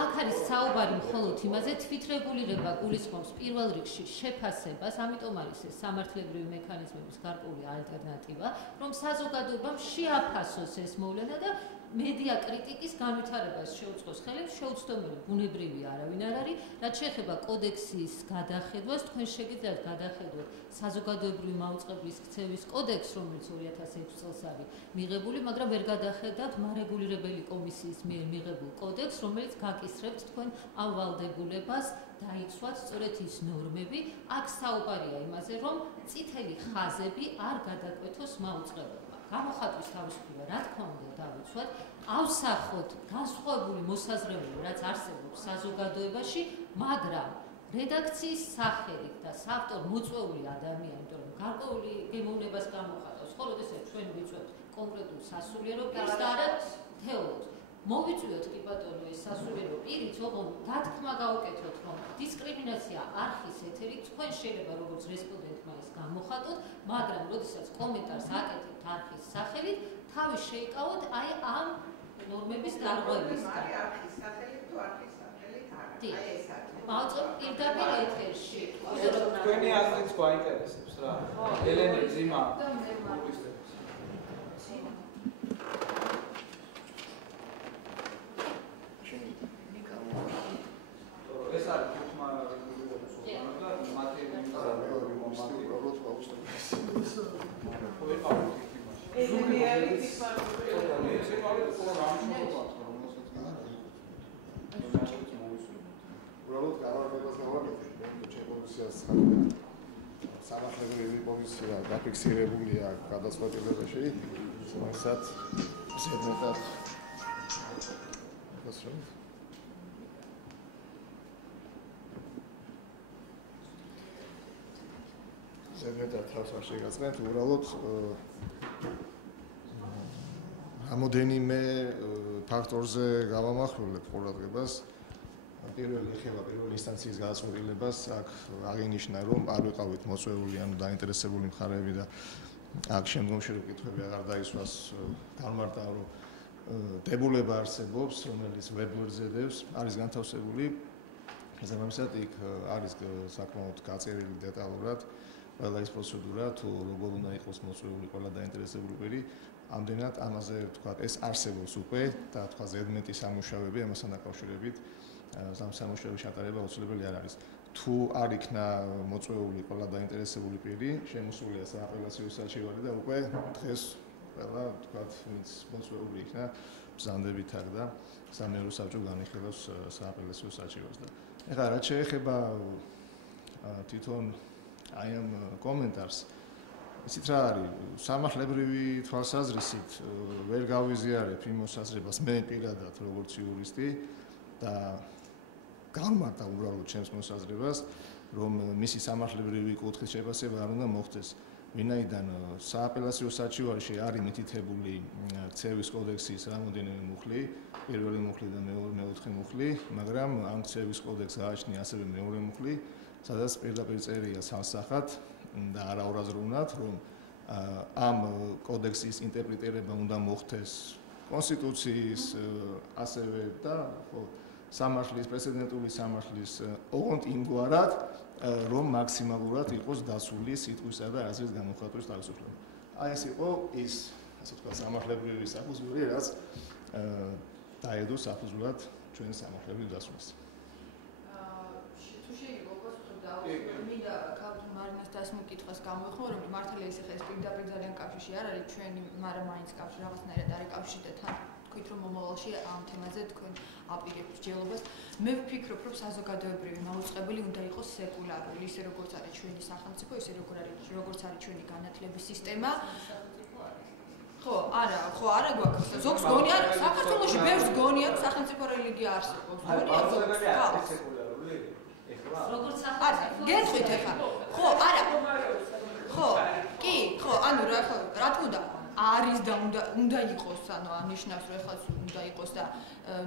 აქ არის საუბარი მხოლოდ იმაზე, თვითრეგულირება გულისხმობს პირველ რიგში შეფასებას, ამიტომ არის ეს სამართლებრივი მექანიზმების გარკვეული ალტერნატივა, რომ საზოგადოებამ შეაფასოს ეს მოვლენა და მედია კრიტიკის განვითარებას შეუწყოს ხელი, შეუცდომელი ბუნებრივი არავინ არ არის, რაც შეეხება კოდექსის გადახედვას, თქვენ შეგიძლიათ გადახედოთ საზოგადოებრივი მაუწყებლის ქცევის კოდექსს, რომელიც 2006 წელს არის მიღებული, მაგრამ ვერ გადახედავთ მარეგულირებელი კომისიის მიერ მიღებულ კოდექსს, რომელიც გაკისრებთ თქვენ ამ ვალდებულებას დაიცვათ სწორედ ის ნორმები, აქ საუბარია იმაზე, რომ წითელი ხაზები არ გადაკვეთოს მაუწყებელმა. გამოხატვის თავისუფლება, რა თქმა უნდა, დავიცვათ, ავსახოთ განსხვავებული მოსაზრებები, რაც არსებობს საზოგადოებაში, მაგრამ რედაქციის სახელით და საავტორ მოწვეული ადამიანი, იმიტომ რომ გარკვეული გემოვნებას გამოხატავს, ხოლო ესე ჩვენ ვიცვებთ კონკრეტულ სასულიერო პირს და არა თეორიას. მოვიწვიოთ კი ბატონო ეს სასულიერო პირიც, ოღონდ დათქმა გავუკეთოთ, რომ დისკრიმინაცია არხის ეთერი თქვენ შეიძლება როგორც რესპონდენტმა ეს გამოხატოთ, მაგრამ როდესაც კომენტარს აკეთებთ არხის სახელით, თავი შეიკავოთ აი ამ ნორმების დარღვევისგან. არხის სახელით თუ არხის სახელით არა. აი ეს არის. მოვაწვევ პირდაპირ ეთერში. თქვენი აზრიც გვაინტერესებს რა. ელენე ძიმა. ეს არის თუმა რეგულირების ორგანო და მატერიალური მომენტი უბრალოდ გავუსწრებ. უბრალოდ განარჩევას გავაკეთებ, ჩემპიონის სამართლებრივი პოზიცია დაფიქსირებულია გადაწყვეტილებაში, რასაც ზედმეტად გასწრებით. ზედმეტად თავს არ შეგაწყენთ, უბრალოდ რამოდენიმე ფაქტორზე გავამახვილებ ყურადღებას. პირველი ეხება პირველი ინსტანციის გადაწყვეტილებას, აქ აღინიშნა, რომ არ ვიყავით მოწვეული, ანუ დაინტერესებული მხარეები და აქ შემდგომში რო კითხვები აღარ დაისვას, გამარტა რომ დებულება არსებობს, რომელიც ვერ გვერდზედებს, არის განთავსებული. ზემოთაც იქ არის საკმაოდ გაწერილი დეტალურად ყველა ის პროცედურა, თუ როგორ უნდა იყოს მოწვეული ყველა დაინტერესებული პირი. ამდენად ამაზე თქვა ეს არსებობს უკვე და თქვა ზედმეტი სამუშაოები ამასთან დაკავშირებით. სამუშაოების ჩატარება აუცილებელი არ არის. თუ არ იქნა მოწვეული ყველა დაინტერესებული პირი, შემოსულია სააპელაციო საჩივარი და უკვე დღეს ყველა თქვა ვინც მოწვეული იქნა ბრძანდებით აქ და სამეურვეო საბჭო განიხილავს სააპელაციო საჩივარს და ეხლა რაც შეეხება თვითონ აი ამ კომენტარს ისიც რა არის სამართლებრივი თვალსაზრისით ვერ გავიზიარებ იმ მოსაზრებას მე პირადად როგორც იურისტი და გამარტა უბრალოდ ჩემს მოსაზრებას რომ მისი სამართლებრივი კუთხით შეფასება არ უნდა მოხდეს ვინაიდან სააპელაციო საჩივარში არის მითითებული ქცევის კოდექსის რამოდენიმე მუხლი პირველი მუხლი და მეოთხე მუხლი მაგრამ ამ ქცევის კოდექსს გააჩნია ასევე მეორე მუხლი სადაც პირდაპირ წერია სამსახად და არაურაზრუნად რომ ამ კოდექსის ინტერპრეტირება უნდა მოხდეს კონსტიტუციის ასევე და ხო სამართლის პრეცედენტული სამართლის ოღონდ იმგვარად რომ მაქსიმალურად იყოს დასული სიტყვისა და აზრის გამოხატვის თავისუფლება. აი ეს იყო ის ასე ვთქვათ სამართლებრივი საფუძველი რაც დაედო საფუძვლად ჩვენ სამართლებრივ დასვლას. თუ შეიძლება მინდა ქალთ მარინას დასმოკითხვას გამოეხმო რომ მართალია ეს ხა ეს პირდაპირ ძალიან კავშირში არ არის ჩვენი მაგრამ მაინც კავშირი რაღაცნაირად არის კავშირი და თან თქვით რომ მომავალში ამ თემაზე თქვენ აპირებთ ჯელობას მე ვფიქრობ რომ საზოგადოებრივი მაუწყებელი უნდა იყოს სეკულარული ისე როგორც არის ჩვენი სახელმწიფო ისე როგორც არის ჩვენი განათლების სისტემა ხო არა გვაქვს ზოგს გონია საქართველოში ბევრს გონია სახელმწიფო რელიგია არსებობს გონია ზოგს როგორც სახელმწიფო გეტყვით ახლა ხო არა ხო კი ხო ანუ რა თქმა უნდა არის და უნდა იყოს ანუ ანიშნავს რომ ეხლა უნდა იყოს და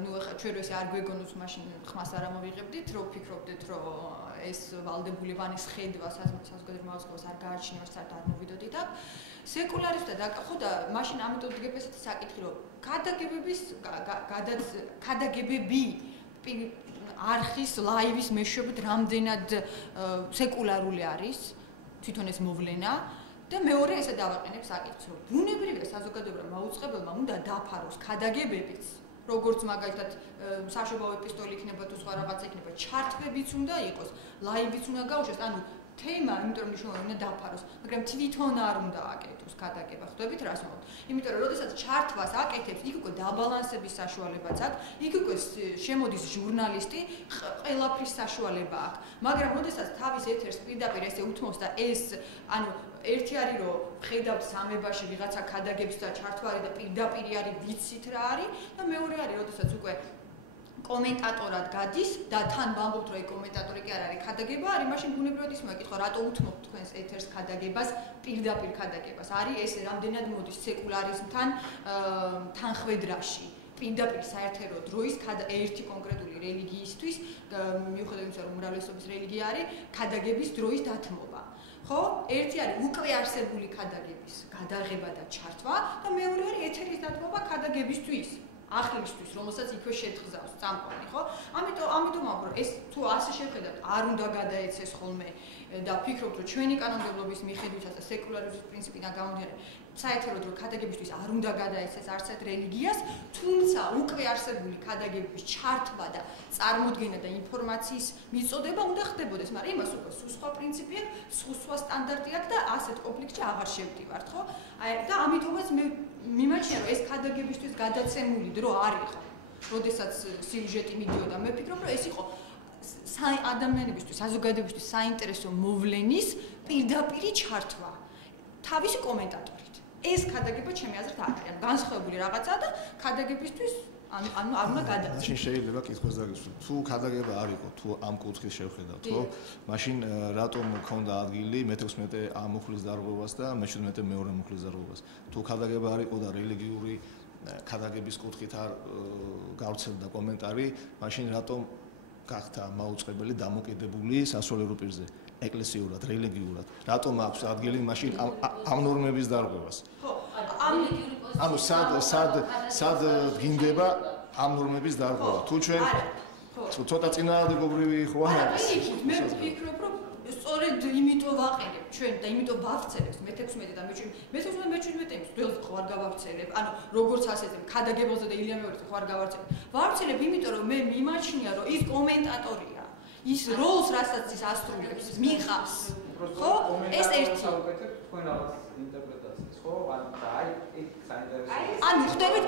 ნუ ეხლა ჩვენ რო ესე არ გვეგონოს მაშინ ხმას არ ამოვიღებდით რომ ფიქრობდეთ რომ ეს ვალდებულება ან ეს ხედვა საზოგადოებრივ მოძრაობას არ გააჩნია საერთოდ არ მოვიდოდით აქ სეკულარისტად ხო და მაშინ ამიტომ დგება ესეთი საკითხი რომ ქადაგებები არხის ლაივის მეშვეობით რამდენად სეკულარული არის თვითონ ეს მოვლენა და მეორე ესე დავაყენებ საკითხს რომ ბუნებრივია საზოგადოებრივ მაუწყებელმა უნდა დაფაროს ქადაგებებიც როგორც მაგალითად საშობაო ეპისტოლი იქნება თუ სხვა რაღაცა იქნება ჩარტვებიც უნდა იყოს ლაივიც უნდა გაუშვეს ანუ თემა იმიტომ მნიშვნელოვანია უნდა დაფაროს მაგრამ თვითონ არ უნდა აკეთოს ქადაგება ხვდებით რას ვამბობ იმიტომ რომ როდესაც ჩარტვას აკეთებს იქ უკვე დაბალანსების საშუალებაც აქვს იქ უკვე შემოდის ჟურნალისტი ყველაფრის საშუალება აქვს მაგრამ როდესაც თავის ეთერს პირდაპირ ესე უთმობს და ეს ანუ ერთი არის რომ ხედავთ სამებაში ვიღაცა ქადაგებს და ჩარტვა არის და პირდაპირ არის ვიცით რა არის და მეორე არის როდესაც უკვე კომენტატორად გადის და თან ვამბობთ რომ კომენტატორი კი არ არის ქადაგება არის მაშინ ბუნებრივად ის მეკითხვა რატო უთმობთ თქვენს ეთერს ქადაგებას პირდაპირ ქადაგებას არის ეს რამდენად მოდის სეკულარიზმთან თანხმედრაში პირდაპირ საერთო დროის ერთი კონკრეტული რელიგიისთვის მიუხედავად იმისა რომ უმრავლესობის რელიგია არის ქადაგების დროის დათმობა ხო ერთი არის უკვე არსებული ქადაგების გადაღება და ჩართვა და მეორე არის ეთერის დათმობა ქადაგებისთვის ახლისთვის რომელსაც იქვე შეთხზავს წამყვანი ხო ამიტომ ვამბობ რომ ეს თუ ასე შევხედავთ არ უნდა გადაეცეს ხოლმე და ფიქრობთ რომ ჩვენი კანონმდებლობის მიხედვითაც და სეკულარიზმის პრინციპიდან გამომდინარე საერთოდ რომ ქადაგებისთვის არ უნდა გადაეცეს არც ერთ რელიგიას თუმცა უკვე არსებული ქადაგების ჩართვა და წარმოდგენა და ინფორმაციის მიწოდება უნდა ხდებოდეს მაგრამ იმას უკვე სხვა პრინციპი აქვს სხვა სტანდარტი აქვს და ასეთ კონფლიქტში აღარ შევდივართ ხო და ამიტომაც მე მიმაჩნია რომ ეს ქადაგებისთვის გადაცემული დრო არ იყო როდესაც სიუჟეტი მიდიოდა მე ვფიქრობ რომ ეს იყო ადამიანებისთვის საზოგადოებისთვის საინტერესო მოვლენის პირდაპირი ჩართვა თავისი კომენტატორით ეს ქადაგება ჩემი აზრით არ არის განსხვავებული რაღაცაა და ქადაგებისთვის ანუ არ უნდა გადაწყვეტოს. მაშინ შეიძლება კითხვას დაგისვით. თუ ქადაგება არ იყო, თუ ამ კუთხით შევხედავთ, ხო? მაშინ რატომ მქონდა ადგილი მე-16 ამ მუხლის დარღვევას და მე-17 მეორე მუხლის დარღვევას? თუ ქადაგება არ იყო და რელიგიური ქადაგების კუთხით არ გავრცელდა კომენტარი, მაშინ რატომ გახდა მაუწყებელი დამოკიდებული სასულიერო პირზე? ეკლესიურად, რელიგიურად. რატომ აქვს ადგილი მაშინ ამ ნორმების დარღვევას? ხო, ანუ სად გინდება ამ ნორმების დარღვევა? თუ ჩვენ ცოტა წინააღმდეგობრივი ხო არ არის? მე ვფიქრობ, რომ სწორედ იმიტომ ვაყენებ ჩვენ და იმიტომ ვავრცელებ მე-16 და მე-17 იმის ძველს ხო არ გავავრცელებ. ანუ როგორც ასეთი ქადაგებელზე და ილია მეორეზე ხო არ გავავრცელებ. ვავრცელებ იმიტომ რომ მე მიმაჩნია რომ ის კომენტატორია ის როლს რასაც ის ასრულებს მიყავს ხო ეს ერთი თქვენ რაღაც ინტერპრეტაციას ხო აი ეს საინტერესოა ანუ ხვდებით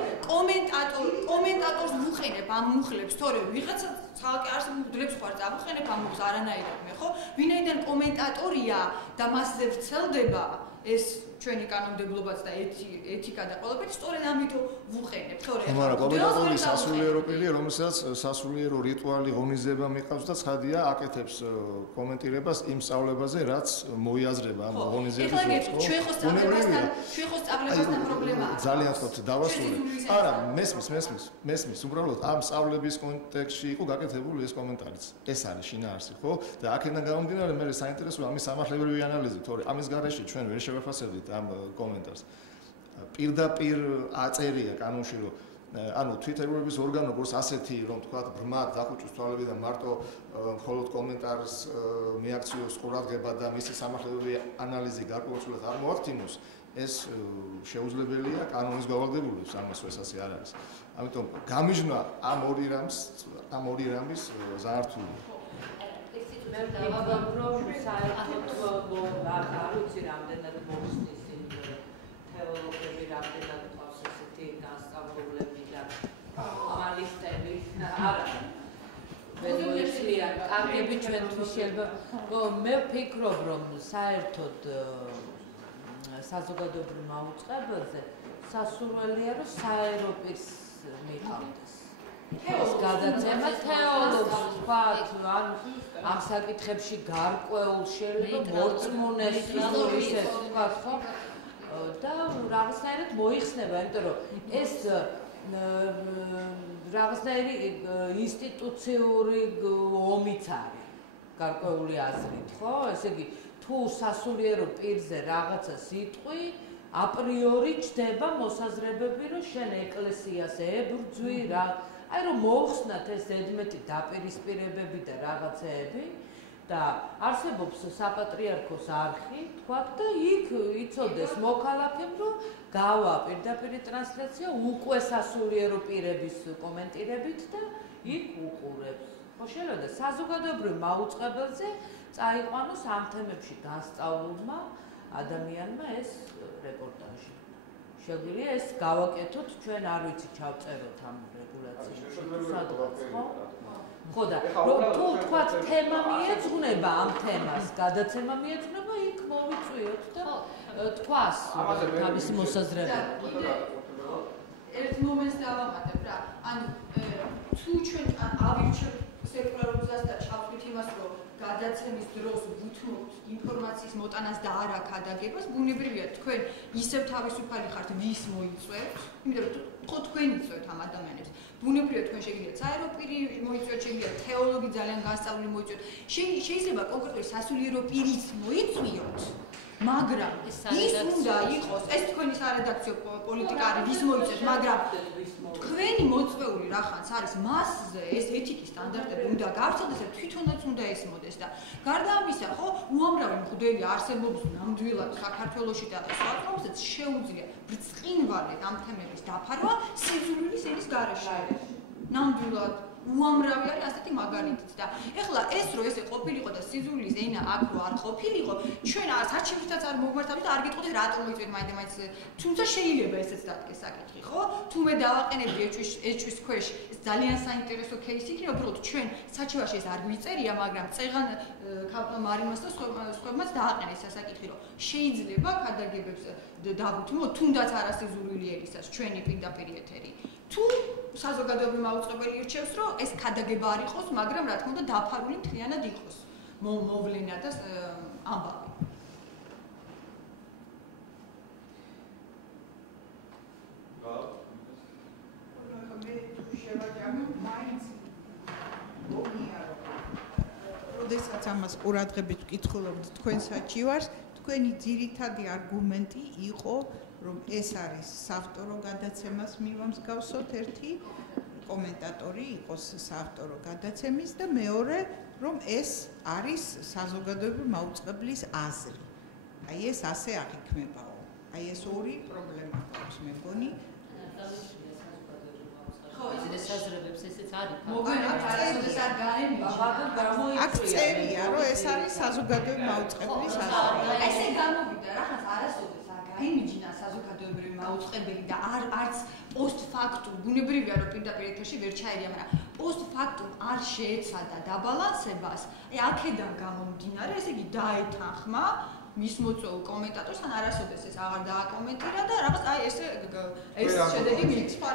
კომენტატორს ვუყენებ ამ მუხლებს თორე ვიღაცა ცალკე არსებულებს ხარ წავუყენებ ამ მუხლს არანაირად მე ხო ვინაიდან კომენტატორია და მასზე ვრცელდება ეს ჩვენი კანონმდებლობაც და ეთიკა და ყველაფერი სწორედ ამიტომ ვუყენებ თორე მაგრამ კომენტატორი სასულიერო პირია რომელსაც სასულიერო რიტუალი ღონისძიება მიყავს და ცხადია აკეთებს კომენტირებას იმ სწავლებაზე რაც მოიაზრება ამ ღონისძიების დროს ხო ჩვენ ხო სწავლებასთან პრობლემაა ძალიან ხოთ დავასრულე არა მესმის უბრალოდ ამ სწავლების კონტექსტში იყო გაკეთებული ეს კომენტარიც ეს არის შინაარსი ხო და აქედან გამომდინარე მე საინტერესოა ამის სამართლებრივი ანალიზი თორე ამის გარეშე ჩვენ ვერ შევაფასებდით ამ კომენტარს პირდაპირ აწერია კანონში რომ ანუ თვითებურების ორგანო როგორც ასეთი რომ თქვა ბრმად დახუჭვის თვალები და მარტო მხოლოდ კომენტარს მიაქციოს ყურადღება და მისი სამართლებრივი ანალიზი გარკვეულწილად არ მოახდინოს ეს შეუძლებელია კანონის გავალდებულებს ამას ასე არ არის ამიტომ გამიჯნა ამ ორი რამის ზართული მე დავაბავ რომ საერთოდ არ ვიცი რამდენად მოხსნის თეოლოგები რამდენად ყავს ესეთი განსწავლებლები და ამალისტები არა ვეცლიან კარგები ჩვენთვის შეიძლება მე ვფიქრობ რომ საერთოდ საზოგადოებრივ მაუწყებელზე სასურველია რომ საერო პირს მიყავდეს ეს გადაცემა თეოლოგს ვთქვათ, ან ამ საკითხებში გარკვეულ შეიძლება მორწმუნეს ისე ვთქვათ, ხო? და რაღაცნაირად მოიხსნება, იმიტომ რომ ეს რაღაცნაირი ინსტიტუციური ომიც არის გარკვეული აზრით, ხო? ესე იგი, თუ სასულიერო პირზე რაღაცა სიტყვი აპრიორი ჩდება მოსაზრებები, რომ შენ ეკლესიას ებრძვი რა, აი რომ მოხსნათ ეს ზედმეტი დაპირისპირებები და რაღაცეები და არსებობს საპატრიარქოს არხი, თქვათ და იქ იცოდეს მოქალაქემ, რომ გავა პირდაპირი ტრანსლაცია უკვე სასულიერო პირების კომენტირებით და იქ უყურებს. ხო შეიძლება და საზოგადოებრივ მაუწყებელზე წაიყვანოს ამ თემებში განსწავლულმა ადამიანმა ეს რეპორტაჟი. შეგვიძლია ეს გავაკეთოთ, ჩვენ არ ვიცი ჩავწეროთ ამ რეგულაციაში, სადღაც, ხო? ხო და თუ თქვათ თემა მიეძღვნება ამ თემას, გადაცემა მიეძღვნება, იქ მოვიწვიოთ და თქვას თავისი მოსაზრებები. ერთ მომენტს დავამატებ რა. ანუ თუ ჩვენ ავირჩევთ სეკულარულ გზას და ჩავთვლით იმას, რომ გადაცემის დროს ვითმობთ ინფორმაციის მოტანას და არა ქადაგებას, ბუნებრივია თქვენ ისევ თავისუფალი ხართ ვის მოიწვევთ, იმიტომ რომ ხო თქვენ იწვევთ ამ ადამიანებს. ბუნებრივია თქვენ შეგიძლიათ საერო პირი მოიწვიოთ, შეგიძლიათ თეოლოგი ძალიან განსწავლული მოიწვიოთ. შეიძლება კონკრეტული სასულიერო პირიც მოიწვიოთ. მაგრამ ის უნდა იყოს, ეს თქვენი სარედაქციო პოლიტიკა არის, ვის მოიწევთ, მაგრამ თქვენი მოწვეული რახანს არის მასზე ეს ეთიკის სტანდარტები უნდა გავრცელდეს და თვითონაც უნდა ესმოდეს და გარდა ამისა, ხო, უამრავი მღვდელი არსებობს ნამდვილად საქართველოში და სხვა რომელსაც შეუძლია ბრწყინვალედ ამ თემების დაფარვა სიძულვილის ენის გარეშე. ნამდვილად უამრავი არის ასეთი მაგალითიც და ეხლა ეს რო ესე ყოფილიყო და სიძულვილის ენა აქ რო არ ყოფილიყო, ჩვენ საჩემშიც არ მოგმართავთ და არ გეტყოდეთ რატომ მოიწვიეთ მაინც, თუმცა შეიძლება ესეც დადგეს საკითხი, ხო? თუ მე დავაყენებდი ეჭვის ქვეშ, ეს ძალიან საინტერესო кейსი იქნება, უბრალოდ ჩვენ საჩევაში ეს არ გვიწერია, მაგრამ წეღან ქალბატონ მარიმას და სხვებმაც დააყენეს სასაკითხი, რომ შეიძლება ქადაგებებს დავუთმოთ, თუნდაც არასიძულვილი ერისას ჩვენი პირდაპირ ეთერი. თუ საზოგადოებრივ მაუწყებელი ირჩევს, რომ ეს ქადაგება არ იყოს, მაგრამ რა თქმა უნდა დაფარული მთლიანად იყოს მოვლენა და ამბავი. როდესაც ამას ყურადღებით ვკითხულობთ თქვენ საჩივარს, თქვენი ძირითადი არგუმენტი იყო რომ ეს არის საავტორო გადაცემას მივამსგავსოთ ერთი კომენტატორი იყოს საავტორო გადაცემის და მეორე რომ ეს არის საზოგადოებრივ მაუწყებლის აზრი. აი ეს ასე აღიქმებაო. აი ეს ორი პრობლემა აქვს მე მგონი. ხო, ეს საზრებებს ესეც არის. აქ წერია რომ ეს არის საზოგადოებრივ მაუწყებლის აზრი. ესე გამოვიდა რაღაც არასოდეს იმიჯნა საზოგადოებრივი მაუწყებელი და არც პოსტფაქტუმ ბუნებრივია რომ პირდაპირ ეთერში ვერ ჩაერია, მაგრამ პოსტფაქტუმ არ შეეცადა დაბალანსებას. აი აქედან გამომდინარე, ესე იგი დაეთანხმა მის მოწვეულ კომენტატორს, ან არასოდეს ეს აღარ დააკომენტირა და რაღაც აი ეს შედეგი მიიღო.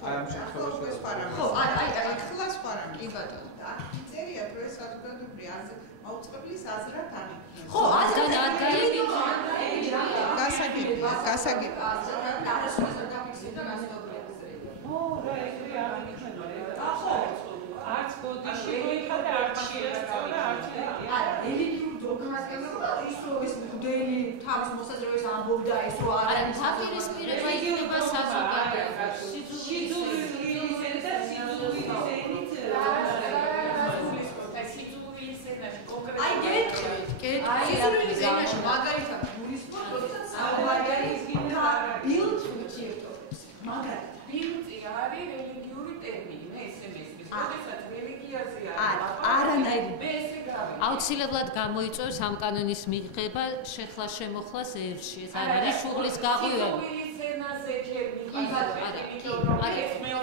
აი ამ შემთხვევაში ეს პარამეტრი. ხო, აი ახლა ეს პარამეტრი. კი ბატონო. და წერია რომ ეს საზოგადოებრივი მაუწყებლის აზრად არის. ხო, აზრად არის. გასაგები. არასოდეს არ დაფიქსირდა განსხვავებულების. ო, რა ეგრე არ იქნება. ხო. არც ბოდიში მოიხადა არც შეეცოდა არც არა, რელიგიურ დოგმატებმა ის რომ ეს მღვდელი თავის მოსაზრებებს ამბობდა ეს რო არ არის დაპირისპირება იქნება საზოგადოებაში. სიძულვილის ენა და სიძულვილის ენით აი გეტყვით, სიძულვილის ენაში მაგალითად გულისხმობ, როდესაც მაგალითად ბილდ უჭირდებს. მაგალითად ბილდი არის რელიგიური ტერმინი, მე ესე მესმის. როდესაც რელიგიაზე არანაირი აუცილებლად გამოიწვევს ამ კანონის მიღება შეხლა-შემოხლას ერში. ეს არ არის შუღლის გაღვივება.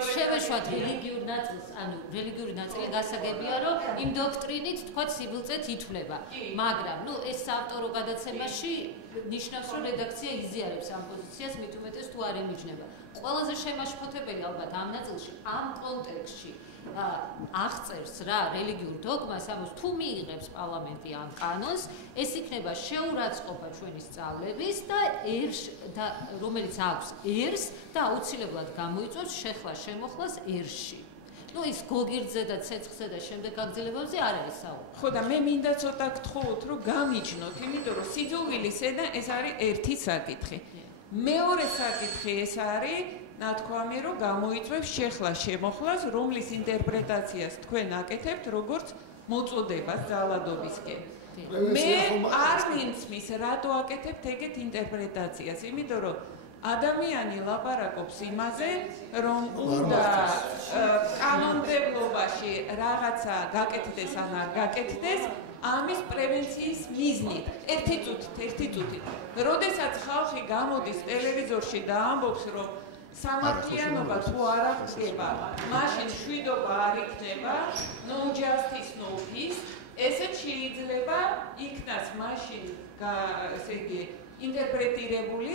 შევეშვათ რელიგიურ ნაწილს, ანუ რელიგიური ნაწილი გასაგებია, რომ იმ დოქტრინით თქვა სიბილწეთ ითვლება. მაგრამ, ეს საავტორო გადაცემაში ნიშნავს, რომ რედაქცია იზიარებს ამ პოზიციას, მით უმეტეს თუ არ იმიჯნება. ყველაზე შემაშფოთებელი ალბათ ამ ნაწილში ამ კონტექსტში აღწერს რა რელიგიურ დოგმას, ამას თუ მიიღებს პარლამენტი ამ კანონს, ეს იქნება შეურაცხყოფა ჩვენი სწავლების და რომელიც აქვს ერს და აუცილებლად გამოიწვევს შეხლა-შემოხლას ერში. Ну ის გოგირდზე და ცეცხლზე და შემდეგ გაგრძელებებზე არ არის საუბარი. ხო და მე მინდა ცოტა გთხოვოთ, რომ გამიჯნოთ, იმიტომ რომ სიძულვილის ენა ეს არის ერთი საკითხი. მეორე საკითხი ეს არის, ნათქვამი, რომ გამოიწვევს შეხლა-შემოხლას, რომლის ინტერპრეტაციას თქვენ აკეთებთ, როგორც მოწოდებას ძალადობისკენ. მე არ მინცმის, რატო აკეთებთ ეგეთ ინტერპრეტაციას, იმიტომ რომ ადამიანი ლაპარაკობს იმაზე, რომ უნდა კანონმდებლობაში რაღაცა გაკეთდეს ან არ გაკეთდეს, ამის პრევენციის მიზნით. ერთი წუთით. როდესაც ხალხი გამოდის ტელევიზორში და ამბობს, რომ სამართლიანობა თუ არ აღწევება, მაშინ შვიდობა არ იქნება, no justice, no peace, ესეც შეიძლება იქნას მაშინ, ესე იგი, ინტერპრეტირებული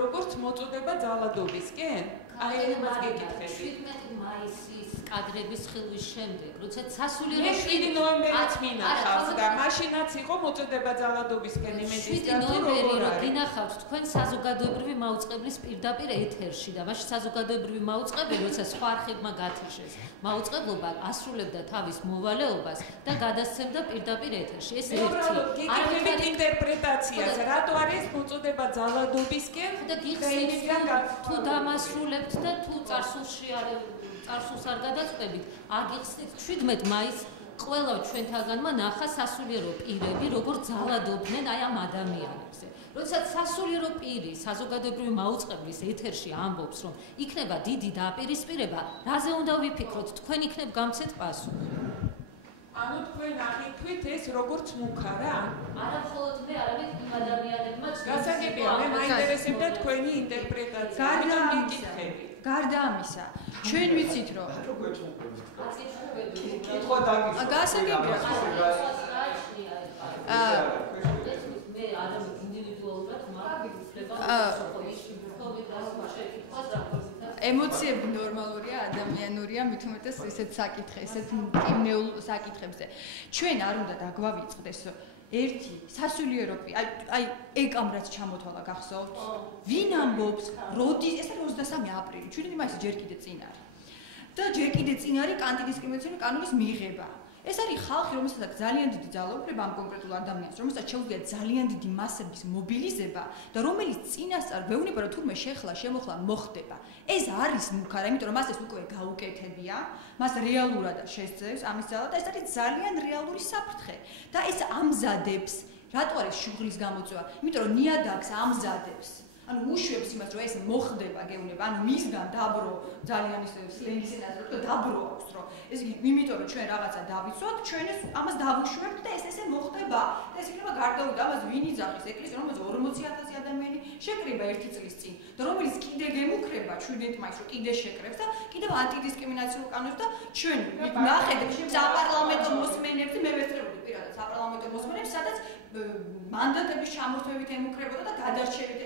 როგორც მოწოდება ძალადობისკენ? აი ამას გეკითხები. 17 მაისის კადრების ხილვის შემდეგ, როდესაც სასულიერო 7 ნოემბერიც მინახავს და მაშინაც იყო მოწოდება ძალადობისკენ იმედის და 7 ნოემბერი რო გინახავთ თქვენ საზოგადოებრივი მაუწყებლის პირდაპირ ეთერში და მაშინ საზოგადოებრივი მაუწყებელი, როცა სხვა არხებმა გათიშეს, მაუწყებლობა ასრულებდა თავის მოვალეობას და გადასცემდა პირდაპირ ეთერში. ეს ერთი. გეკითხებით ინტერპრეტაციას, რატო არის მოწოდება ძალადობისკენ და გიხსენებთ თუ დამასრულებთ და თუ წარსულს არ გადაწყვეტით, აგიხსნით 17 მაისს ყველა ჩვენთაგანმა ნახა სასულიერო პირები, როგორ ძალადობდნენ აი ამ ადამიანებზე. როდესაც სასულიერო პირი საზოგადოებრივი მაუწყებლის ეთერში ამბობს, რომ იქნება დიდი დაპირისპირება, რაზე უნდა ვიფიქროთ, თქვენ იქნებ გამცეთ პასუხი. ანუ თქვენ აღიქვით ეს როგორც მუქა რა? არა მხოლოდ მე, არამედ იმ ადამიანებმაც გასაგებია, მე მაინტერესებდა თქვენი ინტერპრეტაცია. გარდა ამისა, ჩვენ ვიცით რომ გასაგებია მე ადამიან ინდივიდუალურად ემოციები ნორმალურია, ადამიანურია, მით უმეტეს ესეთ საკითხი, ესეთ მტკივნეულ საკითხებზე. ჩვენ არ უნდა დაგვავიწყდეს ერთი სასულიერო აი ეკამ რაც ჩამოთვალა გახსოვთ? ვინ ამბობს, როდის ეს არის 23 აპრილი, 7 მაისი ჯერ კიდე წინ არის. და ჯერ კიდე წინ არის ანტიდისკრიმინაციული კანონის მიღება. ეს არის ხალხი, რომელსაც ძალიან დიდი ძალაუფლება ამ კონკრეტულ ადამიანს, რომელსაც შეუძლია ძალიან დიდი მასების მობილიზება და რომელიც წინასწარ ვეუბნება, რომ თურმე შეხლა-შემოხლა მოხდება. ეს არის მუქარა, იმიტომ რომ მას ეს უკვე გაუკეთებია, მას რეალურად შესწევს ამის ძალა და ეს არის ძალიან რეალური საფრთხე. და ეს ამზადებს, რატო არის შუღლის გამოწვევა? იმიტომ რომ ნიადაგს ამზადებს. ანუ უშვებს იმას, რომ ეს მოხდება, გეუბნება, ანუ მისგან დაბრო ძალიან ის სლენგის ენაზე, რომ დაბრო აქვს, რომ ეს იმიტომ რომ ჩვენ რაღაცა დავიცვათ, ჩვენ ეს ამას დავუშვებთ და ეს ესე მოხდება. და ეს იქნება გარკვეული ამას ვინ იძახის ეკლესია, რომელიც 40,000 ადამიანი შეკრიბა ერთი წლის წინ და რომელიც კიდე გემუქრება 17 მაისს, რომ კიდე შეკრებს და კიდევ ანტიდისკრიმინაციულ კანონს და ჩვენ ნახეთ საპარლამენტო მოსმენებზე მე ვესწრებოდი პირადად საპარლამენტო მოსმენებს, სადაც მანდატების ჩამოთვლებით ემუქრებოდა და გადარჩევით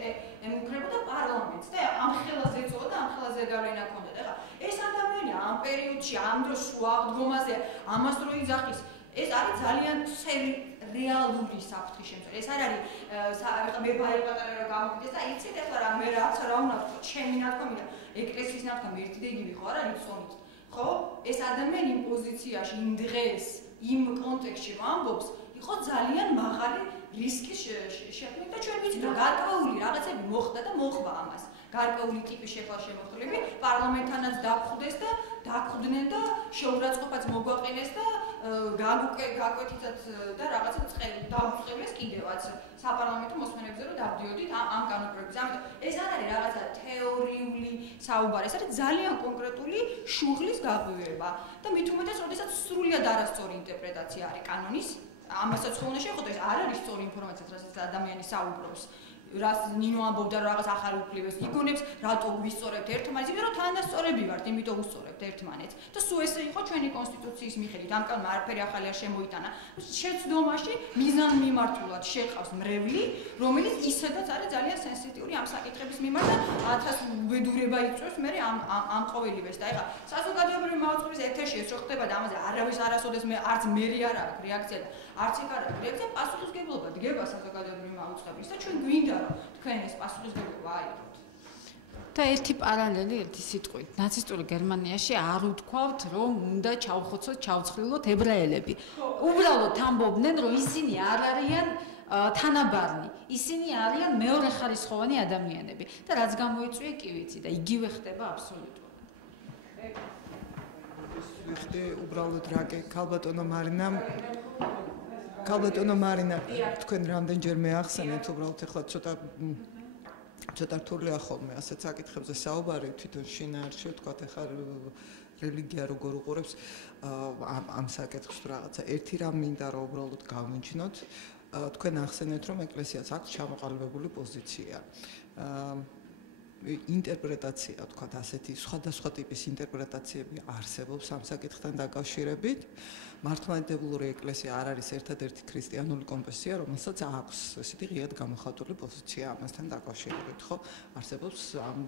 ემუქრებოდა პარლამენტს და ამ ხელაზე ეწოდა, ამ ხელაზე გავლენა ჰქონდა. ეხლა ეს ადამიანი ამ პერიოდში, ამ დროს შუა აღდგომაზე ამას რო იძახის, ეს არის ძალიან რეალური საფრთხის შემცველი. ეს არ არის ეხლა მე ბარი პატარა რა გამოგიდეს და იცით ეხლა რა მე რაც რა უნდა ვთქვა, ჩემი ნათქვამი და ეკლესიის ნათქვამი ერთი და იგივე ხო არ არის წონით. ხო? ეს ადამიანი იმ პოზიციაში, იმ დღეს, იმ კონტექსტში ამბობს, იყო ძალიან მაღალი რისკის შექმნით და ჩვენ ვიცით რომ გარკვეული რაღაცები მოხდა და მოხდა ამას. გარკვეული ტიპის შეხლა-შემოხლები პარლამენტთანაც დაგხვდეს და დაგხვდნენ და შეურაცხყოფაც მოგვაყენეს და გაგვეთითაც და რაღაცა დავუწყებლეს კიდევაც საპარლამენტო მოსმენებზე რომ დავდიოდით ამ კანონპროექტზე. ამიტომ ეს არ არის რაღაცა თეორიული საუბარი, ეს არის ძალიან კონკრეტული შუღლის გაღვივება და მით უმეტეს, როდესაც სრულიად არასწორი ინტერპრეტაცია არის კანონის, ამასაც ხო უნდა შეხვდეთ, ეს არ არის სწორი ინფორმაცია, რასაც ადამიანი საუბრობს. რას ნინო ამბობდა რომ რაღაც ახალი უფლებებს იგონებს, რატო ვისწორებთ ერთმანეთს, იმიტომ რომ თანასწორები ვართ, იმიტომ ვუსწორებთ ერთმანეთს. და სულ ესე იყო ჩვენი კონსტიტუციის მიხედვით, ამ კალმა არაფერი ახალი არ შემოიტანა. შეცდომაში მიზანმიმართულად შეყავს მრევლი, რომელიც ისედაც არის ძალიან სენსიტიური ამ საკითხების მიმართ და 1000 უბედურება იწვევს მე ამ ყოველივეს. და ეხლა საზოგადოებრივი მაუწყებლის ეთერში ეს რო ხდება და ამაზე არავის არასოდეს მე არც მერი არ აქვს რეაქცია და არც იქ არ აქვს რეაქცია, პასუხისმგებლობა დგება საზოგადოებრივი მაუწყებლის და ჩვენ გვინდა რომ თქვენ ეს პასუხისმგებლობა აიღოთ. და ერთი პარალელი, ერთი სიტყვით, ნაცისტური გერმანიაში არ უთქვავთ, რომ უნდა ჩავხოცოთ, ჩავცხრილოთ ებრაელები. უბრალოდ ამბობდნენ, რომ ისინი არ არიან თანაბარნი. ისინი არიან მეორეხარისხოვანი ადამიანები და რაც გამოიწვია კი ვიცი და იგივე ხდება აბსოლუტურად. ვიხდი უბრალოდ რაკე ქალბატონო მარინა თქვენ რამდენჯერმე ახსენეთ უბრალოდ ეხლა ცოტა რთულია ხოლმე ასეთ საკითხებზე საუბარი თვითონ შინაარსში თქვა ეხლა რელიგია როგორ უყურებს ამ საკითხს რაღაცა ერთი რამ მინდა რომ უბრალოდ გავნიშნოთ თქვენ ახსენეთ რომ ეკლესიას აქვს ჩამოყალიბებული პოზიცია ინტერპრეტაცია თქვათ ასეთი სხვადასხვა ტიპის ინტერპრეტაციები არსებობს ამ საკითხთან დაკავშირებით მართლმადიდებლური ეკლესია არ არის ერთადერთი ქრისტიანული კონფესია რომელსაც აქვს ესეთი ღიად გამოხატული პოზიცია ამასთან დაკავშირებით ხო არსებობს ამ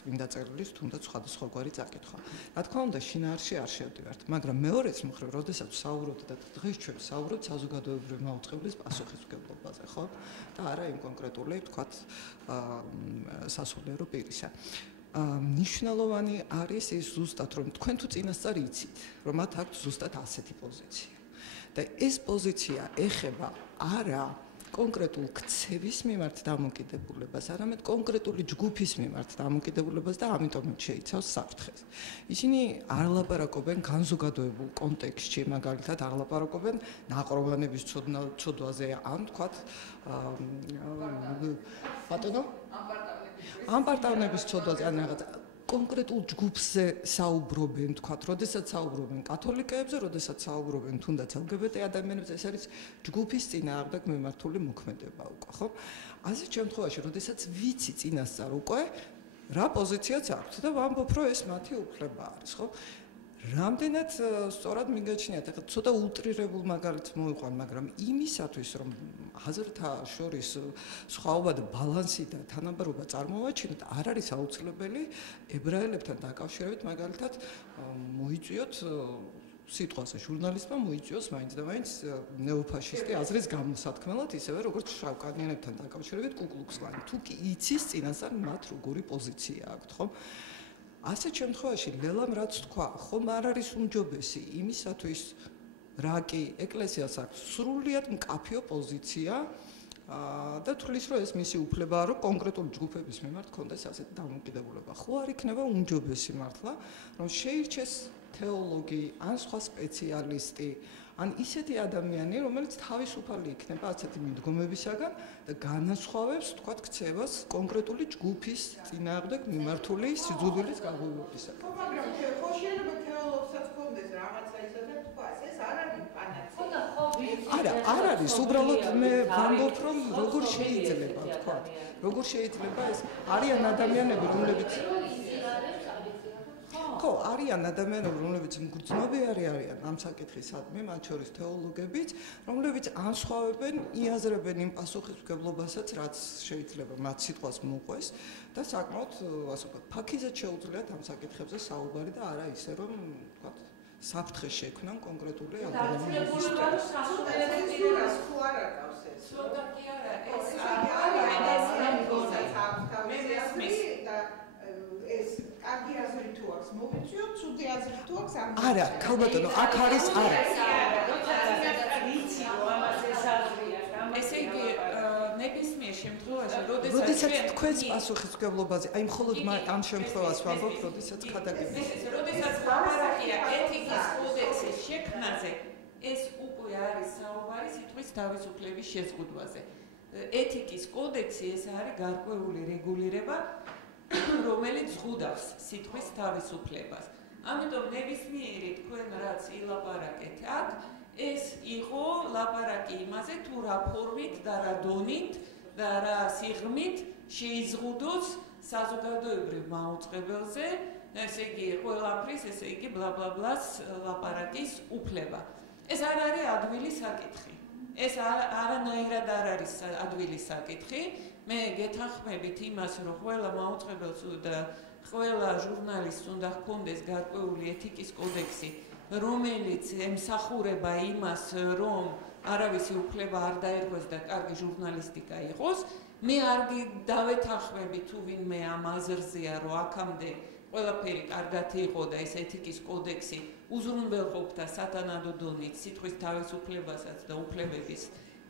წმინდა წერილის თუნდაც სხვადასხვაგვარი წაკითხვა რა თქმა უნდა შინაარსში არ შევდივართ მაგრამ მეორეც მხრივ როდესაც ვსაუბრობთ და დღეს ჩვენ ვსაუბრობთ საზოგადოებრივი მაუწყებლის პასუხისმგებლობაზე ხო და არა იმ კონკრეტული თქვათ სასულიერო პირისა. Მნიშვნელოვანი არის ის ზუსტად რომ თქვენ თუ წინასწარ იცით რომ მათ აქვთ ზუსტად ასეთი პოზიცია. და ეს პოზიცია ეხება არა კონკრეტულ ქცევის მიმართ დამოკიდებულებას, არამედ კონკრეტული ჯგუფის მიმართ დამოკიდებულებას და ამიტომ შეიცავს საფრთხეს. ისინი არ ლაპარაკობენ განზოგადოებულ კონტექსტში, მაგალითად არ ლაპარაკობენ ნაყრობანების ცოდვაზე, ან თქვათ ბატონო ამპარტავნების ცოდვაზე ან რაღაც კონკრეტულ ჯგუფზე საუბრობენ, თქვათ, როდესაც საუბრობენ კათოლიკეებზე, როდესაც საუბრობენ თუნდაც LGBT ადამიანებზე, ეს არის ჯგუფის წინააღმდეგ მიმართული მოქმედება უკვე, ხო? ასეთ შემთხვევაში, როდესაც ვიცი წინასწარ უკვე რა პოზიციაც აქვს და ვამბობ, რომ ეს მათი უფლება არის, ხო? რამდენად სწორად მიგაჩნიათ, ეხლა ცოტა უტრირებულ მაგალითს მოვიყვან, მაგრამ იმისათვის, რომ აზრთა შორის სხვაობა და ბალანსი და თანაბარობა წარმოვაჩინოთ, არ არის აუცილებელი ებრაელებთან დაკავშირებით, მაგალითად, მოიწვიოთ სიტყვაზე ჟურნალისტმა მოიწვიოს მაინც და მაინც ნეოფაშისტი აზრის გამოსათქმელად, ისევე როგორც შავკანიანებთან დაკავშირებით კუკლუქსკლანი. თუ კი იცის წინასწარ მათ როგორი პოზიცია აქვთ, ხო? ასეთ შემთხვევაში ლელამ რაც თქვა, ხომ არ არის უმჯობესი იმისათვის, რა კი ეკლესიას აქვს სრულიად მკაფიო პოზიცია და თulis რომ ეს მისი უფლებაა, რომ კონკრეტული ჯგუფების მიმართ კონდეს ასეთი დამოკიდებულება. ხო არ იქნება უმჯობესი მართლა, რომ შეირჩეს თეოლოგი ან სხვა სპეციალისტი, ან ისეთი ადამიანი, რომელიც თავისუფალი იქნება ასეთი მიდგომებისაგან და განასხვავებს, თქვათ, ქცევას კონკრეტული ჯგუფის წინააღმდეგ მიმართული სიძულვილის გაღვივებისაგან. ხო, მაგრამ ხო შეიძლება თეოლოგსაც კონდეს რაღაცა ისე და თქვას, ეს არ არის პანაცეა. არა, არ არის, უბრალოდ მე ვამბობ, რომ როგორ შეიძლება, თქვათ, როგორ შეიძლება ეს არიან ადამიანები, რომლებიც ხო, არიან ადამიანები, რომლებიც მგრძნობიარე არიან ამ საკითხისადმი, მათ შორის თეოლოგებიც, რომლებიც ანსხვავებენ, იაზრებენ იმ პასუხისმგებლობასაც, რაც შეიძლება მათ სიტყვას მოყვეს და საკმაოდ, ასე ვთქვათ, ფაქიზად შეუძლიათ ამ საკითხებზე საუბარი და არა ისე, რომ, ვთქვათ, საფრთხე შექმნან კონკრეტული ადამიანების. ცოტა კი არა, ეს კარგი აზრი თუ აქვს, მოვიწვიოთ, ცუდი აზრი თუ აქვს, არა, ქალბატონო, აქ არის არა. ესე იგი, ნებისმიერ შემთხვევაში, როდესაც თქვენს პასუხისმგებლობაზე, აი მხოლოდ ამ შემთხვევას ვამბობ, როდესაც ქადაგებია. როდესაც ლაპარაკია ეთიკის კოდექსის შექმნაზე, ეს უკვე არის საუბარი სიტყვის თავისუფლების შეზღუდვაზე. ეთიკის კოდექსი ეს არის გარკვეული რეგულირება, რომელიც ზღუდავს სიტყვის თავისუფლებას. ამიტომ ნებისმიერი თქვენ რაც ილაპარაკეთ აქ, ეს იყო ლაპარაკი იმაზე, თუ რა ფორმით და რა დონით და რა სიღრმით შეიზღუდოს საზოგადოებრივ მაუწყებელზე, ესე იგი ყველაფრის, ესე იგი ბლა-ბლა-ბლას ლაპარაკის უფლება. ეს არ არის ადვილი საკითხი. ეს არანაირად არ არის ადვილი საკითხი. მე გეთანხმებით იმას, რომ ყველა მაუწყებელს და ყველა ჟურნალისტს უნდა ჰქონდეს გარკვეული ეთიკის კოდექსი, რომელიც ემსახურება იმას, რომ არავისი უფლება არ დაერღვეს და კარგი ჟურნალისტიკა იყოს. მე არ დავეთანხმები თუ ვინმე ამ აზრზეა, რომ აქამდე ყველაფერი კარგად იყო და ეს ეთიკის კოდექსი უზრუნველყოფდა სათანადო დონით სიტყვის თავისუფლებასაც და უფლებების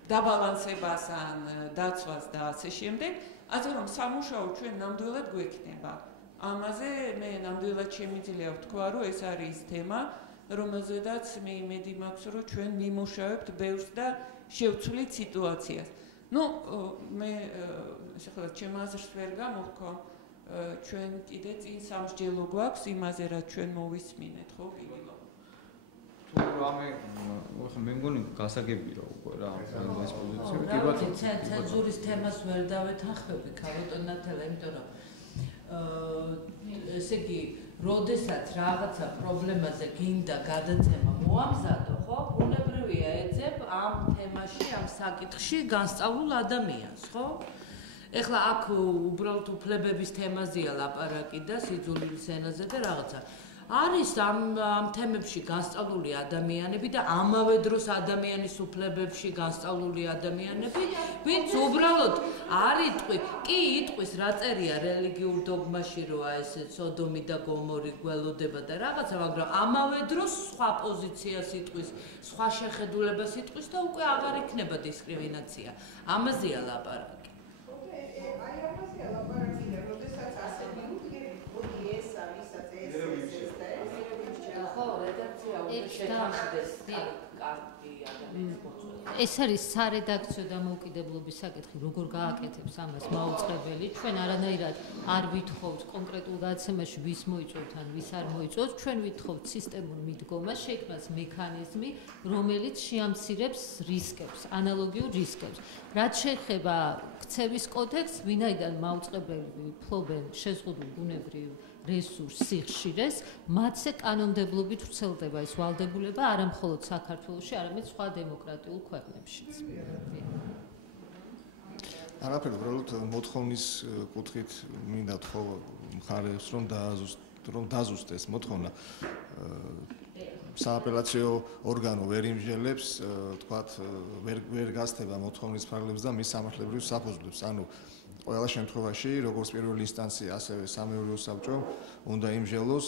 დაბალანსებას ან დაცვას და ასე შემდეგ, ასე რომ სამუშაო ჩვენ ნამდვილად გვექნება. ამაზე მე ნამდვილად შემიძლია ვთქვა, რომ ეს არის ის თემა, რომელზედაც მე იმედი მაქვს, რომ ჩვენ ვიმუშავებთ ბევრს და შევცვლით სიტუაციას. ნუ მე ახლა ჩემ აზრს ვერ გამოვქო, ჩვენ კიდე წინ სამსჯელო გვაქვს იმაზე, რაც ჩვენ მოვისმინეთ, ხო, კიდევ. თუ რამე ხო მე მგონი გასაგებია უკვე რა ეს პოზიცია. კი ბატონო, ცენზურის თემას ვერ დავეთანხმები, ქალბატონ ნათელა, იმიტომ რომ ესე იგი, როდესაც რაღაცა პრობლემაზე გინდა გადაცემა მოამზადო, ხო? ბუნებრივია ეძებ ამ თემაში, ამ საკითხში განსწავლულ ადამიანს, ხო? ეხლა აქ უბრალოდ უფლებების თემაზეა ლაპარაკი და სიძულვილის ენაზე და რაღაცა. არის ამ თემებში განსწავლული ადამიანები და ამავე დროს ადამიანის უფლებებში განსწავლული ადამიანები, ვინც უბრალოდ არ იტყვი, კი იტყვის რა წერია რელიგიურ დოგმაში, რომ ეს სოდომი და გომორი გველოდება და რაღაცა, მაგრამ ამავე დროს სხვა პოზიციას იტყვის, სხვა შეხედულებას იტყვის და უკვე აღარ იქნება დისკრიმინაცია. ამაზეა ლაპარაკი. აი ამაზეა ლაპარაკი, როდესაც ასე მიუდგებით, მოდი ეს ვისაც ეს ხო, რედაქცია უნდა შეთანხმდეს კარგი ადამიანის მოწვევა. ეს არის სარედაქციო დამოუკიდებლობის საკითხი, როგორ გააკეთებს ამას მაუწყებელი. ჩვენ არანაირად არ ვითხოვთ კონკრეტულ გადაცემაში ვის მოიწვევთ ან ვის არ მოიწვევთ, ჩვენ ვითხოვთ სისტემურ მიდგომას, შეიქმნას მექანიზმი, რომელიც შეამცირებს რისკებს, ანალოგიურ რისკებს. რაც შეეხება ქცევის კოდექსს, ვინაიდან მაუწყებლები ფლობენ შეზღუდულ ბუნებრივ რესურს სიხშირეს, მათზე კანონმდებლობით ვრცელდება ეს ვალდებულება არა მხოლოდ საქართველოში, არამედ სხვა დემოკრატიულ ქვეყნებშიც. არაფერი, უბრალოდ მოთხოვნის კუთხით მინდა თქო მხარებს, რომ დაზუსტეს მოთხოვნა. სააპელაციო ორგანო ვერ იმსჯელებს, თქვათ, ვერ გასცდება მოთხოვნის ფარგლებს და მის სამართლებრივ საფუძვლებს. ანუ ყველა შემთხვევაში, როგორც პირველი ინსტანცია, ასევე სამეურვეო საბჭო უნდა იმსჯელოს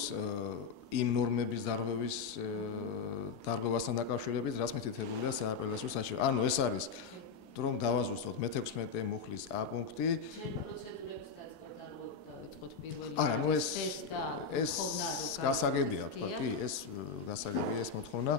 იმ ნორმების დარღვევასთან დაკავშირებით, რაც მითითებულია სააპელაციო საჩივარში. ანუ ეს არის, რომ დავაზუსტოთ მე-16 მუხლის A პუნქტი. არა, ნუ ეს გასაგებია, თქვა, კი, ეს გასაგებია ეს მოთხოვნა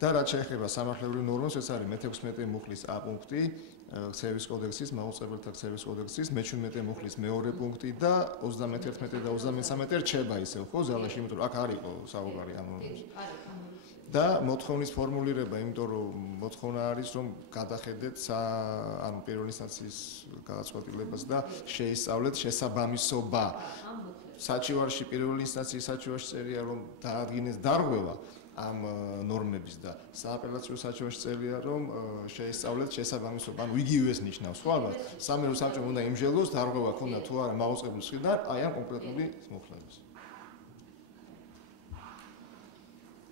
და რაც შეეხება სამართლებრივ ნორმებს, ეს არის მე-16 მუხლის A პუნქტი, ქცევის კოდექსის, მაუწყებელთა ქცევის კოდექსის, მე-17 მუხლის მეორე პუნქტი და 31 და 33 რჩება ისევ, ხო, ზალაში, იმიტომ რომ აქ არ იყო საუბარი ამ ნორმებზე. და მოთხოვნის ფორმულირება, იმიტომ რომ მოთხოვნა არის, რომ გადახედეთ ანუ პირველი ინსტანციის გადაწყვეტილებას და შეისწავლეთ შესაბამისობა. საჩივარში პირველი ინსტანციის საჩივარში წერია, რომ დაადგინეს დარღვევა ამ ნორმების და სააპელაციო საჩივარში წერია, რომ შეისწავლეთ შესაბამისობა. ანუ იგივეს ნიშნავს, ხო ალბათ? სამეურვეო საბჭომ უნდა იმსჯელოს, დარღვევა ქონდა თუ არა მაუწყებლის მხრიდან, აი ამ კონკრეტული მუხლების.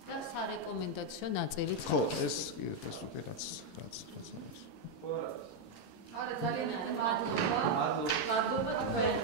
და სარეკომენდაციო ნაწილიც ხო, ეს უკვე რაც არის. არა, ძალიან მადლობა. მადლობა თქვენ.